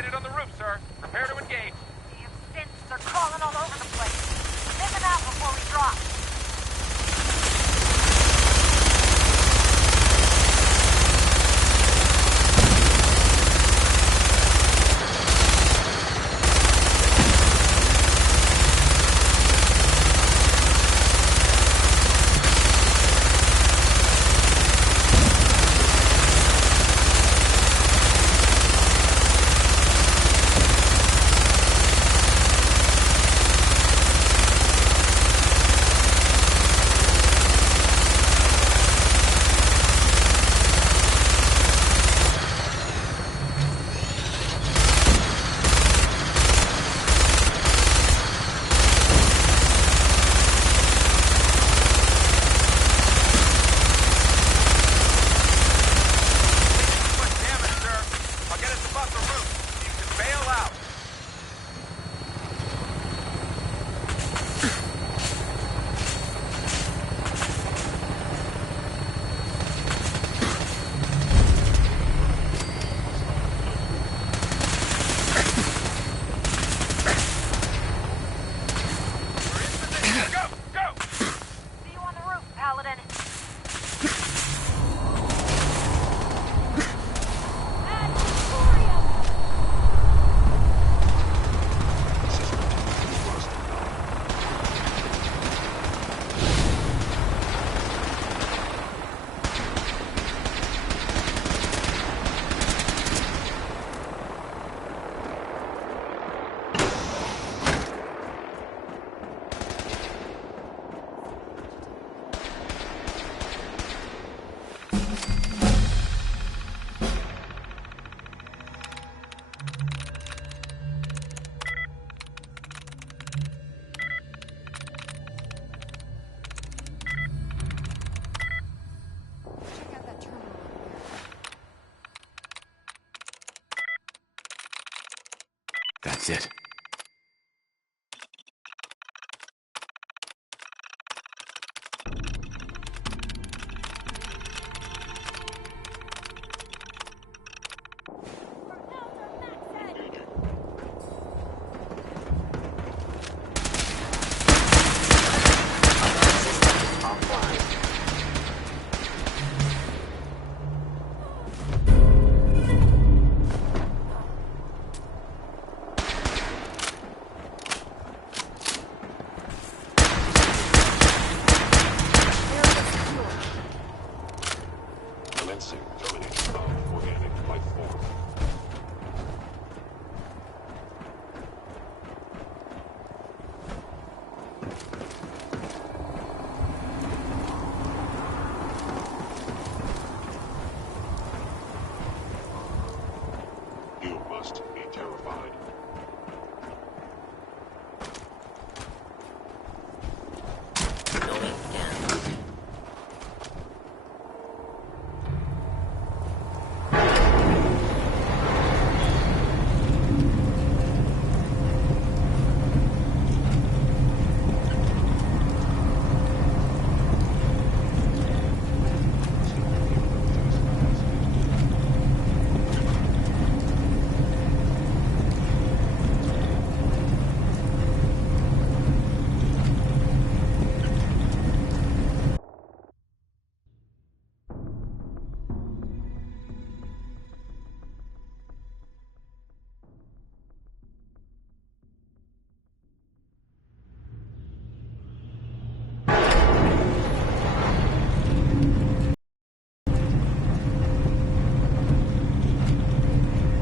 Sighted on the roof, sir. Prepare to engage. Damn synths are crawling all over the place. Send them out before we drop. That's it.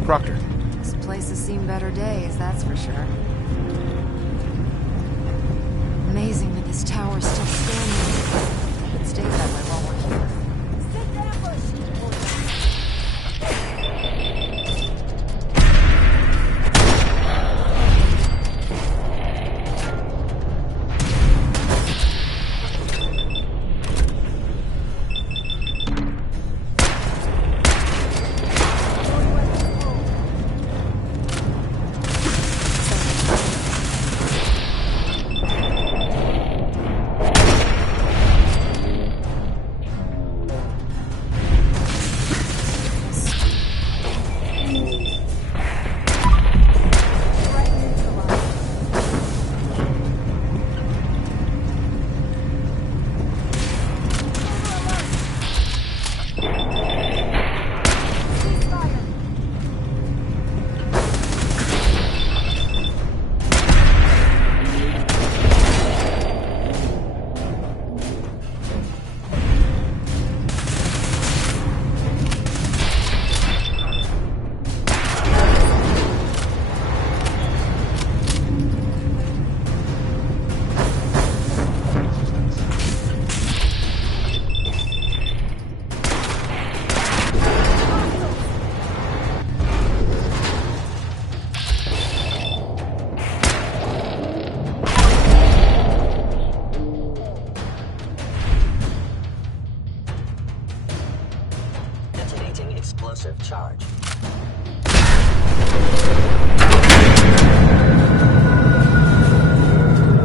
Proctor. This place has seen better days, that's for sure. Amazing that this tower's still standing. It stays that way while we're here. explosive charge.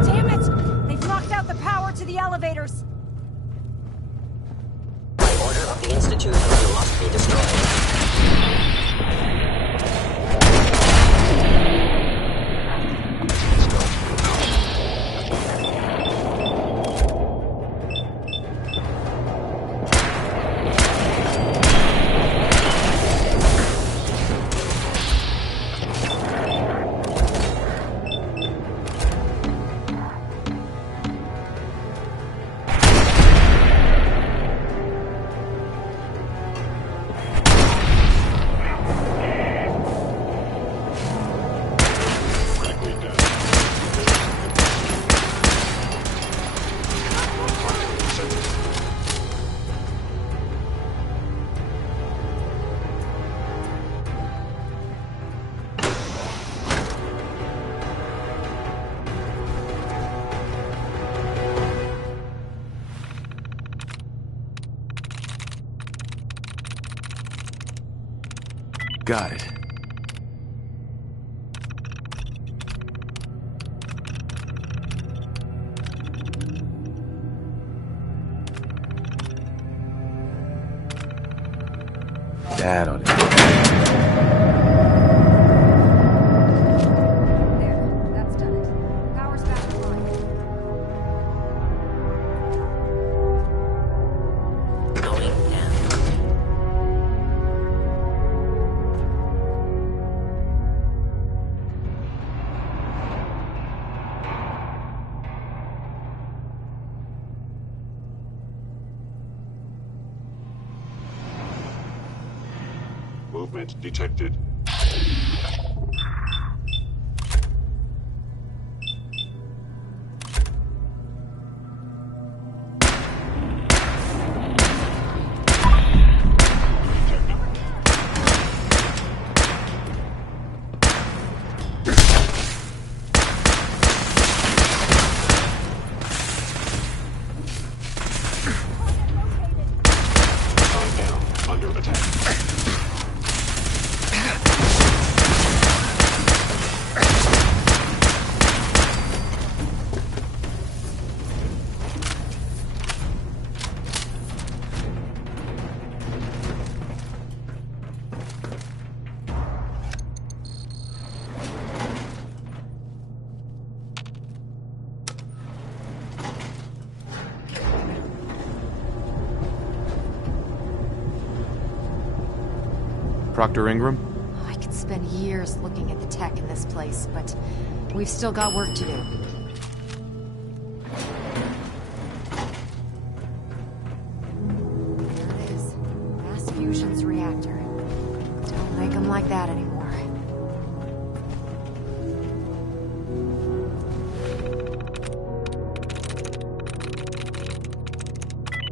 Damn it! They've knocked out the power to the elevators! By order of the Institute, you must be destroyed. Got it. That ought to There. That's done it. Power's back online. Going down. Movement detected. Under attack. Proctor Ingram? I could spend years looking at the tech in this place, but we've still got work to do. There it is. Mass fusion's reactor. Don't make them like that anymore.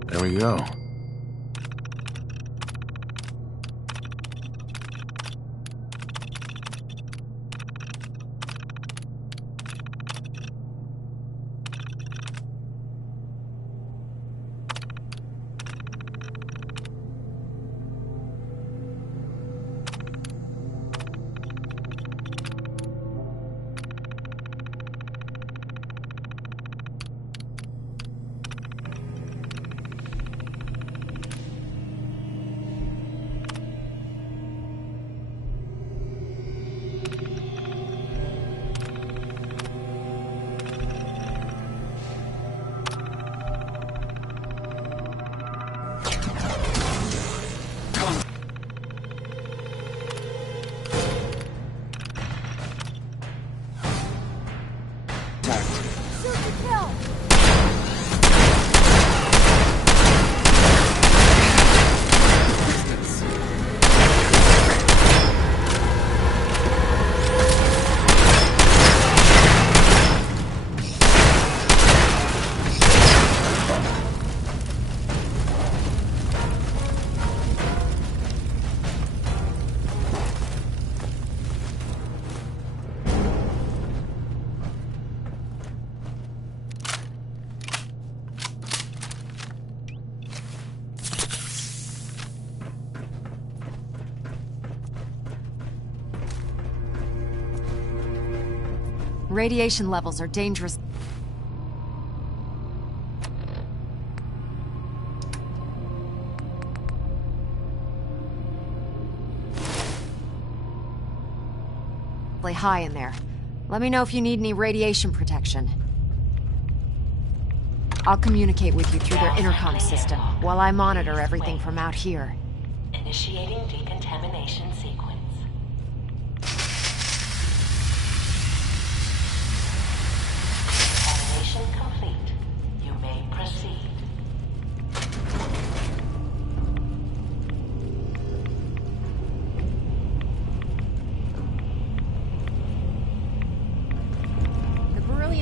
There we go. Radiation levels are dangerous. High in there. Let me know if you need any radiation protection. I'll communicate with you through their intercom system while I monitor everything from out here. Initiating decontamination sequence. Decontamination complete. You may proceed.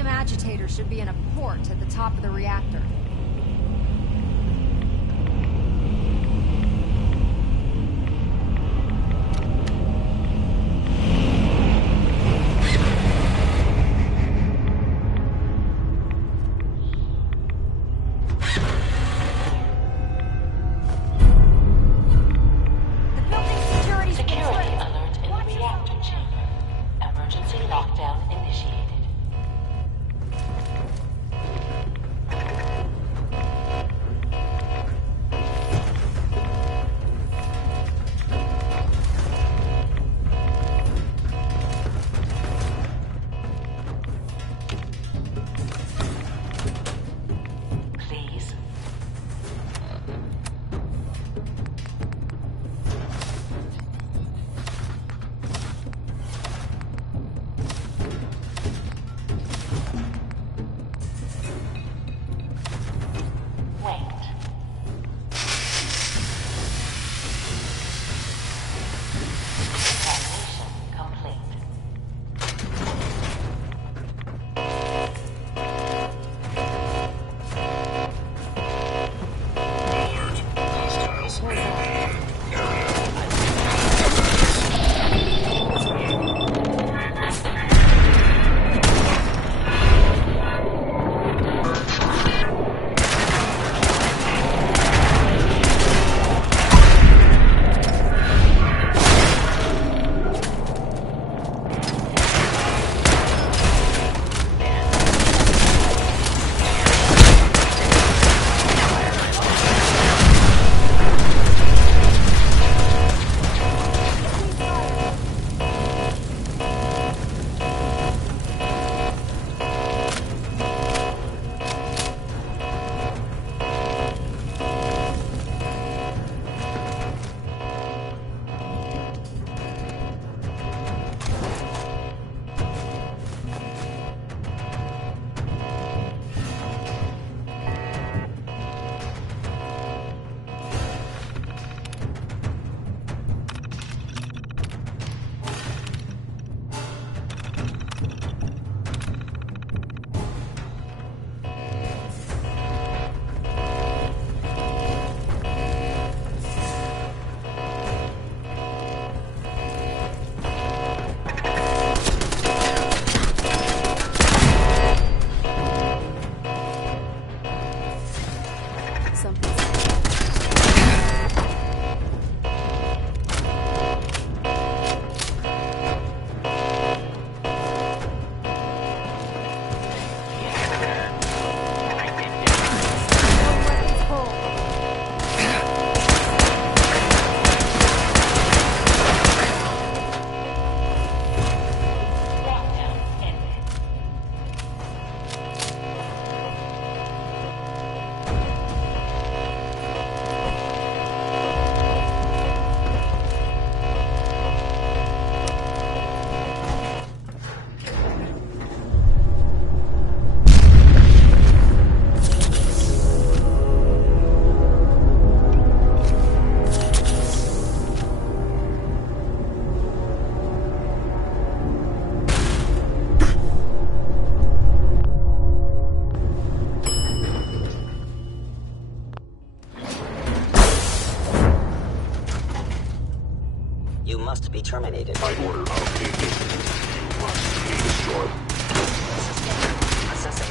Agitator should be in a port at the top of the reactor. Security alert in the reactor chamber. Emergency lockdown initiated. must be terminated. By order of the Institute, you must be destroyed. Assessing.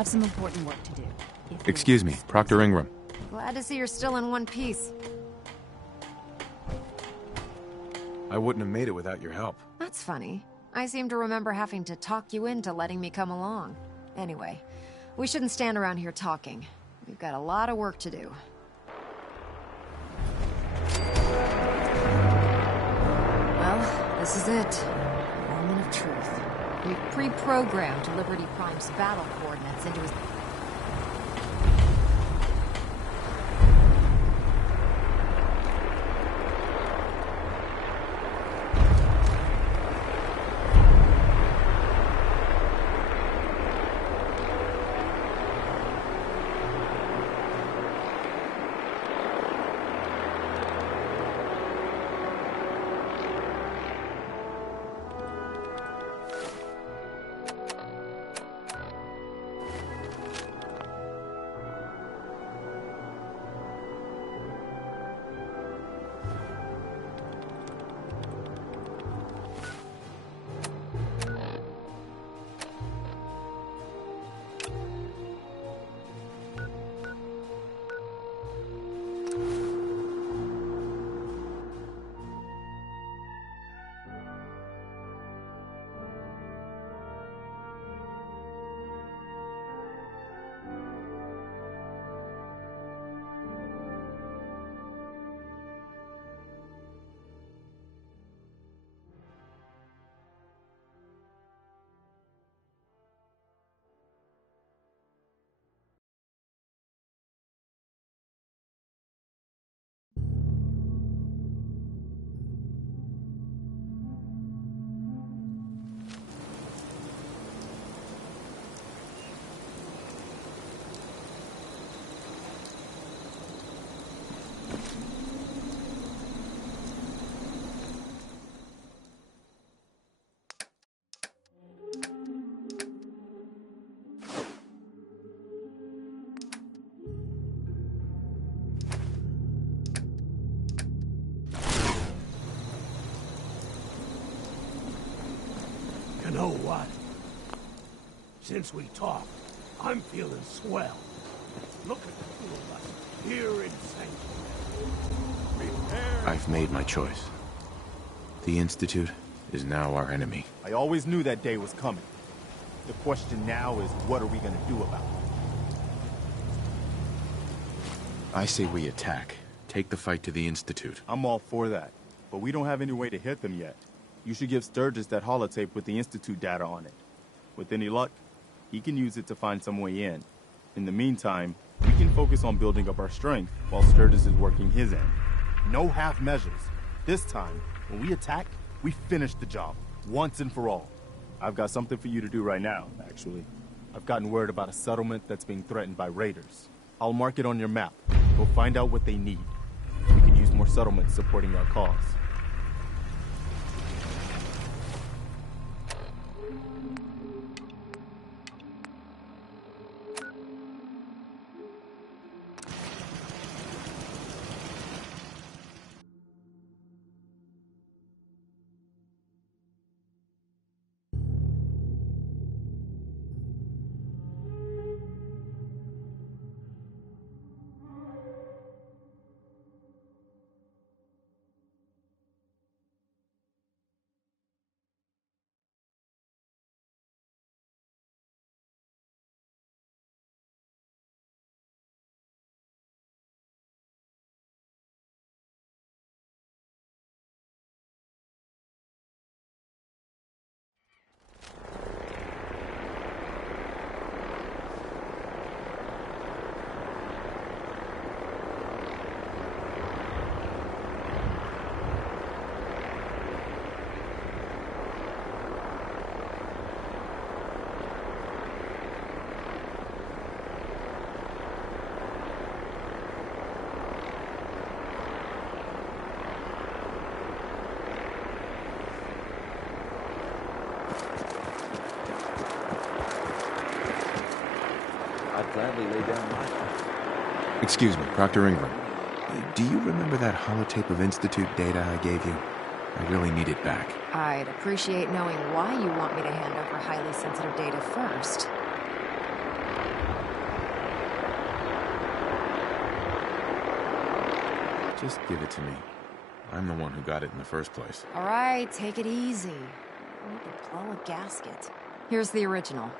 have some important work to do. Excuse me, Proctor Ingram. Glad to see you're still in one piece. I wouldn't have made it without your help. That's funny. I seem to remember having to talk you into letting me come along. Anyway, we shouldn't stand around here talking. We've got a lot of work to do. Well, this is it. Moment of truth. We've pre-programmed Liberty Prime's battle coordinates into his... You know what? Since we talked, I'm feeling swell. Look at the two of us here in Sanctuary. Prepare. I've made my choice. The Institute is now our enemy. I always knew that day was coming. The question now is, what are we gonna do about it? I say we attack. Take the fight to the Institute. I'm all for that, but we don't have any way to hit them yet. You should give Sturgis that holotape with the Institute data on it. With any luck, he can use it to find some way in. In the meantime, we can focus on building up our strength while Sturgis is working his end. No half measures. This time, when we attack, we finish the job, once and for all. I've got something for you to do right now, actually. I've gotten word about a settlement that's being threatened by raiders. I'll mark it on your map. Go find out what they need. We can use more settlements supporting our cause. Gladly lay down my... Excuse me, Proctor Ingram. Do you remember that holotape of Institute data I gave you? I really need it back. I'd appreciate knowing why you want me to hand over highly sensitive data first. Just give it to me. I'm the one who got it in the first place. All right, take it easy. I need to blow a gasket. Here's the original.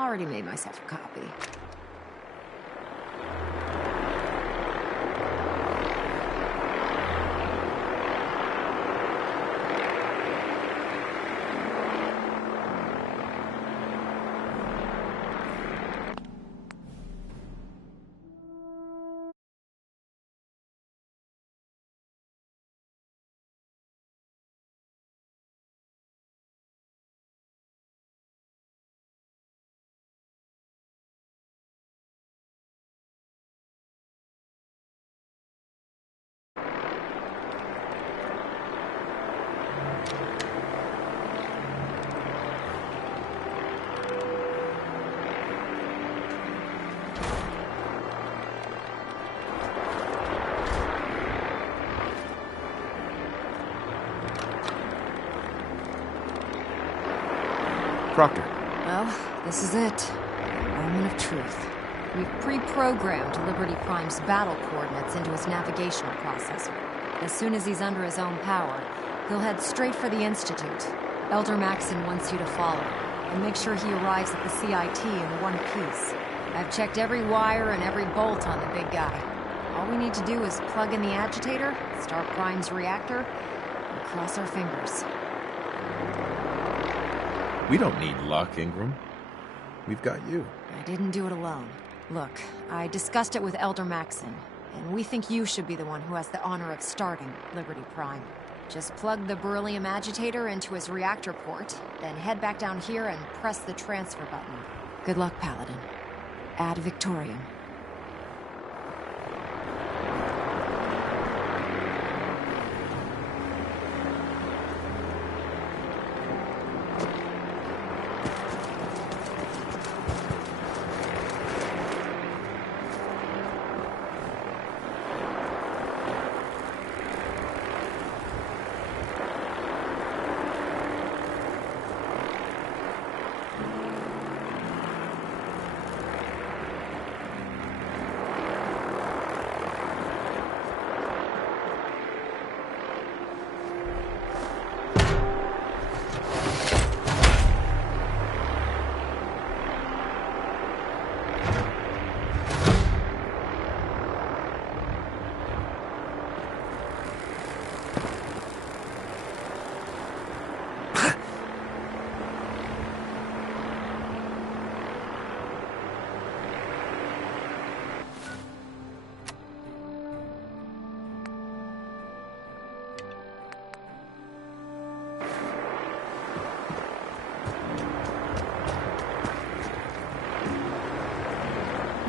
Already made myself a copy. Proctor. Well, this is it. Moment of truth. We've pre-programmed Liberty Prime's battle coordinates into his navigational processor. As soon as he's under his own power, he'll head straight for the Institute. Elder Maxon wants you to follow, and make sure he arrives at the CIT in one piece. I've checked every wire and every bolt on the big guy. All we need to do is plug in the agitator, start Prime's reactor, and cross our fingers. We don't need luck, Ingram. We've got you. I didn't do it alone. Look, I discussed it with Elder Maxon, and we think you should be the one who has the honor of starting Liberty Prime. Just plug the beryllium agitator into his reactor port, then head back down here and press the transfer button. Good luck, Paladin. Ad Victoriam.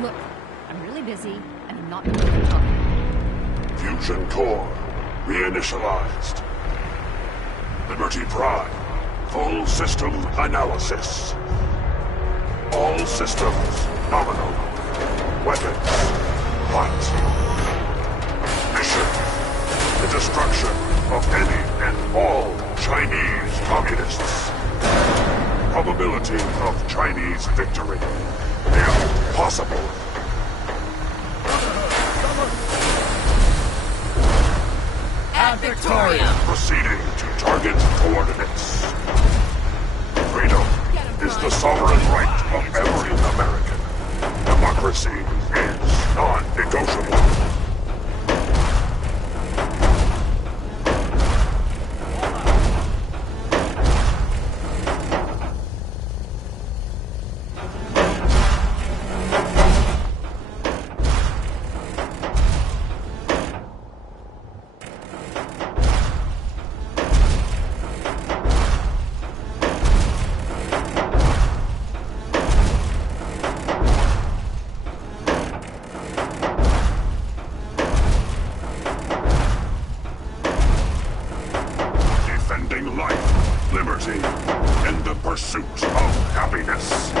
Look, I'm really busy, and I'm not going to talk. Fusion core reinitialized. Liberty Prime, full system analysis. All systems nominal. Weapons hot. Mission: the destruction of any and all Chinese communists. Probability of Chinese victory: impossible. Ad Victoriam! Proceeding to target coordinates. Freedom is the sovereign right of every American. Democracy is non-negotiable. In the pursuit of happiness.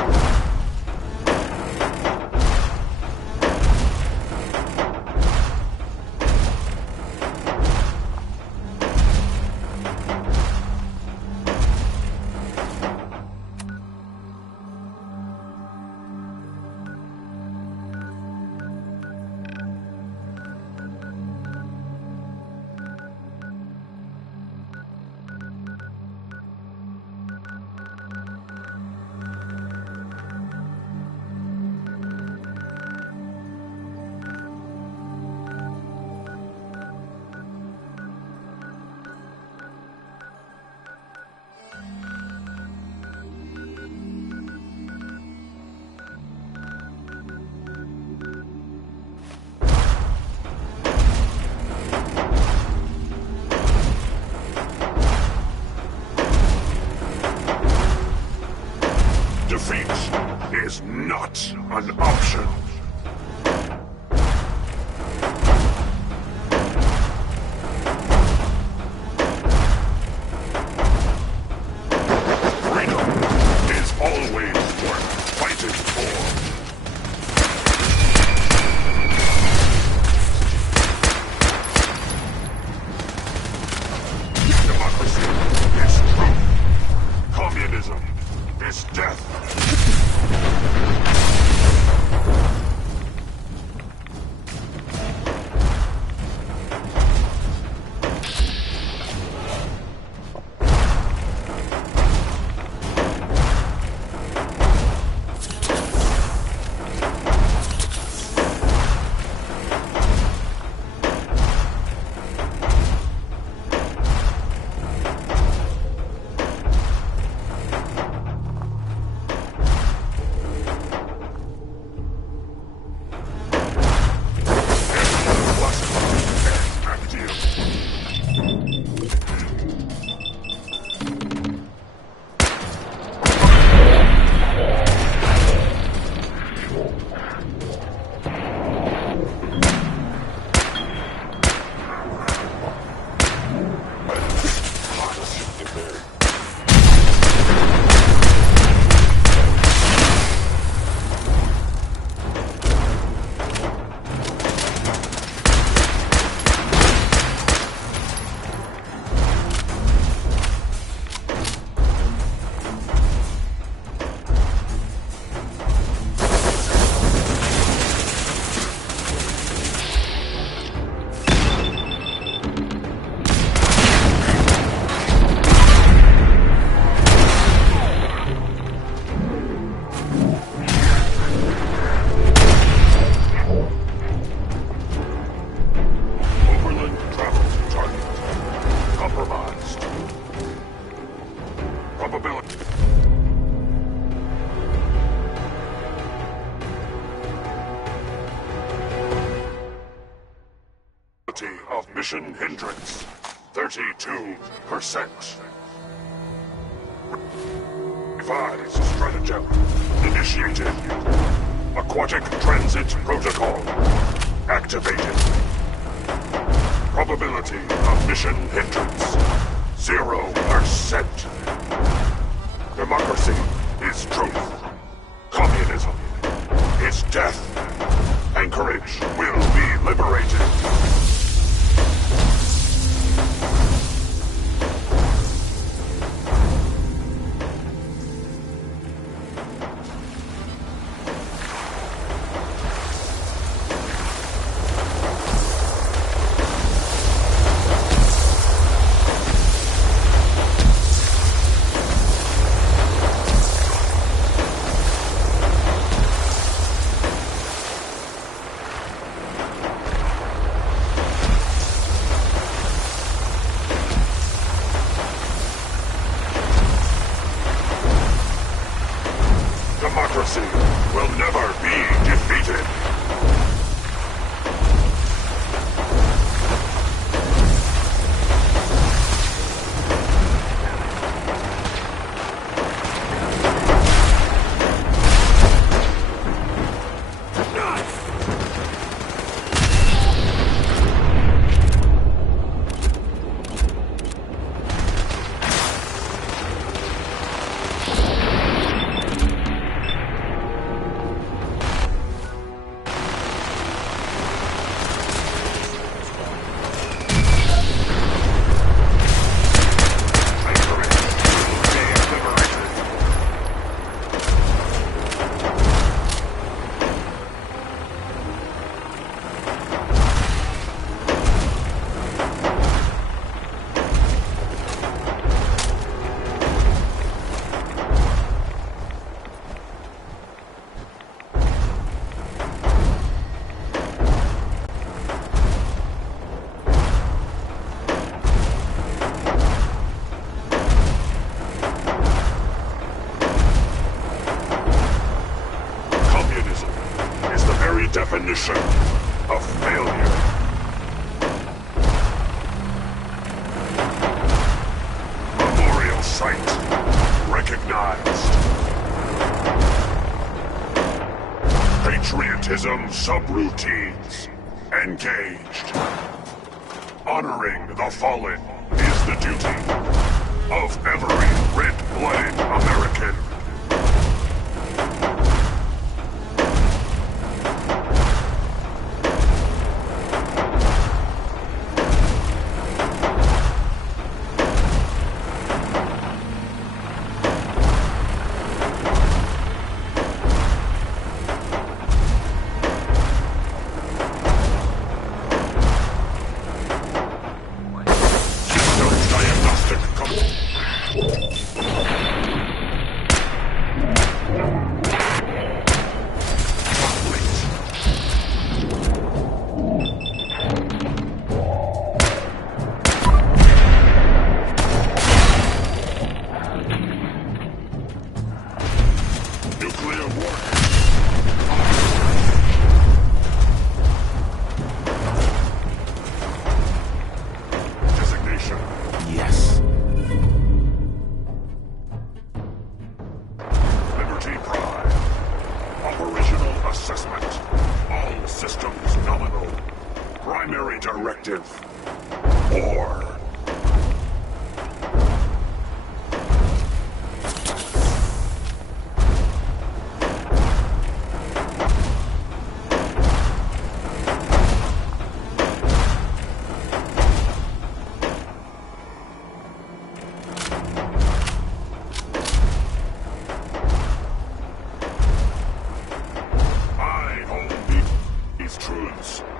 Transmission hindrance, 32%. Revise stratagem. Initiated. Aquatic transit protocol. Activated. Probability of mission hindrance, 0%. Democracy is truth. Communism is death. Anchorage will be liberated. Democracy will never be defeated. Definition of failure. Memorial site recognized. Patriotism subroutines engaged. Honoring the fallen is the duty of every red-blooded American.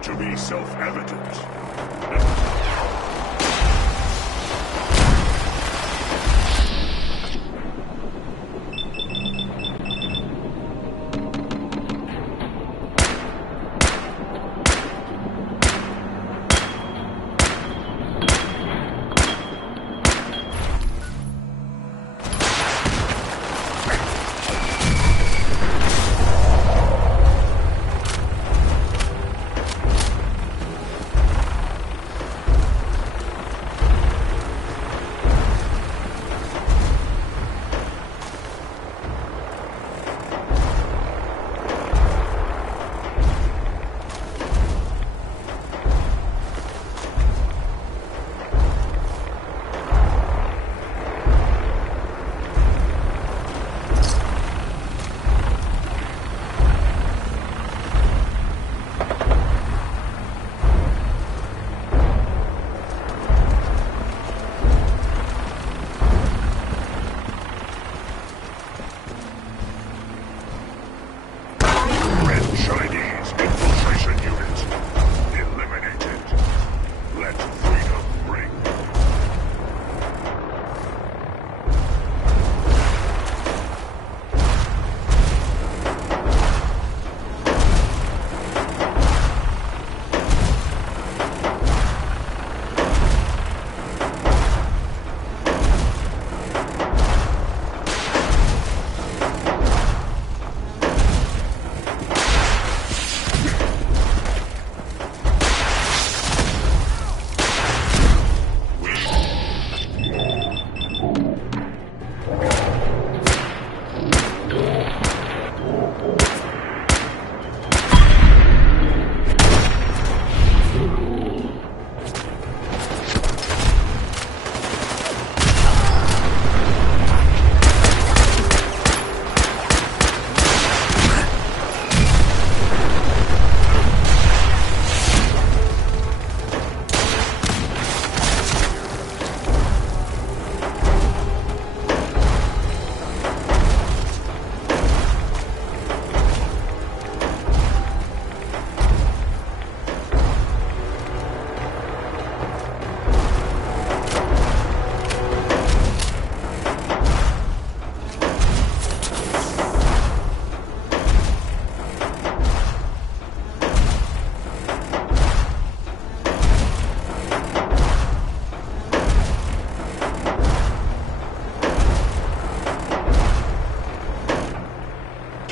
To be self-evident.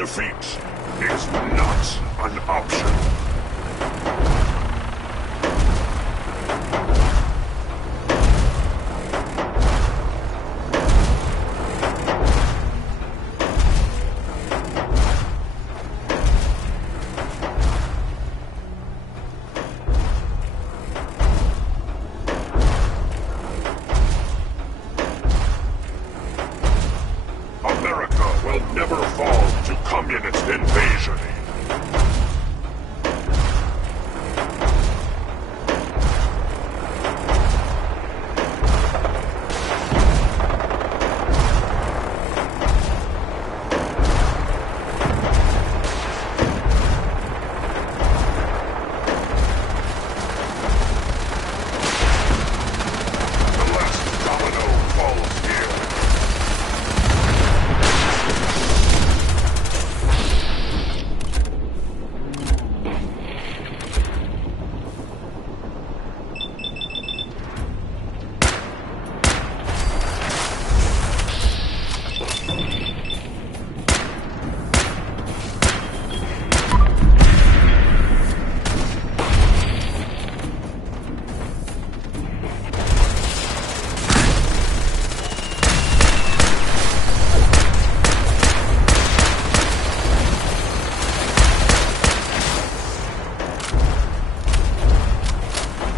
defeat is not an option. America will never fall to communist invasion.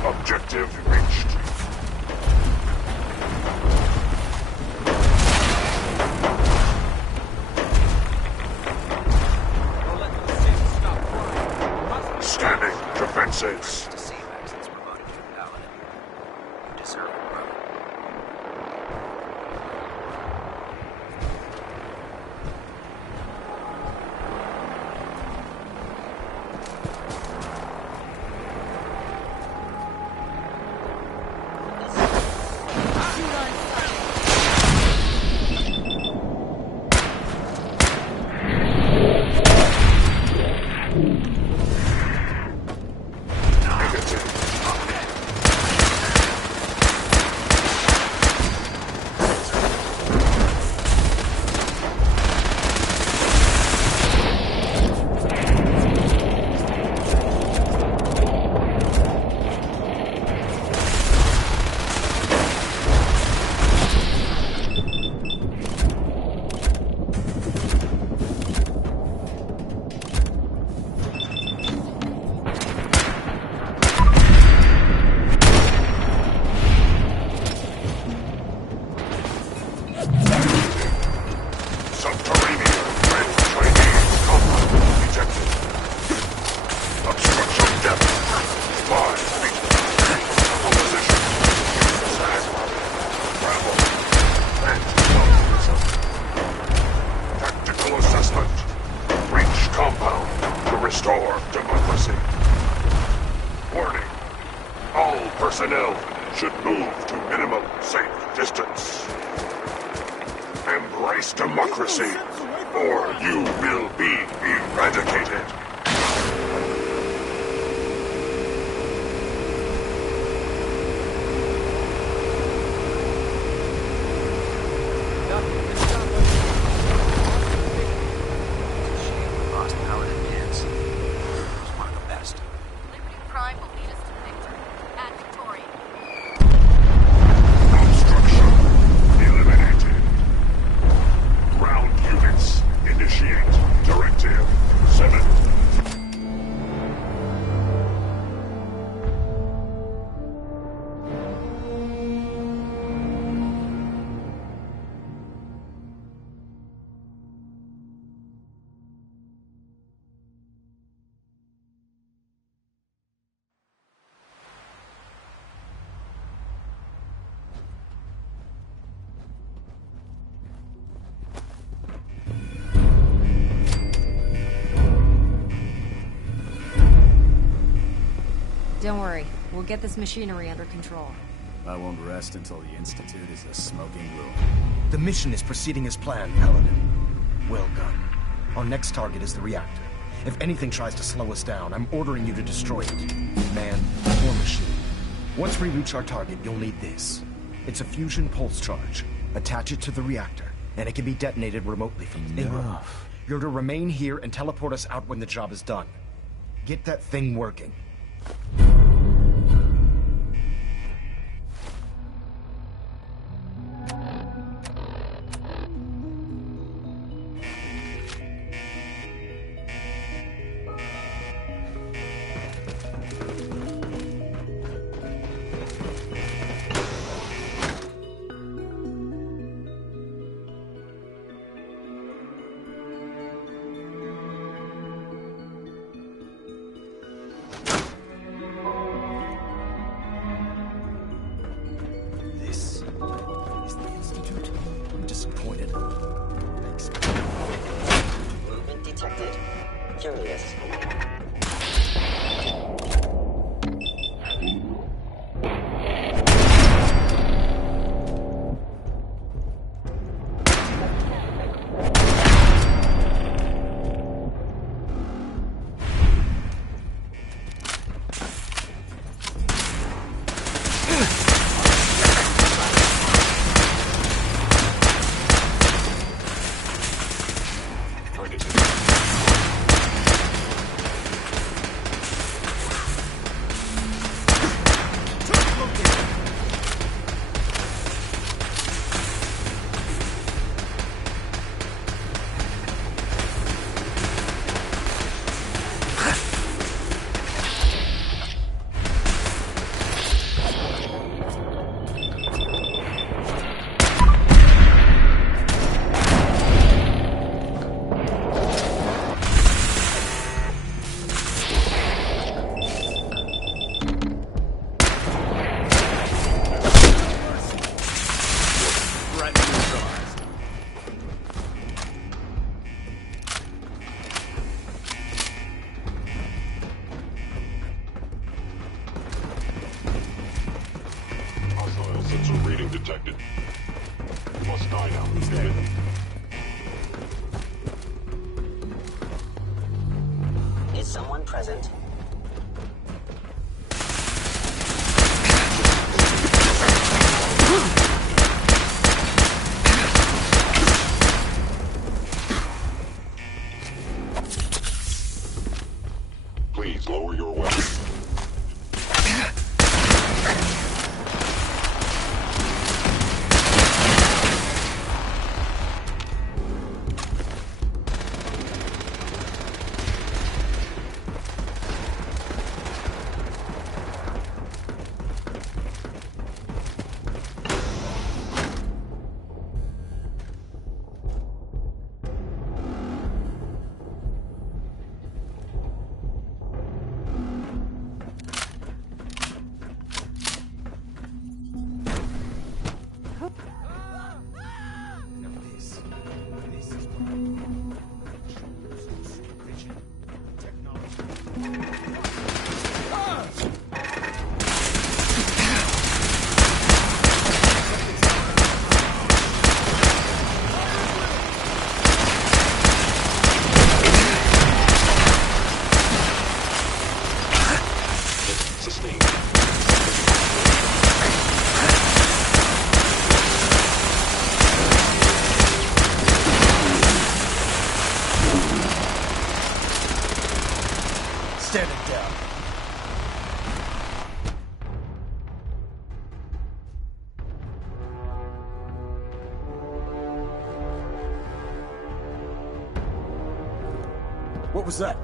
Objective reached. Scanning defenses. To see back since promoted you to Paladin. You deserve it, brother. Restore democracy. Warning. All personnel should move to minimum safe distance. Embrace democracy, or you will be eradicated. Don't worry, we'll get this machinery under control. I won't rest until the Institute is a smoking ruin. The mission is proceeding as planned, Paladin. Well done. Our next target is the reactor. If anything tries to slow us down, I'm ordering you to destroy it. Man or machine. Once we reach our target, you'll need this. It's a fusion pulse charge. Attach it to the reactor, and it can be detonated remotely from anywhere. You're to remain here and teleport us out when the job is done. Get that thing working. Movement detected. Curious. Sensor reading detected. You must die now, David. Is someone present? Please lower your weapon. Standing down. What was that?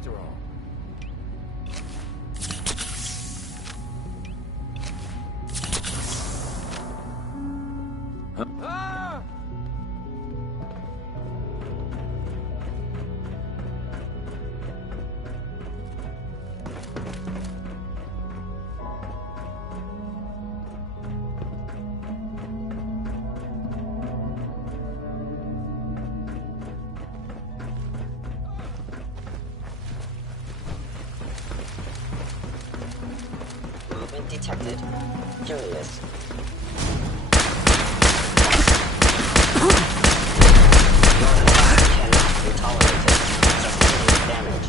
after all. Ah! Movement detected. Curious. Cannot be tolerated. Sustaining damage.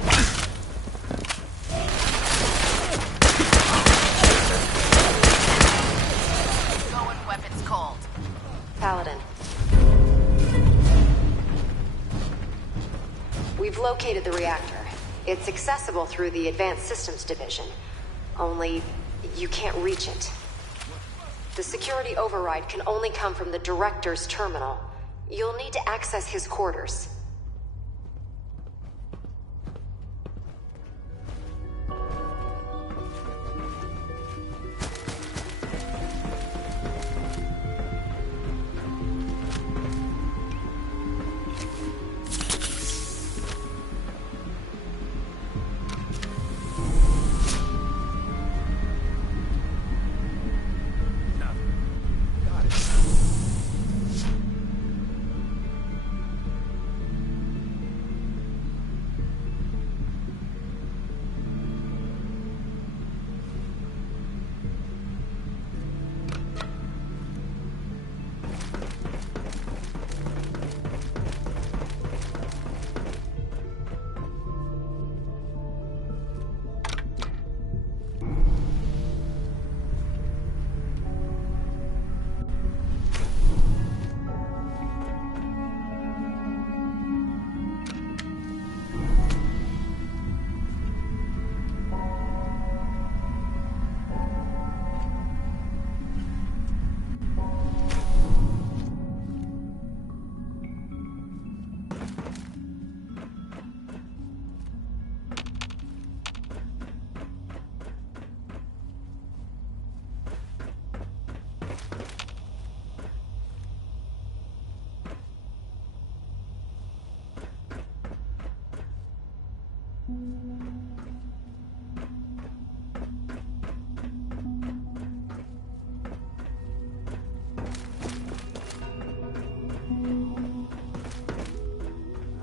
Going weapons cold. Paladin. We've located the reactor. It's accessible through the Advanced Systems Division. Only, you can't reach it. The security override can only come from the Director's terminal. You'll need to access his quarters.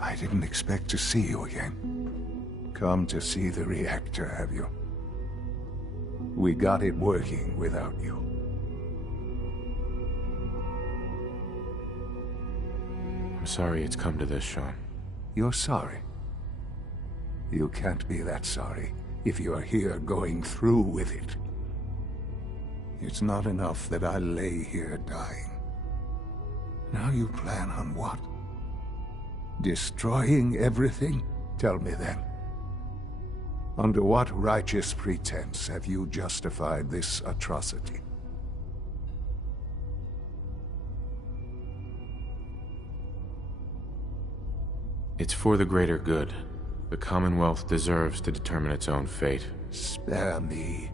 I didn't expect to see you again. Come to see the reactor, have you? We got it working without you. I'm sorry it's come to this, Sean. You're sorry? You can't be that sorry if you're here going through with it. It's not enough that I lay here dying. Now you plan on what? Destroying everything? Tell me then. Under what righteous pretense have you justified this atrocity? It's for the greater good. The Commonwealth deserves to determine its own fate. Spare me.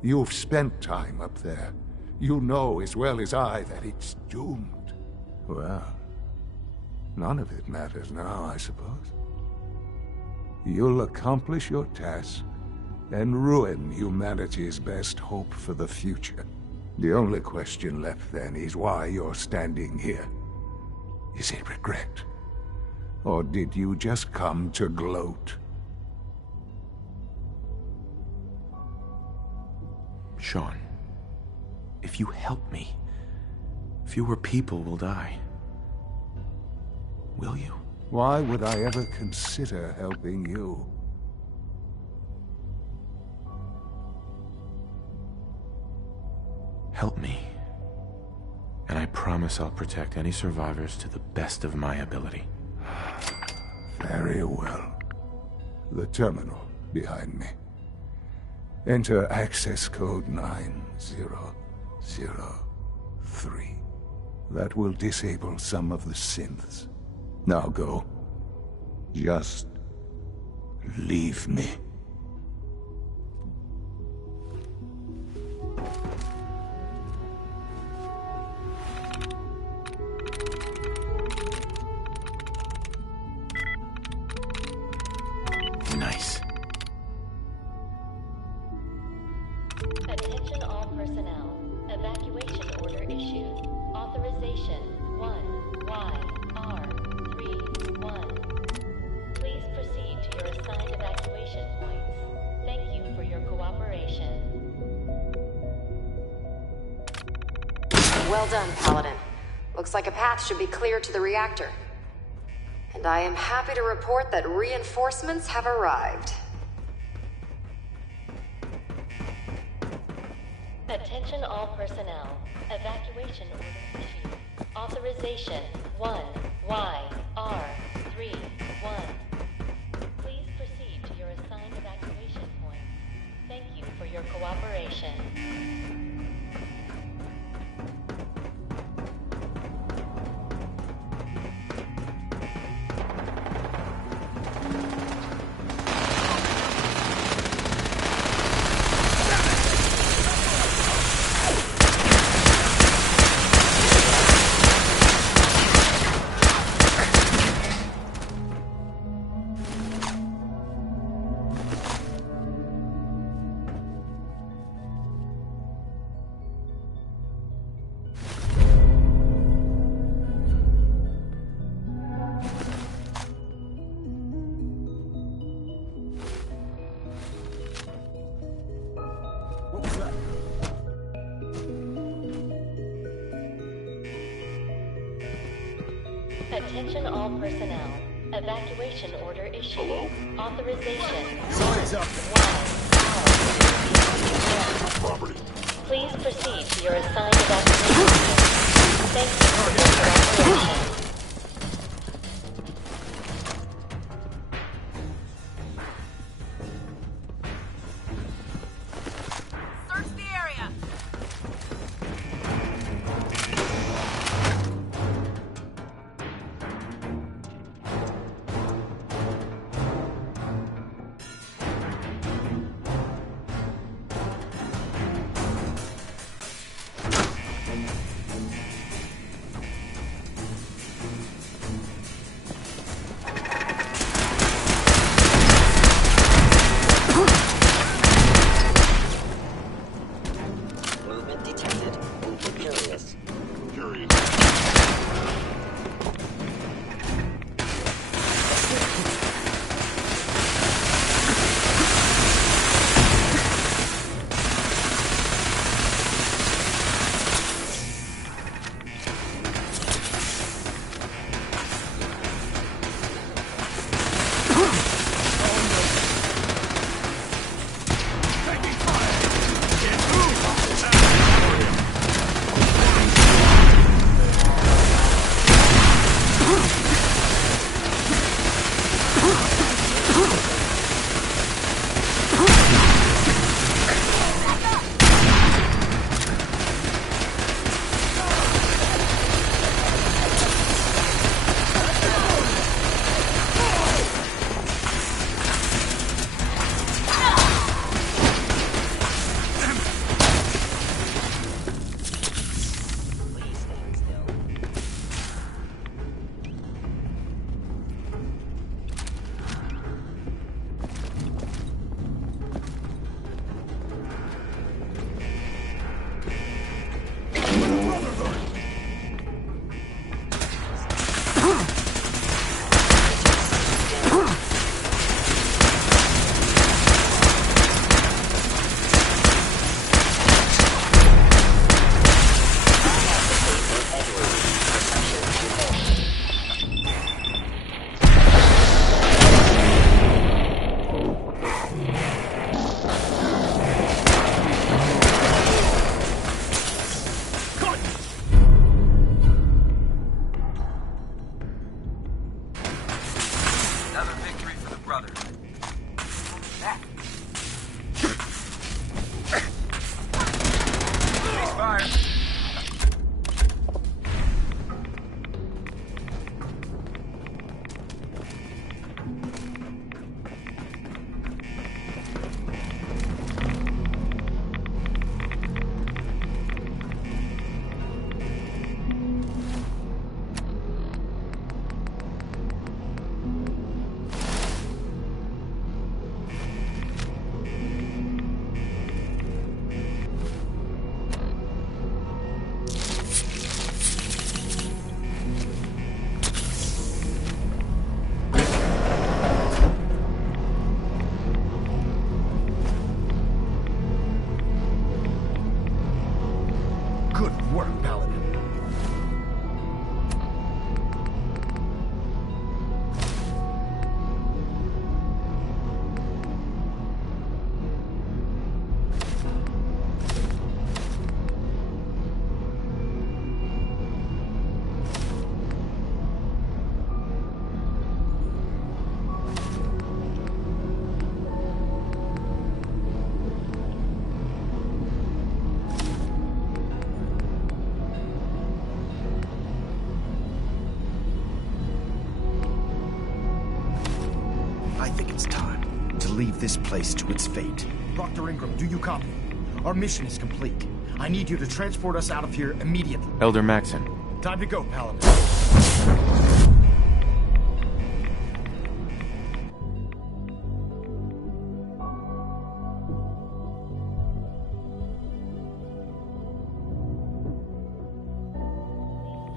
You've spent time up there. You know as well as I that it's doomed. Well, none of it matters now, I suppose. You'll accomplish your task and ruin humanity's best hope for the future. The only question left then is why you're standing here. Is it regret? Or did you just come to gloat? Sean, if you help me, fewer people will die. Will you? Why would I ever consider helping you? Help me, and I promise I'll protect any survivors to the best of my ability. Very well. The terminal behind me. Enter access code 9003. That will disable some of the synths. Now go. Just Leave me. Nice. Attention all personnel. Evacuation order issued. Authorization 1YR31. Please proceed to your assigned evacuation points. Thank you for your cooperation. Well done, Paladin. Looks like a path should be clear to the reactor. And I am happy to report that reinforcements have arrived. Attention all personnel. Evacuation order issued. Authorization 1YR31. Please proceed to your assigned evacuation point. Thank you for your cooperation. Attention all personnel. Evacuation order issued. Hello? Authorization. Signs up. Property. Please proceed to your assigned evacuation point. Thank you for your cooperation. Search the area. leave this place to its fate. Dr. Ingram, do you copy? Our mission is complete. I need you to transport us out of here immediately. Elder Maxon. Time to go, Paladin.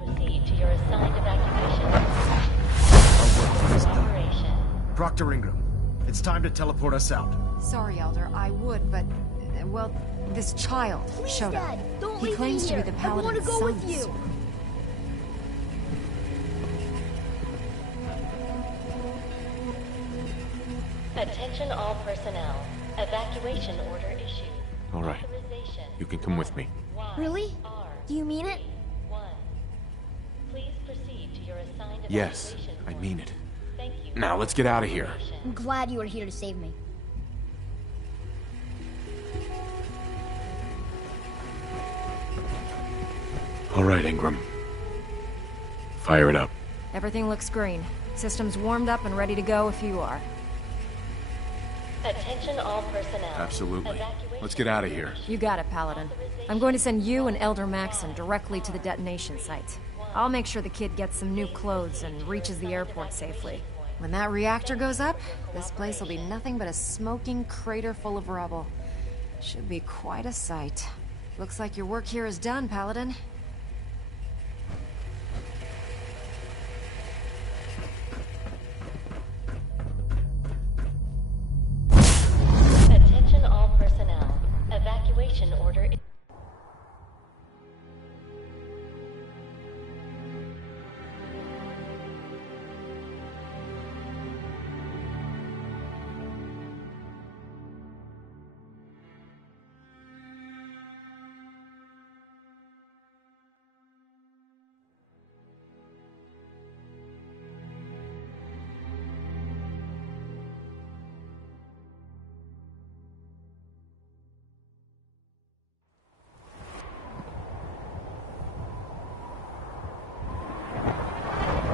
Proceed to your assigned evacuation. Operation. Dr. Ingram, it's time to teleport us out. Sorry, Elder, I would, but... well, this child showed up. Dad, don't He leave claims me to be here. the I want to Paladin's go son. with you. Attention all personnel. Evacuation order issued. All right. Authorization. You can come with me. Really? Do you mean it? Please proceed to your assigned Yes, evacuation I point. mean it. Thank you. Now, let's get out of here. I'm glad you were here to save me. All right, Ingram. Fire it up. Everything looks green. System's warmed up and ready to go if you are. Attention all personnel. Absolutely. Let's get out of here. You got it, Paladin. I'm going to send you and Elder Maxon directly to the detonation site. I'll make sure the kid gets some new clothes and reaches the airport safely. When that reactor goes up, this place will be nothing but a smoking crater full of rubble. Should be quite a sight. Looks like your work here is done, Paladin. Attention all personnel. Evacuation order.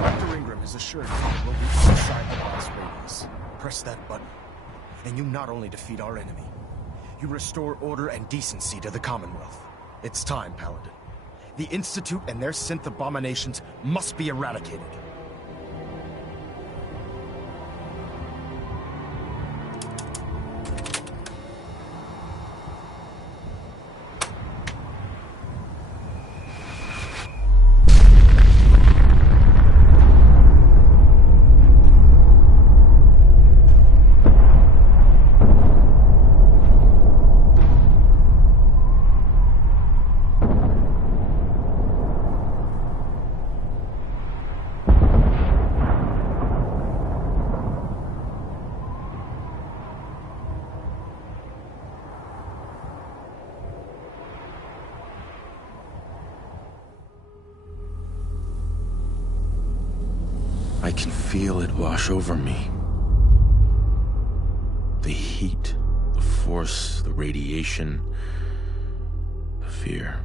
Dr. Ingram has assured me that we'll be inside the blast radius. Press that button, and you not only defeat our enemy, you restore order and decency to the Commonwealth. It's time, Paladin. The Institute and their synth abominations must be eradicated. I can feel it wash over me. The heat, the force, the radiation, the fear.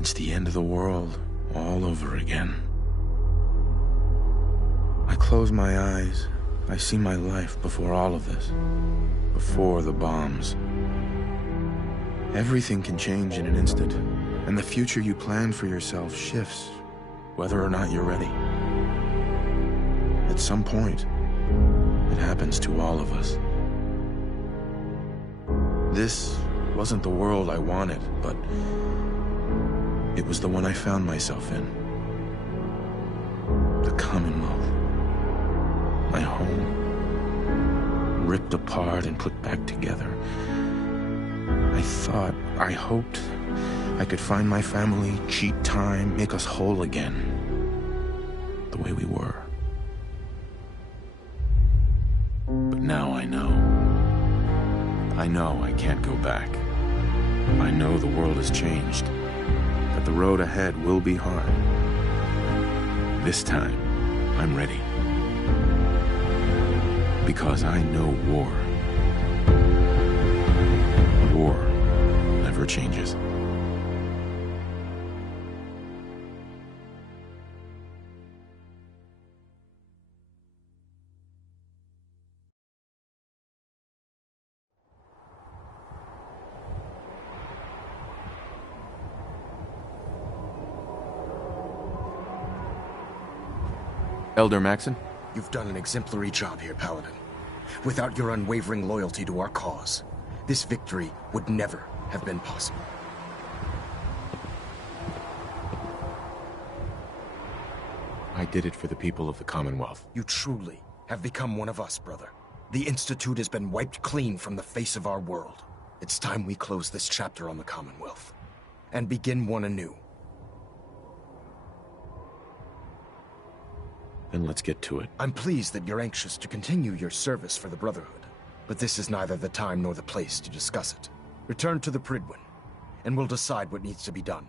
It's the end of the world all over again. I close my eyes. I see my life before all of this. Before the bombs. Everything can change in an instant, and the future you plan for yourself shifts, whether or not you're ready. At some point, it happens to all of us. This wasn't the world I wanted, but it was the one I found myself in. The Commonwealth. My home. Ripped apart and put back together. I hoped I could find my family, cheat time, make us whole again. The way we were. But now I know. I know I can't go back. I know the world has changed. That the road ahead will be hard. This time, I'm ready. Because I know war. War never changes. Elder Maxon? You've done an exemplary job here, Paladin. Without your unwavering loyalty to our cause, this victory would never have been possible. I did it for the people of the Commonwealth. You truly have become one of us, brother. The Institute has been wiped clean from the face of our world. It's time we close this chapter on the Commonwealth and begin one anew. Then let's get to it. I'm pleased that you're anxious to continue your service for the Brotherhood, but this is neither the time nor the place to discuss it. Return to the Pridwin, and we'll decide what needs to be done.